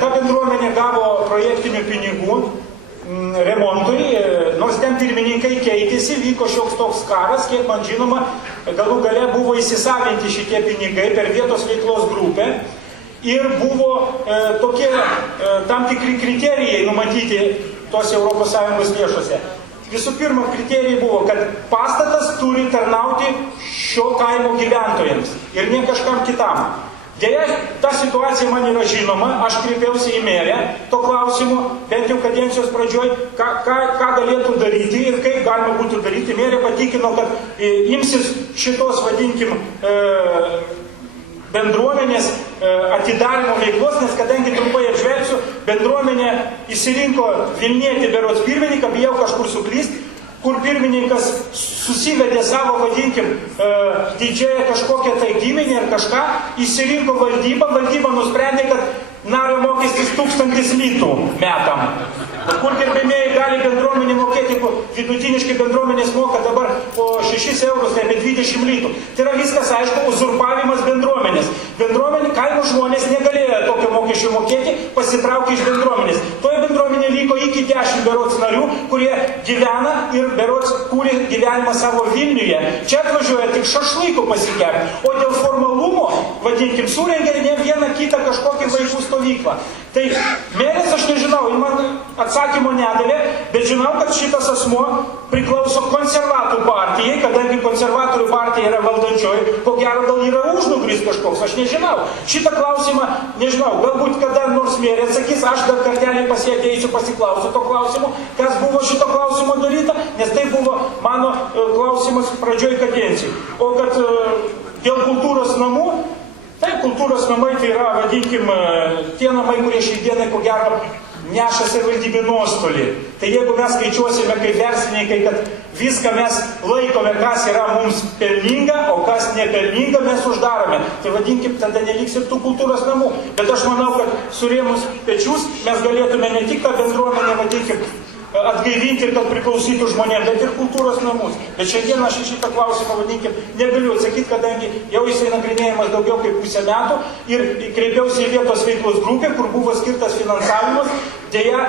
Ta bendruomenė gavo projektinių pinigų remontui, nors ten pirmininkai keitėsi, vyko šioks toks karas, kiek man žinoma, galų gale buvo įsisavinti šitie pinigai per vietos veiklos grupę ir buvo tokie tam tikri kriterijai numatyti tos ES lėšose. Visų pirma, kriterijai buvo, kad pastatas turi tarnauti šio kaimo gyventojams ir ne kažkam kitam. Deja, ta situacija man yra žinoma, aš kreipiausi į merę to klausimu, bent jau kadencijos pradžioj, ką galėtų daryti ir kaip galima būtų daryti. Merė patikino, kad imsis šitos, vadinkim, bendruomenės atidarimo veiklos, nes kadangi trumpai apžvelgsiu, bendruomenė įsirinko Vilnietį berods pirmininką, bijau kažkur suklyst, kur pirmininkas susivedė savo, vadinkim, didžiąją kažkokią tai giminę ar kažką, įsirinko valdybą, valdyba nusprendė, kad nario mokestis 1000 litų metam. Kur gerbėmėjai gali bendruomenė mokėti, vidutiniškai bendruomenės moka dabar po 6 eurus, tai apie 20 litų. Tai yra viskas, aišku, uzurpavimas bendruomenės. Bendruomenė, kaimo žmonės negalėjo tokio mokesčio mokėti, pasitraukė iš bendruomenės. Toje bendruomenė liko iki 10 berods narių, kurie gyvena ir berods kūrė gyvenimą savo Vilniuje. Čia atvažiuoja tik šašlykų pasigerti, o dėl formalumo, vadinkim, surengė ne vieną kitą kažkokį vaikų stovyklą. Tai merės aš nežinau, ir man atsakymo nedavė, bet žinau, kad šitas asmuo priklauso konservatorių partijai, kadangi konservatorių partija yra valdančioji, ko gero gal yra užnugris kažkoks, aš nežinau. Šitą klausimą, nežinau, galbūt kada nors merė atsakys, aš dar kartelį pasieteisiu, pasiklausiu to klausimu, kas buvo šito klausimo daryta, nes tai buvo mano klausimas pradžioj kadencijai. O kad dėl kultūros namų, taip, kultūros namai tai yra, vadinkim, tie namai, kurie šiandienai, ko gero, neša savivaldybė nuostolį. Tai jeigu mes skaičiuosime kaip verslininkai, kad viską mes laikome, kas yra mums pelninga, o kas nepelninga, mes uždarome. Tai vadinkim, tada neliks ir tų kultūros namų. Bet aš manau, kad surėmus pečius mes galėtume ne tik tą bendruomenę, vadinkim, atgaivinti ir kad priklausytų žmonėm, bet ir kultūros namus. Bet šiandien aš šitą klausimą, vadinkim, negaliu atsakyti, kadangi jau jisai nagrinėjimas daugiau kaip pusę metų ir kreipiausi į vietos veiklos grupę, kur buvo skirtas finansavimas. Deja,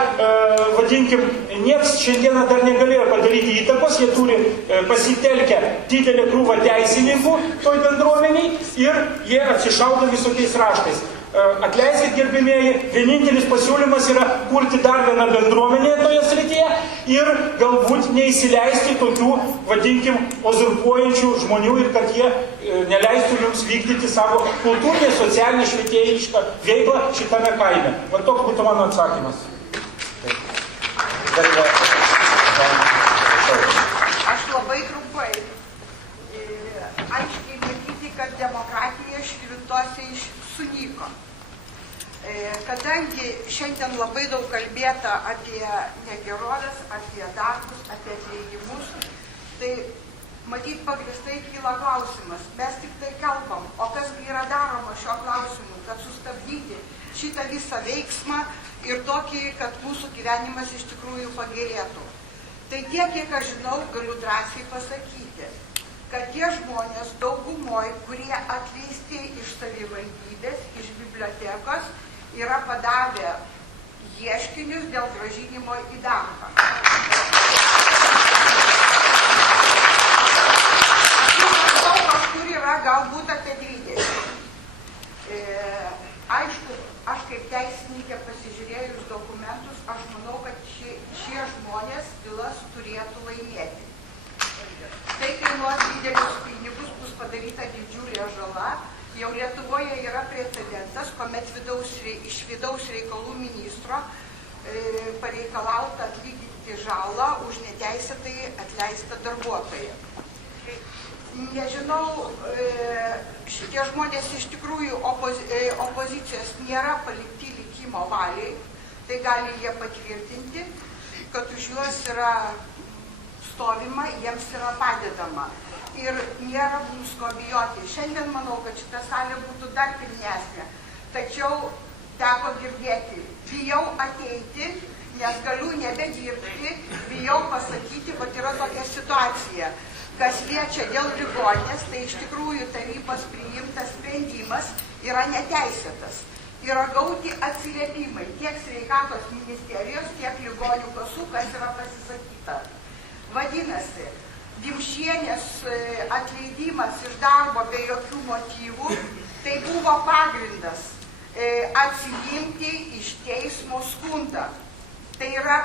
vadinkim, nieks šiandieną dar negalėjo padaryti įtakos, jie turi pasitelkę didelę krūvą teisininkų toj bendruomeniai ir jie atsišaudo visokiais raštais. Atleiskit, gerbimieji, vienintelis pasiūlymas yra kurti dar vieną bendruomenę toje srityje ir galbūt neįsileisti tokių, vadinkim, uzurpuojančių žmonių ir kad jie neleistų jums vykdyti savo kultūrinę, socialinę, švietėjišką veiklą šitame kaime. Va toks būtų mano atsakymas. Aš labai trumpai. Aiškiai matyti, kad demokratija švitose sunyko. Kadangi šiandien labai daug kalbėta apie negerovės, apie darbus, apie atleidimus, tai matyt pagrįstai kyla klausimas. Mes tik tai kalbam, o kasgi yra daroma šio klausimu, kad sustabdyti šitą visą veiksmą ir tokį, kad mūsų gyvenimas iš tikrųjų pagerėtų. Tai tiek, kiek aš žinau, galiu drąsiai pasakyti, kad tie žmonės daugumoj, kurie atleisti iš savivaldybės, iš bibliotekos, yra padavę ieškinius dėl grąžinimo į darbą. Kažkur yra galbūt apie 20. Aišku, aš kaip teisininkė pasižiūrėjus dokumentus, aš manau, kad šie žmonės bylas turėtų laimėti. Tai kainuos didelius pinigus, bus padaryta didžiulė žala. Jau Lietuvoje yra precedentas, kuomet iš vidaus reikalų ministro pareikalauta atlyginti žalą už neteisėtai atleistą darbuotoją. Nežinau, šitie žmonės iš tikrųjų opozicijos nėra palikti likimo valiai, tai gali jie patvirtinti, kad už juos yra stovima, jiems yra padedama. Ir nėra mums ko bijoti. Šiandien manau, kad šita salė būtų dar pilnesnė. Tačiau teko girdėti, bijau ateiti, nes galiu nebedirbti, bijau pasakyti, kad yra tokia situacija. Kas liečia dėl ligoninės, tai iš tikrųjų tarybos priimtas sprendimas yra neteisėtas. Yra gauti atsiliepimai tiek sveikatos ministerijos, tiek ligonių kasų, kas yra pasisakyta. Vadinasi, Dimšienės atleidimas iš darbo be jokių motyvų, tai buvo pagrindas atsiimti iš teismo skundą. Tai yra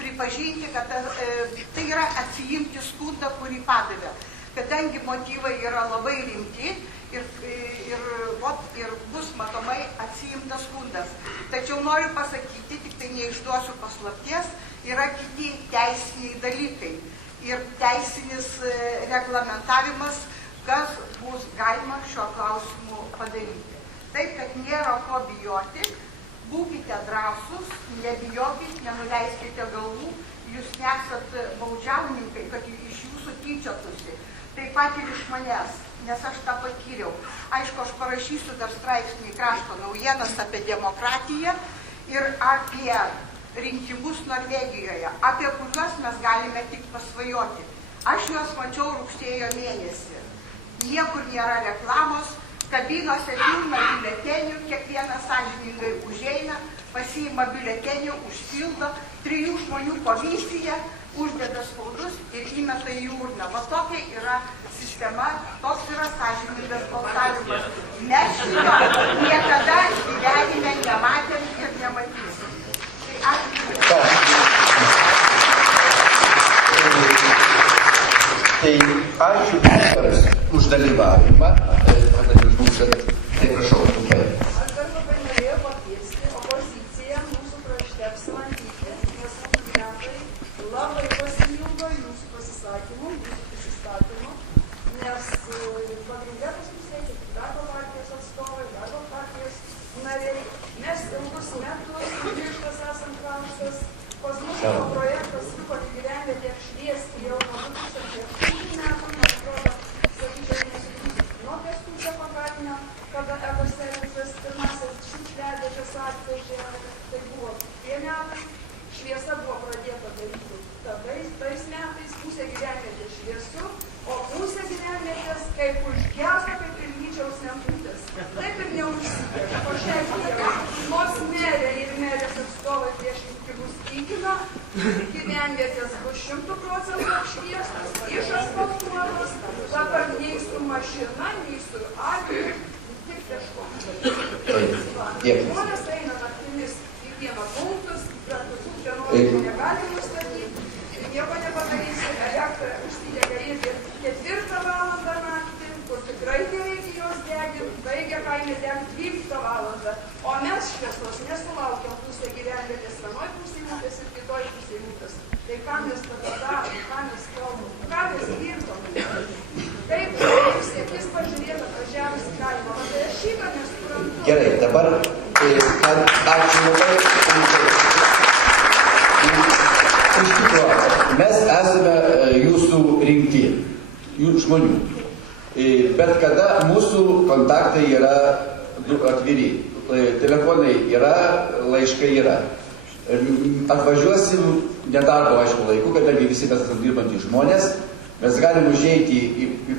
pripažinti, kad tai yra atsiimti skundą, kurį padavė. Kadangi motyvai yra labai rimti ir bus matomai atsiimtas skundas. Tačiau noriu pasakyti, tik tai neišduosiu paslapties, yra kiti teisiniai dalykai ir teisinis reglamentavimas, kas bus galima šiuo klausimu padaryti. Taip, kad nėra ko bijoti, būkite drąsūs, nebijokit, nenuleiskite galvų, jūs nesat baudžiauninkai, kad iš jūsų tyčiotųsi. Taip pat ir iš manęs, nes aš tą patyriau. Aišku, aš parašysiu dar straipsnį Krašto naujienas apie demokratiją ir apie rinkimus Norvegijoje, apie kuriuos mes galime tik pasvajoti. Aš juos mačiau rugsėjo mėnesį. Niekur nėra reklamos, kabinose pilna biuletenių, kiekvienas sąžiningai užeina, pasiima biuletenių, užpildo, 3 žmonių komisija, uždeda spaudus ir įmeta į urną. Va tokia yra sistema, toks yra sąžiningas balsavimas. Mes šito niekada gyvenime nematėm ir nematysim. Tai ačiū visiems už dalyvavimą. Tai prašau, trumpai. Aš dar labai norėjau pakviesti opoziciją mūsų krašte apsilankyti, nes mūsų gyventojai labai pasiilgo jūsų pasisakymų, jūsų prisistatymų, nes pagrindė pas mus sėdi darbo partijos atstovai, darbo partijos nariai. Mes ilgus metus grįžtas esam kraustas, pas mus projektas vyko gyvenvietė šviesti jau nuo 2008 metų, man atrodo, sakyčiau, nuo pėstūčio pakalinio, kada ekoservisas pirmasis šiukšliadėžės atvežė, tai buvo tie metai, šviesa buvo pradėta daryti tais metais, pusė gyvenvietės šviesu, o pusė gyvenvietės kaip užgeso, kaip ir Nyčiaus lemputės. Taip ir neužsidėja. O šiai dienai, nors merė ir merės atstovai prieš rinkimus tikino, gyvenvietės bus 100% apšviestas, išasfaltuotas, dabar nei su mašina, nei su aviliu, tik kažkoks. Žmonės eina naktimis į pieno punktus, bet tokių pienų negali nustatyti, nieko nepadarysi, elektrą užsidega irgi 4 valandą naktį, kur tikrai nereikia jos deginti, baigia kaime degti 12 valandą, o mes šviesos nesulaukiam, pusė gyvenvietės vienoj pusėj upės ir kitoj pusėj upės. Tai ką mes tada darom, ką mes kalbam, ką mes dirbam? Taip, siekis pažiūrėti, atvažiavus į kaimą, tai aš šitą nesuprantu. Gerai, dabar ačiū labai. Iš tikrųjų, mes esame jūsų rinkti, jų žmonių. Bet kada mūsų kontaktai yra atviri, telefonai yra, laiškai yra. Atvažiuosim nedarbo, aišku, laiku, kadangi visi mes dirbantys žmonės, mes galim užeiti į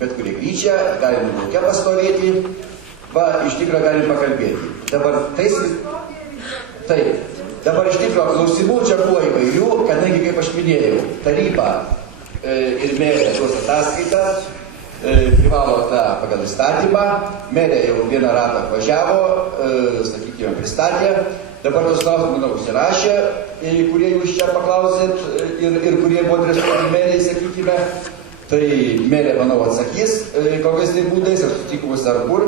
bet kurį gryčią, galim lauke pastovėti, iš tikrųjų galim pakalbėti. Dabar dabar iš tikrųjų klausimų čia buvo įvairių, kadangi, kaip aš minėjau, taryba ir merė duos ataskaitą, privalo tą pagal įstatymą, merė jau vieną ratą atvažiavo, sakykime, pristatė, dabar tos klausimus, manau, užsirašė, kurie jūs čia paklausėt ir kurie buvo adresuoti meriai, sakykime, tai merė, manau, atsakys, kokiais tai būdais, ar sutikumus ar kur.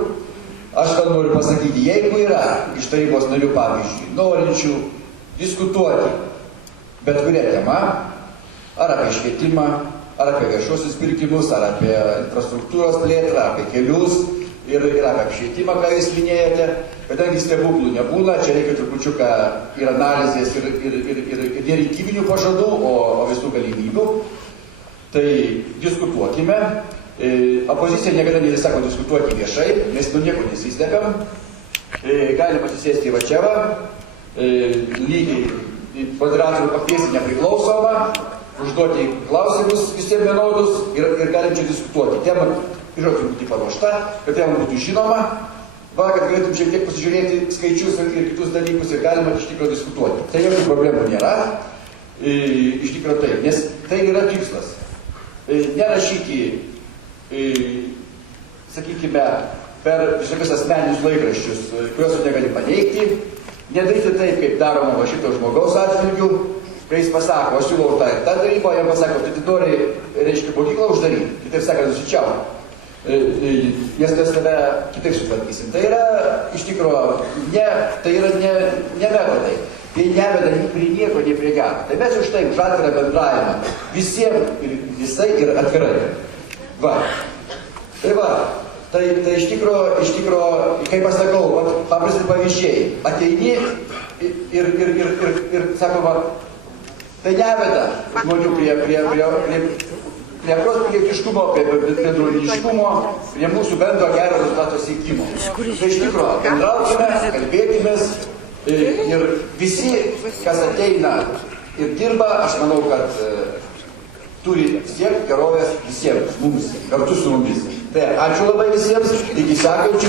Aš gal noriu pasakyti, jeigu yra iš tarybos narių, pavyzdžiui, norinčių diskutuoti bet kurią temą, ar apie švietimą, ar apie viešuosius pirkimus, ar apie infrastruktūros plėtrą, ar apie kelius ir apie apšvietimą, ką jūs minėjote, kadangi stebuklų nebūna, čia reikia trupučiuką ir analizės, ir nerinkiminių pažadų, o visų galimybių, tai diskutuokime. Opozicija niekada nesako diskutuoti viešai, mes nuo nieko nesislepiam, galim atsisėsti va čia, lygiai moderatorių pakviesti nepriklausomą, užduoti klausimus visiems vienodus ir galim čia diskutuoti. Tema turi būti paruošta, kad tema būtų žinoma, kad galėtum šiek tiek pasižiūrėti skaičius ir kitus dalykus ir galima iš tikrųjų diskutuoti. Tai jokių problemų nėra, iš tikrųjų taip, nes tai yra tikslas. Nerašyti, sakykime, per visokius asmeninius laikraščius, kuriuos negali paneigti, nedaryti taip, kaip daroma va šito žmogaus atžvilgiu, kai jis pasako, aš siūlau tą darybą, jam pasako, tu nori, reiškia, mokyklą uždaryti, kitaip sakant, nusičiauti. Nes mes tada kitaip sutvarkysim. Tai yra, iš tikrųjų, tai yra ne metodai. Tai neveda nei prie nieko, nei prie gero. Tai mes už tai, už atvirą bendravimą, visiems ir visai ir atvirai. Va. Tai va. Tai iš tikrųjų, kaip aš sakau, paprasti pavyzdžiai, ateini ir sakoma, tai neveda žmonių prie pilietiškumo, prie bendruomeniškumo, prie mūsų bendro gero rezultato siekimo. Tai iš tikrųjų, bendraukime, kalbėkimės ir visi, kas ateina ir dirba, aš manau, kad turi siekti gerovės visiems, mums, kartu su mumis. Tai ačiū labai visiems, iki sekančių.